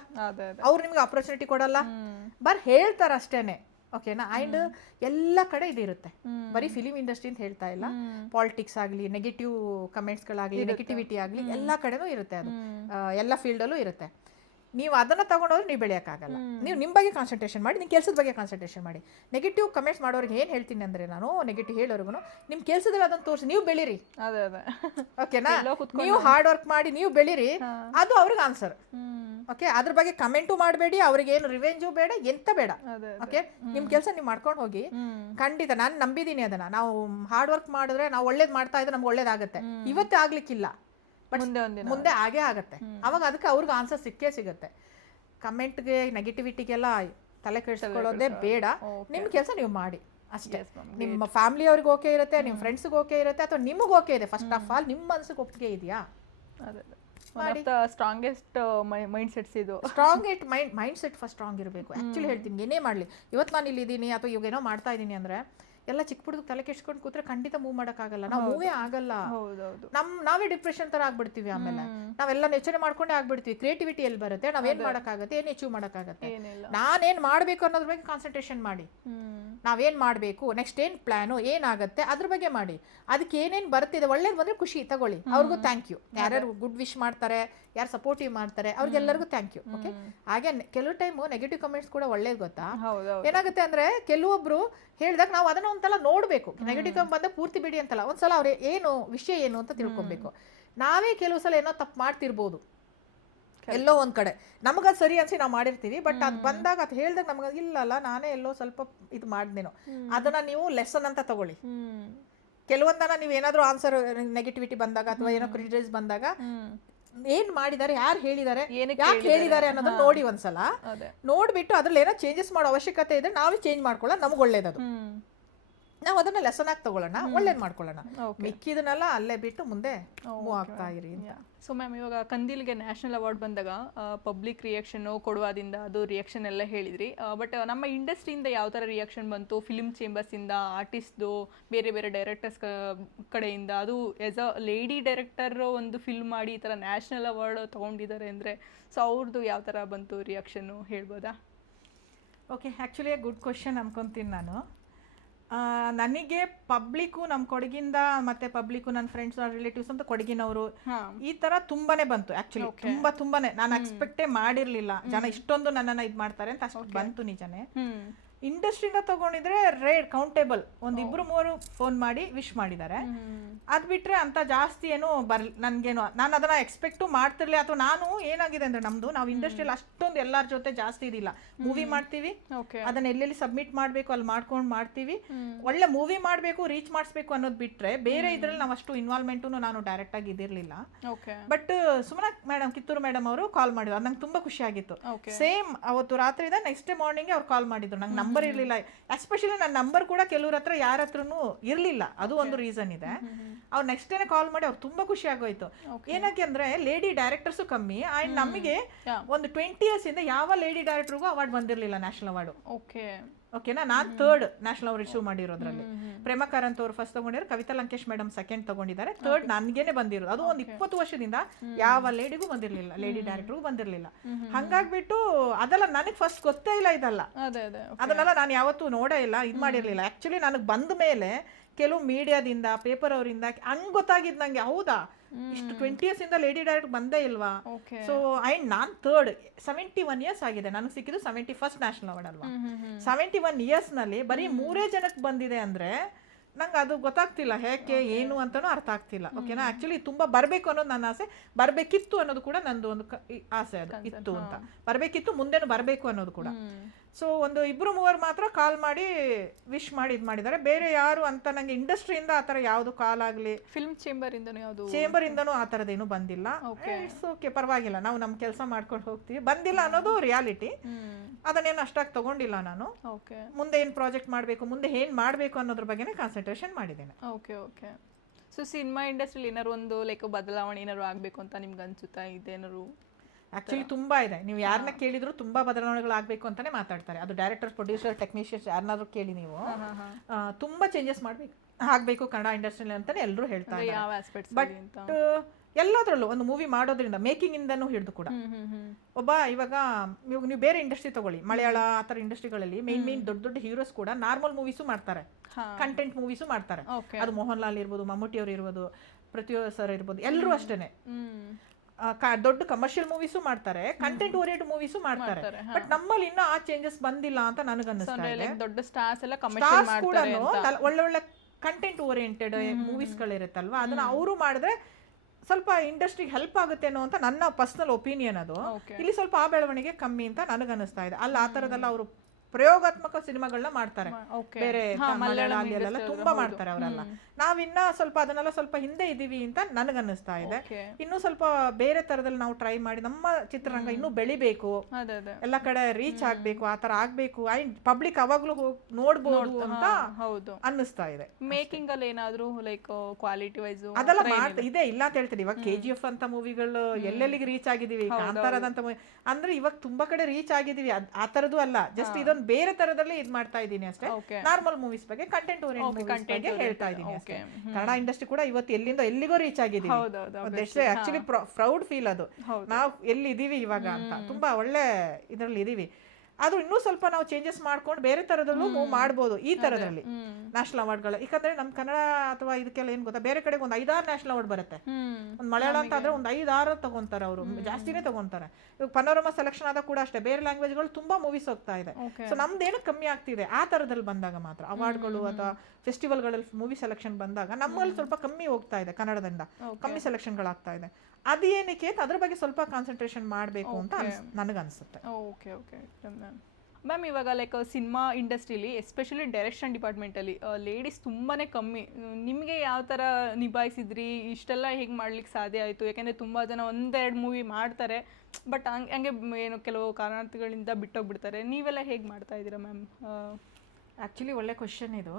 ಅವ್ರು ನಿಮ್ಗೆ ಅಪರ್ಚುನಿಟಿ ಕೊಡಲ್ಲ, ಹೇಳ್ತಾರ ಅಷ್ಟೇನೆ. ಓಕೆನಾ? ಅಂಡ್ ಎಲ್ಲ ಕಡೆ ಇದಿರುತ್ತೆ, ಬರೀ ಫಿಲಿಂ ಇಂಡಸ್ಟ್ರಿ ಅಂತ ಹೇಳ್ತಾ ಇಲ್ಲ, ಪಾಲಿಟಿಕ್ಸ್ ಆಗಲಿ, ನೆಗೆಟಿವ್ ಕಮೆಂಟ್ಸ್ಗಳಾಗಲಿ, ನೆಗೆಟಿವಿಟಿ ಆಗಲಿ, ಎಲ್ಲ ಕಡೆನೂ ಇರುತ್ತೆ ಅದು, ಎಲ್ಲ ಫೀಲ್ಡಲ್ಲೂ ಇರುತ್ತೆ. ನೀವು ಅದನ್ನು ತಗೊಂಡೋದ್ರೆ ನೀವು ಬೆಳೆಯೋಕ್ಕಾಗಲ್ಲ. ನೀವು ನಿಮ್ಮ ಬಗ್ಗೆ ಕಾನ್ಸಂಟ್ರೇಷನ್ ಮಾಡಿ, ನಿಮ್ಮ ಕೆಲಸದ ಬಗ್ಗೆ ಕಾನ್ಸಂಟ್ರೇಷನ್ ಮಾಡಿ. ನೆಗೆಟಿವ್ ಕಮೆಂಟ್ಸ್ ಮಾಡೋರಿಗೆ ಏನು ಹೇಳ್ತೀನಿ ಅಂದರೆ, ನಾನು ನೆಗೆಟಿವ್ ಹೇಳೋರ್ಗು ನಿಮ್ಮ ಕೆಲಸದಲ್ಲಿ ಅದನ್ನು ತೋರಿಸಿ, ನೀವು ಬೆಳೀರಿ. ಓಕೆನಾ? ನೀವು ಹಾರ್ಡ್ ವರ್ಕ್ ಮಾಡಿ ನೀವು ಬೆಳೀರಿ, ಅದು ಅವ್ರಿಗೆ ಆನ್ಸರ್. ಓಕೆ, ಅದ್ರ ಬಗ್ಗೆ ಕಮೆಂಟು ಮಾಡಬೇಡಿ, ಅವ್ರಿಗೆ ಏನು ರಿವೆಂಜು ಬೇಡ, ಎಂತ ಬೇಡ. ಓಕೆ, ನಿಮ್ಮ ಕೆಲಸ ನೀವು ಮಾಡ್ಕೊಂಡು ಹೋಗಿ. ಖಂಡಿತ ನಾನು ನಂಬಿದ್ದೀನಿ ಅದನ್ನ. ನಾವು ಹಾರ್ಡ್ ವರ್ಕ್ ಮಾಡಿದ್ರೆ, ನಾವು ಒಳ್ಳೇದು ಮಾಡ್ತಾ ಇದ್ರೆ ನಮ್ಗೆ ಒಳ್ಳೇದಾಗುತ್ತೆ. ಇವತ್ತೇ ಆಗ್ಲಿಕ್ಕಿಲ್ಲ, ಬಟ್ ಮುಂದೆ ಆಗೇ ಆಗತ್ತೆ. ಅವಾಗ ಅದಕ್ಕೆ ಅವ್ರಿಗೆ ಆನ್ಸರ್ ಸಿಕ್ಕೇ ಸಿಗುತ್ತೆ. ಕಮೆಂಟ್ಗೆ, ನೆಗೆಟಿವಿಟಿಗೆಲ್ಲ ತಲೆ ಕೆಡಿಸ್ಕೊಳ್ಳೋದೇ ಬೇಡ. ನಿಮ್ಮ ಕೆಲಸ ನೀವು ಮಾಡಿ ಅಷ್ಟೇ. ನಿಮ್ಮ ಫ್ಯಾಮಿಲಿ ಅವ್ರಿಗೆ ಓಕೆ ಇರುತ್ತೆ, ನಿಮ್ಮ ಫ್ರೆಂಡ್ಸ್ಗೆ ಓಕೆ ಇರುತ್ತೆ, ಅಥವಾ ನಿಮಗೆ ಓಕೆ ಇದೆ. ಫಸ್ಟ್ ಆಫ್ ಆಲ್ ನಿಮ್ಮ ಮನಸ್ಸಿಗೆ ಒಪ್ಪಿಗೆ ಇದೆಯಾ? ಸ್ಟ್ರಾಂಗೆಸ್ಟ್ ಮೈಂಡ್ ಸೆಟ್ಸ್ ಇದು. ಮೈಂಡ್ ಸೆಟ್ ಫಸ್ಟ್ ಸ್ಟ್ರಾಂಗ್ ಇರಬೇಕು. ಆಕ್ಚುಲಿ ಹೇಳ್ತೀನಿ, ಏನೇ ಮಾಡಲಿ, ಇವತ್ತು ನಾನು ಇಲ್ಲಿದ್ದೀನಿ ಅಥವಾ ಇವಾಗ ಏನೋ ಮಾಡ್ತಾ ಇದ್ದೀನಿ ಅಂದ್ರೆ, ಎಲ್ಲ ಚಿಕ್ಕ ಪುಟ್ಟಕ್ಕೆ ತಲೆ ಕೆಡ್ಸ್ಕೊಂಡು ಕೂತ್ರೆ ಖಂಡಿತ ಮೂವ್ ಮಾಡೋಕ್ಕಾಗಲ್ಲ. ನಾವು ಮೂವೇ ಆಗಲ್ಲ. ನಾವೇ ಡಿಪ್ರೆಷನ್ ತರ ಆಗ್ಬಿಡ್ತೀವಿ. ಆಮೇಲೆ ನಾವೆಲ್ಲ ಯೋಚನೆ ಮಾಡ್ಕೊಂಡೇ ಆಗ್ಬಿಡ್ತೀವಿ. ಕ್ರಿಯೇಟಿವಿಟಿ ಎಲ್ಲಿ ಬರುತ್ತೆ? ನಾವೇನ್ ಮಾಡೋಕ್ಕಾಗತ್ತೆ? ಏನ್ ಅಚೀವ್ ಮಾಡೋಕ್ಕಾಗತ್ತೆ? ನಾನೇನ್ ಮಾಡ್ಬೇಕು ಅನ್ನೋದ್ರ ಬಗ್ಗೆ ಕಾನ್ಸಂಟ್ರೇಷನ್ ಮಾಡಿ. ನಾವೇನ್ ಮಾಡ್ಬೇಕು, ನೆಕ್ಸ್ಟ್ ಏನ್ ಪ್ಲಾನು, ಏನಾಗುತ್ತೆ ಅದ್ರ ಬಗ್ಗೆ ಮಾಡಿ. ಅದಕ್ಕೆ ಏನೇನ್ ಬರ್ತಿದೆ, ಒಳ್ಳೇದು ಬಂದ್ರೆ ಖುಷಿ ತಗೊಳ್ಳಿ, ಅವ್ರಿಗೂ ಥ್ಯಾಂಕ್ ಯು. ಯಾರ್ಯಾರು ಗುಡ್ ವಿಶ್ ಮಾಡ್ತಾರೆ, ಯಾರು ಸಪೋರ್ಟಿವ್ ಮಾಡ್ತಾರೆ, ಅವ್ರಿಗೆಲ್ಲರಿಗೂ ಥ್ಯಾಂಕ್ ಯು. ಓಕೆ, ಹಾಗೆ ಕೆಲವು ಟೈಮ್ ನೆಗೆಟಿವ್ ಕಮೆಂಟ್ಸ್ ಕೂಡ ಒಳ್ಳೇದು. ಗೊತ್ತಾ ಏನಾಗುತ್ತೆ ಅಂದ್ರೆ, ಕೆಲವೊಬ್ರು ಹೇಳಿದಾಗ ನಾವು ಅದನ್ನ ಒಂದ್ಸಲ ನೋಡ್ಬೇಕು. ನೆಗೆಟಿವ್ ಕಮೆಂಟ್ ಬಂದ ಪೂರ್ತಿ ಬಿಡಿ ಅಂತಲ್ಲ, ಒಂದ್ಸಲ ಅವ್ರೆ ಏನು ವಿಷಯ ಏನು ಅಂತ ತಿಳ್ಕೊಬೇಕು. ನಾವೇ ಕೆಲವು ಸಲ ಏನೋ ತಪ್ಪು ಮಾಡ್ತಿರ್ಬೋದು ಎಲ್ಲೋ ಒಂದ್ ಕಡೆ, ನಮಗದು ಸರಿ ಅನ್ಸಿ ನಾವು ಮಾಡಿರ್ತೀವಿ. ಬಟ್ ಅದು ಬಂದಾಗ ಅದು ಹೇಳಿದಾಗ ನಮ್ಗೆ ಇಲ್ಲಲ್ಲ, ನಾನೇ ಎಲ್ಲೋ ಸ್ವಲ್ಪ ಇದು ಮಾಡಿದೇನೋ, ಅದನ್ನ ನೀವು ಲೆಸನ್ ಅಂತ ತಗೊಳ್ಳಿ. ಕೆಲವೊಂದನ್ನ ನೀವು ಏನಾದ್ರೂ ಆನ್ಸರ್ ನೆಗೆಟಿವಿಟಿ ಬಂದಾಗ ಅಥವಾ ಏನೋ ಕ್ರಿಟಿಸೈಸ್ ಬಂದಾಗ, ಏನ್ ಮಾಡಿದ್ದಾರೆ, ಯಾರು ಹೇಳಿದ್ದಾರೆ, ಯಾಕೆ ಹೇಳಿದ್ದಾರೆ ಅನ್ನೋದನ್ನ ನೋಡಿ ಒಂದ್ಸಲ ನೋಡ್ಬಿಟ್ಟು ಅದ್ರಲ್ಲಿ ಏನೋ ಚೇಂಜಸ್ ಮಾಡೋ ಅವಶ್ಯಕತೆ ಇದೆ, ನಾವೇ ಚೇಂಜ್ ಮಾಡ್ಕೊಳ್ಳೋಣ, ನಮ್ಗೆ ಒಳ್ಳೇದದು. ನಾವು ಅದನ್ನ ಲೆಸನ್ ಆಗಿ ತಗೊಳ್ಳೋಣ, ಒಳ್ಳೇದು ಮಾಡ್ಕೊಳ್ಳೋಣ. ಮಿಕ್ಕಿದನ್ನೆಲ್ಲ ಅಲ್ಲೇ ಬಿಟ್ಟು ಮುಂದೆ ಮೂವ್ ಆಗ್ತಾ ಇರಿ. ಸೊ ಮ್ಯಾಮ್, ಇವಾಗ ಕಂದೀಲ್ಗೆ ನ್ಯಾಷನಲ್ ಅವಾರ್ಡ್ ಬಂದಾಗ ಪಬ್ಲಿಕ್ ರಿಯಾಕ್ಷನ್ನು ಕೊಡುವಾದಿಂದ ಅದು ರಿಯಾಕ್ಷನ್ ಎಲ್ಲ ಹೇಳಿದ್ರಿ. ಬಟ್ ನಮ್ಮ ಇಂಡಸ್ಟ್ರಿಯಿಂದ ಯಾವ ಥರ ರಿಯಾಕ್ಷನ್ ಬಂತು? ಫಿಲ್ಮ್ ಚೇಂಬರ್ಸಿಂದ, ಆರ್ಟಿಸ್ಟ್ದು, ಬೇರೆ ಬೇರೆ ಡೈರೆಕ್ಟರ್ಸ್ ಕಡೆಯಿಂದ, ಅದು ಆ್ಯಸ್ ಅ ಲೇಡಿ ಡೈರೆಕ್ಟರ್ ಒಂದು ಫಿಲ್ಮ್ ಮಾಡಿ ಈ ಥರ ನ್ಯಾಷನಲ್ ಅವಾರ್ಡ್ ತೊಗೊಂಡಿದ್ದಾರೆ ಅಂದರೆ, ಸೊ ಅವ್ರದ್ದು ಯಾವ ಥರ ಬಂತು ರಿಯಾಕ್ಷನ್ನು, ಹೇಳ್ಬೋದಾ? ಓಕೆ, ಆ್ಯಕ್ಚುಲಿ ಗುಡ್ ಕ್ವಶನ್ ಅನ್ಕೊತೀನಿ ನಾನು. ನನಗೆ ಪಬ್ಲಿಕ್ಕು ನಮ್ಮ ಕೊಡಗಿಂದ, ಮತ್ತೆ ಪಬ್ಲಿಕ್ಕು ನನ್ನ ಫ್ರೆಂಡ್ಸ್ ರಿಲೇಟಿವ್ಸ್ ಅಂತ ಕೊಡಗಿನವರು, ಈ ತರ ತುಂಬಾನೇ ಬಂತು. ಆಕ್ಚುಲಿ ತುಂಬಾನೇ ನಾನು ಎಕ್ಸ್ಪೆಕ್ಟೇ ಮಾಡಿರ್ಲಿಲ್ಲ ಜನ ಇಷ್ಟೊಂದು ನನ್ನನ್ನ ಇದು ಮಾಡ್ತಾರೆ ಅಂತ. ಅಷ್ಟು ಬಂತು ನಿಜನೇ. ಇಂಡಸ್ಟ್ರಿಯಿಂದ ತಗೊಂಡಿದ್ರೆ ರೇರ್ ಕೌಂಟೇಬಲ್, ಒಂದಿಬ್ರು ಮೂರು ಫೋನ್ ಮಾಡಿ ವಿಶ್ ಮಾಡಿದ್ದಾರೆ. ಅದ್ ಬಿಟ್ರೆ ಅಂತ ಜಾಸ್ತಿ ಏನು ನನ್ಗೇನು, ನಾನು ಅದನ್ನ ಎಕ್ಸ್ಪೆಕ್ಟು ಮಾಡ್ತಿರ್ಲಿ. ಅಥವಾ ನಾನು ಏನಾಗಿದೆ ಅಂದ್ರೆ, ನಾವು ಇಂಡಸ್ಟ್ರಿಯಲ್ಲಿ ಅಷ್ಟೊಂದು ಎಲ್ಲರ ಜೊತೆ ಜಾಸ್ತಿ ಇದಿಲ್ಲ. ಮೂವಿ ಮಾಡ್ತೀವಿ, ಅದನ್ನ ಎಲ್ಲೆಲ್ಲಿ ಸಬ್ಮಿಟ್ ಮಾಡ್ಬೇಕು ಅಲ್ಲಿ ಮಾಡ್ಕೊಂಡು ಮಾಡ್ತೀವಿ. ಒಳ್ಳೆ ಮೂವಿ ಮಾಡ್ಬೇಕು, ರೀಚ್ ಮಾಡಿಸ್ಬೇಕು ಅನ್ನೋದು ಬಿಟ್ರೆ ಬೇರೆ ಇದ್ರಲ್ಲಿ ನಾವು ಅಷ್ಟು ಇನ್ವಾಲ್ವ್ಮೆಂಟು ನಾನು ಡೈರೆಕ್ಟ್ ಆಗಿ ಇದಿರ್ಲಿಲ್ಲ. But Sumana madam, Kittur madam ಅವರು ಕಾಲ್ ಮಾಡಿದ್ರು, ಅದು ನಂಗೆ ತುಂಬಾ ಖುಷಿ ಆಗಿತ್ತು. ಸೇಮ್ ಅವತ್ತು ರಾತ್ರಿ ನೆಕ್ಸ್ಟ್ ಡೇ ಮಾರ್ನಿಂಗ್ ಅವ್ರು ಕಾಲ್ ಮಾಡಿದ್ರು. ನಂಗೆ ನಂಬರ್ ಇರ್ಲಿಲ್ಲ, ಎಸ್ಪೆಷಲಿ ನನ್ನ ನಂಬರ್ ಕೂಡ ಕೆಲವ್ರ ಹತ್ರ ಯಾರ ಹತ್ರನೂ ಇರ್ಲಿಲ್ಲ. ಅದು ಒಂದು ರೀಸನ್ ಇದೆ. ಅವ್ರು ನೆಕ್ಸ್ಟ್ ಡೇನೆ ಕಾಲ್ ಮಾಡಿ ಅವ್ರು ತುಂಬಾ ಖುಷಿ ಆಗೋಯ್ತು. ಏನಕ್ಕೆ ಅಂದ್ರೆ, ಲೇಡಿ ಡೈರೆಕ್ಟರ್ಸು ಕಮ್ಮಿ, ಅಂಡ್ ನಮಗೆ ಒಂದು 20 years ಇಂದ ಯಾವ ಲೇಡಿ ಡೈರೆಕ್ಟರ್ಗೂ ಅವಾರ್ಡ್ ಬಂದಿರಲಿಲ್ಲ, ನ್ಯಾಷನಲ್ ಅವಾರ್ಡ್. ಓಕೆನಾ, ನಾನು 3rd ನ್ಯಾಷನಲ್ ಅವಾರ್ಡ್ ಇಶ್ಯೂ ಮಾಡಿರೋದ್ರಲ್ಲಿ. ಪ್ರೇಮ ಕಾರಂತ್ ಅವರು ಫಸ್ಟ್ ತಗೊಂಡಿದ್ದಾರೆ, ಕವಿತಾ ಲಂಕೇಶ್ ಮೇಡಮ್ ಸೆಕೆಂಡ್ ತಗೊಂಡಿದ್ದಾರೆ, 3rd ನನ್ಗೇನೆ ಬಂದಿರೋದು. ಅದು ಒಂದು 20 ವರ್ಷದಿಂದ ಯಾವ ಲೇಡಿಗೂ ಬಂದಿರ್ಲಿಲ್ಲ, ಲೇಡಿ ಡೈರೆಕ್ಟರ್ಗೂ ಬಂದಿರ್ಲಿಲ್ಲ. ಹಂಗಾಗ್ಬಿಟ್ಟು ಅದೆಲ್ಲ ನನಗೆ ಫಸ್ಟ್ ಗೊತ್ತೇ ಇಲ್ಲ ಇದೆಲ್ಲ. ಅದನ್ನೆಲ್ಲ ನಾನು ಯಾವತ್ತೂ ನೋಡೇ ಇಲ್ಲ, ಇದು ಮಾಡಿರ್ಲಿಲ್ಲ. ಆಕ್ಚುಲಿ ನನಗೆ ಬಂದ ಮೇಲೆ ಕೆಲವು ಮೀಡಿಯಾದಿಂದ, ಪೇಪರ್ ಅವರಿಂದ ಹಂಗ್ ಗೊತ್ತಾಗಿದ್ ನಂಗೆ, ಹೌದಾ ಇಷ್ಟು 20 years ಇಂದ ಲೇಡಿ ಡೈರೆಕ್ಟ್ ಬಂದೇ ಇಲ್ವಾ? So and non 3rd 71 years ಆಗಿದೆ, ನನಗೆ ಸಿಕ್ಕಿದ್ದು 71st ನ್ಯಾಷನಲ್ ಅವಾರ್ಡ್ ಅಲ್ವಾ. 71 years ನಲ್ಲಿ ಬರೀ 3 ಜನಕ್ಕೆ ಬಂದಿದೆ ಅಂದ್ರೆ ನಂಗೆ ಅದು ಗೊತ್ತಾಗ್ತಿಲ್ಲ, ಹೇಗೆ ಏನು ಅಂತಾನು ಅರ್ಥ ಆಗ್ತಿಲ್ಲ. ಓಕೆನಾ, ಆಕ್ಚುಲಿ ತುಂಬಾ ಬರ್ಬೇಕು ಅನ್ನೋದು ನನ್ನ ಆಸೆ, ಬರ್ಬೇಕಿತ್ತು ಅನ್ನೋದು ಕೂಡ ನಂದು ಒಂದು ಆಸೆ. ಅದು ಇತ್ತು ಅಂತ, ಬರ್ಬೇಕಿತ್ತು, ಮುಂದೆನು ಬರ್ಬೇಕು ಅನ್ನೋದು ಕೂಡ. ಸೊ ಒಂದು ಇಬ್ರು ಮೂವರು ಮಾತ್ರ ಕಾಲ್ ಮಾಡಿ ವಿಶ್ ಮಾಡಿ ಇದು ಮಾಡಿದ್ದಾರೆ. ಬೇರೆ ಯಾರು ಅಂತ ನಂಗೆ ಇಂಡಸ್ಟ್ರಿಯಿಂದ ಆ ಥರ ಯಾವುದು ಕಾಲ್ ಆಗಲಿ, ಫಿಲ್ಮ್ ಚೇಂಬರ್ ಇಂದನೂ ಆ ಥರದ್ದೇನು ಬಂದಿಲ್ಲ. ಇಟ್ಸ್ ಓಕೆ, ಪರವಾಗಿಲ್ಲ, ನಾವು ನಮ್ಮ ಕೆಲಸ ಮಾಡ್ಕೊಂಡು ಹೋಗ್ತೀವಿ. ಬಂದಿಲ್ಲ ಅನ್ನೋದು ರಿಯಾಲಿಟಿ, ಅದನ್ನೇನು ಅಷ್ಟಾಗಿ ತಗೊಂಡಿಲ್ಲ ನಾನು. ಮುಂದೆ ಏನು ಪ್ರಾಜೆಕ್ಟ್ ಮಾಡಬೇಕು, ಮುಂದೆ ಏನು ಮಾಡಬೇಕು ಅನ್ನೋದ್ರ ಬಗ್ಗೆನೇ ಕಾನ್ಸಂಟ್ರೇಷನ್ ಮಾಡಿದ್ದೇನೆ. ಓಕೆ. ಸೊ ಸಿನಿಮಾ ಇಂಡಸ್ಟ್ರಿಲಿ ಏನಾರು ಒಂದು ಲೈಕ್ ಬದಲಾವಣೆ ಏನಾರು ಆಗಬೇಕು ಅಂತ ನಿಮ್ಗೆ ಅನ್ಸುತ್ತಾ? ಇದೇನಾರು ಆಕ್ಚುಲಿ ತುಂಬಾ ಇದೆ. ನೀವು ಯಾರನ್ನ ಕೇಳಿದ್ರು ತುಂಬಾ ಬದಲಾವಣೆಗಳಾಗಬೇಕು ಅಂತಾನೆ ಮಾತಾಡ್ತಾರೆ. ಅದು ಡೈರೆಕ್ಟರ್, ಪ್ರೊಡ್ಯೂಸರ್, ಟೆಕ್ನಿಷಿಯನ್ಸ್ ಯಾರನ್ನಾದ್ರೂ ಕೇಳಿ ನೀವು, ತುಂಬಾ ಚೇಂಜಸ್ ಆಗ್ಬೇಕು ಕನ್ನಡ ಇಂಡಸ್ಟ್ರಿಯಲ್ಲಿ ಅಂತಾನೆ ಎಲ್ಲರೂ ಹೇಳ್ತಾರೆ. ಬಟ್ ಎಲ್ಲದರಲ್ಲೂ ಒಂದು ಮೂವಿ ಮಾಡೋದ್ರಿಂದ ಮೇಕಿಂಗ್ ಇಂದನೂ ಹಿಡಿದು ಕೂಡ ಇವಾಗ ನೀವು ಬೇರೆ ಇಂಡಸ್ಟ್ರಿ ತಗೊಳ್ಳಿ, ಮಲಯಾಳ ಆ ಥರ ಇಂಡಸ್ಟ್ರಿಗಳಲ್ಲಿ ಮೇನ್ ದೊಡ್ಡ ದೊಡ್ಡ ಹೀರೋಸ್ ಕೂಡ ನಾರ್ಮಲ್ ಮೂವೀಸು ಮಾಡ್ತಾರೆ, ಕಂಟೆಂಟ್ ಮೂವೀಸು ಮಾಡ್ತಾರೆ. ಅದು ಮೋಹನ್ ಲಾಲ್ ಇರ್ಬೋದು, ಮಮ್ಮೂಟಿ ಅವ್ರು ಇರ್ಬೋದು, ಪ್ರತಿಯೊಬ್ಬ ಸರ್ ಇರ್ಬೋದು, ಎಲ್ಲರೂ ಅಷ್ಟೇನೆ ದೊಡ್ಡ ಕಮರ್ಷಿಯಲ್ ಮೂವೀಸು ಮಾಡ್ತಾರೆ, ಕಂಟೆಂಟ್ ಓರಿಯೆಂಟೆಡ್ ಮೂವೀಸು ಮಾಡ್ತಾರೆ. ಬಟ್ ನಮ್ಮಲ್ಲಿ ಇನ್ನೂ ಆ ಚೇಂಜಸ್ ಬಂದಿಲ್ಲ ಅಂತ ನನಗನ್ನಿಸ್ತಾ ಇದೆ. ದೊಡ್ಡ ಸ್ಟಾರ್ಸ್ ಎಲ್ಲ ಸ್ಟಾರ್ಸ್ ಕೂಡ ಒಳ್ಳೆ ಕಂಟೆಂಟ್ ಓರಿಯೆಂಟೆಡ್ ಮೂವೀಸ್ಗಳಿರುತ್ತಲ್ವಾ, ಅದನ್ನ ಅವರು ಮಾಡಿದ್ರೆ ಸ್ವಲ್ಪ ಇಂಡಸ್ಟ್ರಿಗೆ ಹೆಲ್ಪ್ ಆಗುತ್ತೇನೋ ಅಂತ ನನ್ನ ಪರ್ಸನಲ್ ಒಪಿನಿಯನ್. ಅದು ಇಲ್ಲಿ ಸ್ವಲ್ಪ ಆ ಬೆಳವಣಿಗೆ ಕಮ್ಮಿ ಅಂತ ನನಗನ್ನಿಸ್ತಾ ಇದೆ. ಅಲ್ಲ, ಆ ಥರದೆಲ್ಲ ಅವರು ಪ್ರಯೋಗಾತ್ಮಕ ಸಿನಿಮಾಗಳನ್ನ ಮಾಡ್ತಾರೆ, ಬೇರೆ ಮಲಯಾಳ ತುಂಬಾ ಮಾಡ್ತಾರೆ ಅವರೆಲ್ಲ. ನಾವಿನ್ನ ಸ್ವಲ್ಪ ಅದನ್ನೆಲ್ಲ ಸ್ವಲ್ಪ ಹಿಂದೆ ಇದೀವಿ ಅಂತ ನನಗನ್ನಿಸ್ತಾ ಇದೆ. ಇನ್ನು ಸ್ವಲ್ಪ ಬೇರೆ ತರದಲ್ಲಿ ನಾವು ಟ್ರೈ ಮಾಡಿ ನಮ್ಮ ಚಿತ್ರರಂಗ ಇನ್ನೂ ಬೆಳಿಬೇಕು, ಎಲ್ಲ ಕಡೆ ರೀಚ್ ಆಗ್ಬೇಕು, ಆ ತರ ಆಗ್ಬೇಕು, ಪಬ್ಲಿಕ್ ಅವಾಗ್ಲೂ ನೋಡ್ಬೋದು ಅಂತ ಅನ್ನಿಸ್ತಾ ಇದೆ. ಮೇಕಿಂಗ್ ಅಲ್ಲಿ ಏನಾದ್ರು ಲೈಕ್ ಕ್ವಾಲಿಟಿ ವೈಸ್ ಅದೆಲ್ಲ ಮಾಡ್ತಾ ಇದೆ, ಇಲ್ಲ ಅಂತ ಹೇಳ್ತೀನಿ. ಇವಾಗ KGF ಅಂತ ಮೂವಿಗಳು ಎಲ್ಲೆಲ್ಲಿಗೆ ರೀಚ್ ಆಗಿದೀವಿ, ಕಾಂತಾರದಂತ ಮೂವಿ ಅಂದ್ರೆ ಇವಾಗ ತುಂಬಾ ಕಡೆ ರೀಚ್ ಆಗಿದೀವಿ. ಆ ತರದ್ದು ಅಲ್ಲ, ಜಸ್ಟ್ ಇದೊಂದು ಬೇರೆ ತರದಲ್ಲಿ ಇದ್ ಮಾಡ್ತಾ ಇದ್ದೀನಿ ಅಷ್ಟೇ. ನಾರ್ಮಲ್ ಮೂವೀಸ್ ಬಗ್ಗೆ, ಕಂಟೆಂಟ್ ಓರಿಯೆಂಟೆಡ್ ಮೂವೀಸ್ ಬಗ್ಗೆ ಹೇಳ್ತಾ ಇದ್ದೀನಿ ಅಷ್ಟೇ. ಕನ್ನಡ ಇಂಡಸ್ಟ್ರಿ ಕೂಡ ಇವತ್ತು ಎಲ್ಲಿಂದ ಎಲ್ಲಿಗೋ ರೀಚ್ ಆಗಿದ್ದೀವಿ. ಆಕ್ಚುಲಿ ಪ್ರೌಡ್ ಫೀಲ್ ಅದು, ನಾವು ಎಲ್ಲಿದ್ದೀವಿ ಇವಾಗ ಅಂತ. ತುಂಬಾ ಒಳ್ಳೆ ಇದರಲ್ಲಿ ಇದೀವಿ. ಆದ್ರೂ ಇನ್ನೂ ಸ್ವಲ್ಪ ನಾವು ಚೇಂಜಸ್ ಮಾಡ್ಕೊಂಡು ಬೇರೆ ತರದಲ್ಲೂ ಮೂವ್ ಮಾಡ್ಬೋದು. ಈ ತರದಲ್ಲಿ ನ್ಯಾಷನಲ್ ಅವಾರ್ಡ್ಗಳು, ಯಾಕಂದ್ರೆ ನಮ್ ಕನ್ನಡ ಅಥವಾ ಇದಕ್ಕೆಲ್ಲ ಏನ್ ಗೊತ್ತಾ, ಬೇರೆ ಕಡೆಗೆ ಒಂದು 5-6 ನ್ಯಾಷನಲ್ ಅವಾರ್ಡ್ ಬರುತ್ತೆ. ಒಂದು ಮಲಯಾಳ ಅಂತ ಆದ್ರೆ ಒಂದು 5-6 ತಗೊಂತಾರೆ ಅವರು, ಜಾಸ್ತಿನೇ ತಗೊಂತಾರೆ. ಇವಾಗ ಪನೋರಮಾ ಸೆಲೆಕ್ಷನ್ ಆದ ಕೂಡ ಅಷ್ಟೇ, ಬೇರೆ ಲ್ಯಾಂಗ್ವೇಜ್ಗಳು ತುಂಬಾ ಮೂವೀಸ್ ಹೋಗ್ತಾ ಇದೆ. ಸೊ ನಮ್ದೇನು ಕಮ್ಮಿ ಆಗ್ತಿದೆ, ಆ ತರದಲ್ಲಿ ಬಂದಾಗ ಮಾತ್ರ ಅವಾರ್ಡ್ಗಳು ಅಥವಾ ಫೆಸ್ಟಿವಲ್ಗಳಲ್ಲಿ ಮೂವಿ ಸೆಲೆಕ್ಷನ್ ಬಂದಾಗ ನಮ್ಮಲ್ಲಿ ಸ್ವಲ್ಪ ಕಮ್ಮಿ ಹೋಗ್ತಾ ಇದೆ, ಕನ್ನಡದಿಂದ ಕಮ್ಮಿ ಸೆಲೆಕ್ಷನ್ಗಳಾಗ್ತಾ ಇದೆ. ಅದೇನಕ್ಕೆ ಅದ್ರ ಬಗ್ಗೆ ಸ್ವಲ್ಪ ಕಾನ್ಸಂಟ್ರೇಷನ್ ಮಾಡಬೇಕು ಅಂತ ನನಗನ್ಸುತ್ತೆ. ಓಕೆ ಓಕೆ ಮ್ಯಾಮ್, ಇವಾಗ ಲೈಕ್ ಸಿನಿಮಾ ಇಂಡಸ್ಟ್ರಿಲಿ ಎಸ್ಪೆಷಲಿ ಡೈರೆಕ್ಷನ್ ಡಿಪಾರ್ಟ್ಮೆಂಟಲ್ಲಿ ಲೇಡೀಸ್ ತುಂಬಾ ಕಮ್ಮಿ. ನಿಮಗೆ ಯಾವ ಥರ ನಿಭಾಯಿಸಿದ್ರಿ? ಇಷ್ಟೆಲ್ಲ ಹೇಗೆ ಮಾಡ್ಲಿಕ್ಕೆ ಸಾಧ್ಯ ಆಯಿತು? ಯಾಕೆಂದರೆ ತುಂಬ ಜನ 1-2 ಮೂವಿ ಮಾಡ್ತಾರೆ, ಬಟ್ ಹಂಗೆ ಏನು ಕೆಲವು ಕಾರಣಗಳಿಂದ ಬಿಟ್ಟೋಗ್ಬಿಡ್ತಾರೆ. ನೀವೆಲ್ಲ ಹೇಗೆ ಮಾಡ್ತಾ ಇದ್ದೀರಾ ಮ್ಯಾಮ್? ಆ್ಯಕ್ಚುಲಿ ಒಳ್ಳೆ ಕ್ವಶನ್ ಇದು.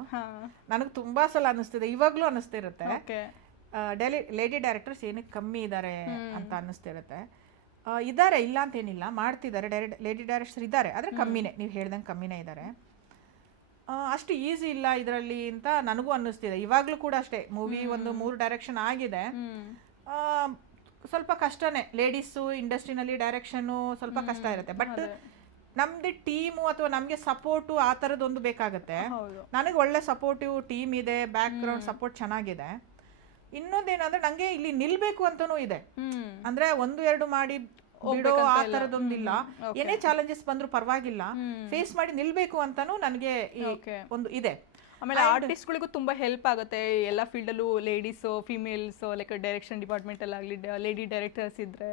ನನಗೆ ತುಂಬ ಸಲ ಅನ್ನಿಸ್ತಿದೆ, ಇವಾಗಲೂ ಅನ್ನಿಸ್ತಿರುತ್ತೆ. ಲೇಡಿ ಡೈರೆಕ್ಟರ್ಸ್ ಏನಕ್ಕೆ ಕಮ್ಮಿ ಇದ್ದಾರೆ ಅಂತ ಅನ್ನಿಸ್ತಿರುತ್ತೆ. ಇದ್ದಾರೆ, ಇಲ್ಲ ಅಂತೇನಿಲ್ಲ, ಮಾಡ್ತಿದ್ದಾರೆ, ಲೇಡಿ ಡೈರೆಕ್ಟರ್ಸ್ ಇದ್ದಾರೆ, ಆದರೆ ಕಮ್ಮಿನೇ, ನೀವು ಹೇಳ್ದಂಗೆ ಕಮ್ಮಿನೇ ಇದ್ದಾರೆ. ಅಷ್ಟು ಈಸಿ ಇಲ್ಲ ಇದರಲ್ಲಿ ಅಂತ ನನಗೂ ಅನ್ನಿಸ್ತಿದೆ. ಇವಾಗಲೂ ಕೂಡ ಅಷ್ಟೇ, ಮೂವಿ ಒಂದು 3 ಡೈರೆಕ್ಷನ್ ಆಗಿದೆ. ಸ್ವಲ್ಪ ಕಷ್ಟನೇ, ಲೇಡೀಸು ಇಂಡಸ್ಟ್ರಿನಲ್ಲಿ ಡೈರೆಕ್ಷನ್ನು ಸ್ವಲ್ಪ ಕಷ್ಟ ಇರುತ್ತೆ. ಬಟ್ ನಮ್ದು ಟೀಮು ಅಥವಾ ನಮಗೆ ಸಪೋರ್ಟು ಆ ಥರದ್ದೊಂದು ಬೇಕಾಗುತ್ತೆ. ನನಗೆ ಒಳ್ಳೆ ಸಪೋರ್ಟಿವ್ ಟೀಮ್ ಇದೆ, ಬ್ಯಾಕ್ ಗ್ರೌಂಡ್ ಸಪೋರ್ಟ್ ಚೆನ್ನಾಗಿದೆ. ಇನ್ನೊಂದೇನಂದ್ರೆ ನಂಗೆ ಇಲ್ಲಿ ನಿಲ್ಬೇಕು ಅಂತಾನೂ ಇದೆ. ಅಂದ್ರೆ 1-2 ಮಾಡಿ ಬಿಡೋ ಆ ತರದೊಂದಿಲ್ಲ. ಏನೇ ಚಾಲೆಂಜಸ್ ಬಂದ್ರು ಪರವಾಗಿಲ್ಲ, ಫೇಸ್ ಮಾಡಿ ನಿಲ್ಬೇಕು ಅಂತಾನೂ ನನಗೆ ಒಂದು ಇದೆ. ಆಮೇಲೆ ಆರ್ಟಿಸ್ಟ್ಗಳಿಗೂ ತುಂಬಾ ಹೆಲ್ಪ್ ಆಗುತ್ತೆ ಎಲ್ಲ ಫೀಲ್ಡಲ್ಲೂ. Ladies, females, like direction department ಅಲ್ಲಿ ಆಗಲಿ ಲೇಡಿ ಡೈರೆಕ್ಟರ್ಸ್ ಇದ್ರೆ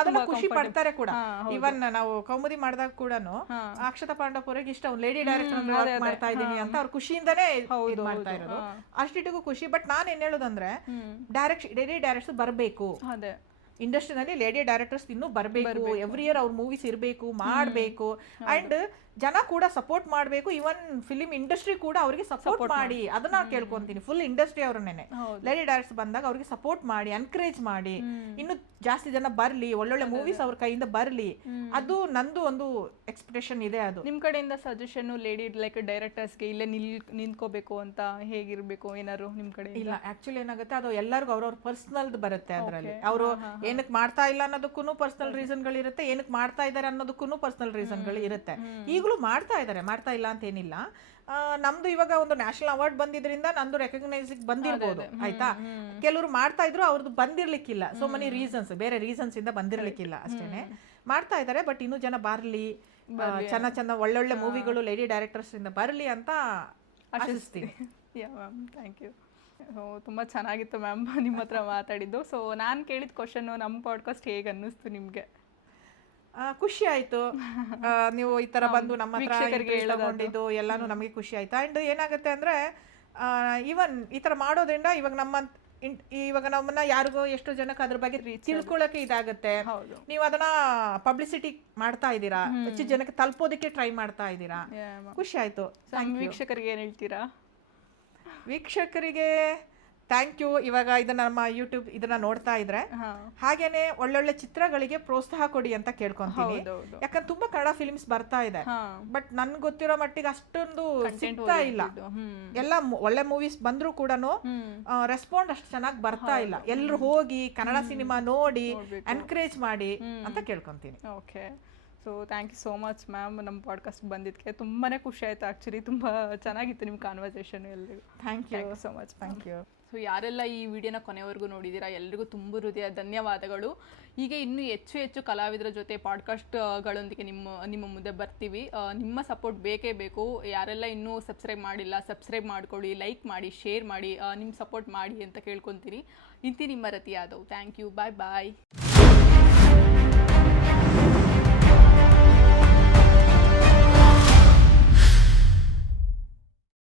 ಅದನ್ನ ಖುಷಿ ಪಡ್ತಾರೆ ಕೂಡ. ಇವನ್ ನಾವು ಕೌಮುದಿ ಮಾಡಿದಾಗ ಕೂಡ ಅಕ್ಷತಾ ಪಾಂಡವಪುರಿಗೆ ಇಷ್ಟ, ಲೇಡಿ ಡೈರೆಕ್ಟರ್ ಮಾಡ್ತಾ ಇದ್ದೀನಿ ಅಂತ ಅವ್ರ ಖುಷಿಯಿಂದಾನೇ ಇದು ಮಾಡ್ತಾ ಇರೋದು. ಅಷ್ಟಿಗೂ ಖುಷಿ. ಬಟ್ ನಾನು ಏನ್ ಹೇಳೋದಂದ್ರೆ, ಲೇಡಿ ಡೈರೆಕ್ಟರ್ಸ್ ಬರಬೇಕು, ಇಂಡಸ್ಟ್ರಿನಲ್ಲಿ ಲೇಡಿ ಡೈರೆಕ್ಟರ್ಸ್ ಇನ್ನೂ ಬರಬೇಕು. ಎವ್ರಿ ಇಯರ್ ಅವ್ರ ಮೂವೀಸ್ ಇರಬೇಕು, ಮಾಡಬೇಕು. ಅಂಡ್ ಜನ ಕೂಡ ಸಪೋರ್ಟ್ ಮಾಡಬೇಕು. ಇವನ್ ಫಿಲಿಂ ಇಂಡಸ್ಟ್ರಿ ಕೂಡ ಅವರಿಗೆ ಸಪೋರ್ಟ್ ಮಾಡಿ, ಅದನ್ನ ಕೇಳ್ಕೊಂತೀನಿ. ಫುಲ್ ಇಂಡಸ್ಟ್ರಿ ಅವ್ರನ್ನೇ ಲೇಡಿ ಡೈರೆಕ್ಟರ್ಸ್ ಬಂದಾಗ ಅವ್ರಿಗೆ ಸಪೋರ್ಟ್ ಮಾಡಿ, ಎನ್ಕರೇಜ್ ಮಾಡಿ, ಇನ್ನು ಜಾಸ್ತಿ ಜನ ಬರ್ಲಿ, ಒಳ್ಳೊಳ್ಳೆ ಮೂವೀಸ್ ಅವ್ರ ಕೈಯಿಂದ ಬರ್ಲಿ. ಅದು ನಂದು ಒಂದು ಎಕ್ಸ್ಪೆಕ್ಟೇಷನ್ ಇದೆ. ಅದು ನಿಮ್ ಕಡೆಯಿಂದ ಸಜೆಷನ್, ಲೇಡಿ ಲೈಕ್ ಡೈರೆಕ್ಟರ್ಸ್ಗೆ ಇಲ್ಲೇ ನಿಂತ್ಕೋಬೇಕು ಅಂತ ಹೇಗಿರ್ಬೇಕು ಏನಾದ್ರು ನಿಮ್ ಕಡೆ? ಇಲ್ಲ, ಆಕ್ಚುಲಿ ಏನಾಗುತ್ತೆ, ಅದು ಎಲ್ಲರಿಗೂ ಅವ್ರವ್ರ ಪರ್ಸನಲ್ ಬರುತ್ತೆ. ಅದರಲ್ಲಿ ಅವರು ಏನಕ್ಕೆ ಮಾಡ್ತಾ ಇಲ್ಲ ಅನ್ನೋದಕ್ಕೂ ಪರ್ಸನಲ್ ರೀಸನ್ಗಳಿರುತ್ತೆ, ಏನಕ್ಕೆ ಮಾಡ್ತಾ ಇದ್ದಾರೆ ಅನ್ನೋದಕ್ಕೂ ಪರ್ಸನಲ್ ರೀಸನ್ಗಳು ಇರುತ್ತೆ. ಈಗಲೂ ಮಾಡ್ತಾ ಇದ್ದಾರೆ, ಮಾಡ್ತಾ ಇಲ್ಲ ಅಂತ ಏನಿಲ್ಲ. ನಮ್ದು ಇವಾಗ ಒಂದು ನ್ಯಾಷನಲ್ ಅವಾರ್ಡ್ ಬಂದಿದ್ರಿಂದ ನಂದು ರೆಕಗ್ನೈಸ್ ಬಂದಿರ್ಬೋದು, ಆಯ್ತಾ. ಕೆಲವರು ಮಾಡ್ತಾ ಇದ್ರು, ಅವ್ರದ್ದು ಬಂದಿರ್ಲಿಕ್ಕಿಲ್ಲ. ಸೊ ಮೆನಿ ರೀಸನ್ಸ್, ಬೇರೆ ರೀಸನ್ಸ್ ಇಂದ ಬಂದಿರ್ಲಿಕ್ಕಿಲ್ಲ, ಅಷ್ಟೇನೆ. ಮಾಡ್ತಾ ಇದ್ದಾರೆ. ಬಟ್ ಇನ್ನೂ ಜನ ಬರ್ಲಿ, ಚೆನ್ನ ಒಳ್ಳೊಳ್ಳೆ ಮೂವಿಗಳು ಲೇಡಿ ಡೈರೆಕ್ಟರ್ಸ್ ಇಂದ ಬರ್ಲಿ ಅಂತ ಆಶಿಸ್ತೀನಿ. Thank you. ತುಂಬ ಚೆನ್ನಾಗಿತ್ತು ಮ್ಯಾಮ್ ನಿಮ್ಮ ಹತ್ರ ಮಾತಾಡಿದ್ದು. ಸೊ ನಾನು ಕೇಳಿದ ಕ್ವಶನ್ನು ನಮ್ಮ ಪಾಡ್ಕಾಸ್ಟ್ ಹೇಗೆ ಅನ್ನಿಸ್ತು ನಿಮಗೆ? ಖುಷಿ ಆಯ್ತು, ನೀವು ಈ ತರ ಬಂದು ನಮ್ಮ ತಗೊಂಡಿದ್ದು ಎಲ್ಲಾನು ನಮಗೆ ಖುಷಿ ಆಯ್ತು. ಅಂಡ್ ಏನಾಗುತ್ತೆ ಅಂದ್ರೆ, ಇವನ್ ಈ ತರ ಮಾಡೋದ್ರಿಂದ ಇವಾಗ ನಮ್ಮನ್ನ ಯಾರಿಗೋ ಎಷ್ಟೋ ಜನಕ್ಕೆ ಅದ್ರ ಬಗ್ಗೆ ತಿಳ್ಕೊಳ್ಳೋಕೆ ಇದಾಗುತ್ತೆ. ನೀವು ಅದನ್ನ ಪಬ್ಲಿಸಿಟಿ ಮಾಡ್ತಾ ಇದ್ದೀರಾ, ಹೆಚ್ಚು ಜನಕ್ಕೆ ತಲುಪೋದಕ್ಕೆ ಟ್ರೈ ಮಾಡ್ತಾ ಇದ್ದೀರಾ. ಖುಷಿ ಆಯ್ತು. ವೀಕ್ಷಕರಿಗೆ ಏನ್ ಹೇಳ್ತೀರಾ? ವೀಕ್ಷಕರಿಗೆ ಥ್ಯಾಂಕ್ ಯು. ಇವಾಗ ಇದನ್ನ ನಮ್ಮ ಯೂಟ್ಯೂಬ್ ಇದನ್ನ ನೋಡ್ತಾ ಇದ್ರೆ ಹಾಗೇನೆ ಒಳ್ಳೊಳ್ಳೆ ಚಿತ್ರಗಳಿಗೆ ಪ್ರೋತ್ಸಾಹ ಕೊಡಿ ಅಂತ ಕೇಳ್ಕೊಂತೀನಿ. ಯಾಕಂದ್ರೆ ತುಂಬಾ ಕನ್ನಡ ಫಿಲ್ಮ್ಸ್ ಬರ್ತಾ ಇದೆ, ಬಟ್ ನನ್ ಗೊತ್ತಿರೋ ಮಟ್ಟಿಗೆ ಅಷ್ಟೊಂದು ಸಿಗ್ತಾ ಇಲ್ಲ. ಎಲ್ಲ ಒಳ್ಳೆ ಮೂವೀಸ್ ಬಂದ್ರು ಕೂಡ ರೆಸ್ಪಾಂಡ್ ಅಷ್ಟು ಚೆನ್ನಾಗಿ ಬರ್ತಾ ಇಲ್ಲ. ಎಲ್ರು ಹೋಗಿ ಕನ್ನಡ ಸಿನಿಮಾ ನೋಡಿ ಎನ್ಕರೇಜ್ ಮಾಡಿ ಅಂತ ಕೇಳ್ಕೊಂತೀನಿ. Okay, so thank you so much ma'am ನಮ್ಮ ಪಾಡ್ಕಾಸ್ಟ್ ಬಂದಿದ್ದಕ್ಕೆ. ತುಂಬಾ ಖುಷಿ ಆಯಿತು ಆ್ಯಕ್ಚುಲಿ, ತುಂಬ ಚೆನ್ನಾಗಿತ್ತು ನಿಮ್ಮ ಕಾನ್ವರ್ಸೇಷನ್. ಎಲ್ರಿಗೂ thank you so much. Thank you. So ಯಾರೆಲ್ಲ ಈ ವಿಡಿಯೋನ ಕೊನೆವರೆಗೂ ನೋಡಿದ್ದೀರಾ ಎಲ್ರಿಗೂ ತುಂಬ ಹೃದಯ ಧನ್ಯವಾದಗಳು. ಹೀಗೆ ಇನ್ನೂ ಹೆಚ್ಚು ಹೆಚ್ಚು ಕಲಾವಿದರ ಜೊತೆ ಪಾಡ್ಕಾಸ್ಟ್ಗಳೊಂದಿಗೆ ನಿಮ್ಮ ಮುಂದೆ ಬರ್ತೀವಿ. ನಿಮ್ಮ ಸಪೋರ್ಟ್ ಬೇಕೇ ಬೇಕು. ಯಾರೆಲ್ಲ ಇನ್ನೂ ಸಬ್ಸ್ಕ್ರೈಬ್ ಮಾಡಿಲ್ಲ ಸಬ್ಸ್ಕ್ರೈಬ್ ಮಾಡ್ಕೊಳ್ಳಿ, ಲೈಕ್ ಮಾಡಿ, ಶೇರ್ ಮಾಡಿ, ನಿಮ್ಮ ಸಪೋರ್ಟ್ ಮಾಡಿ ಅಂತ ಕೇಳ್ಕೊತೀನಿ. ಇಂತಿ ನಿಮ್ಮ Rati Yadav. Thank you. Bye bye.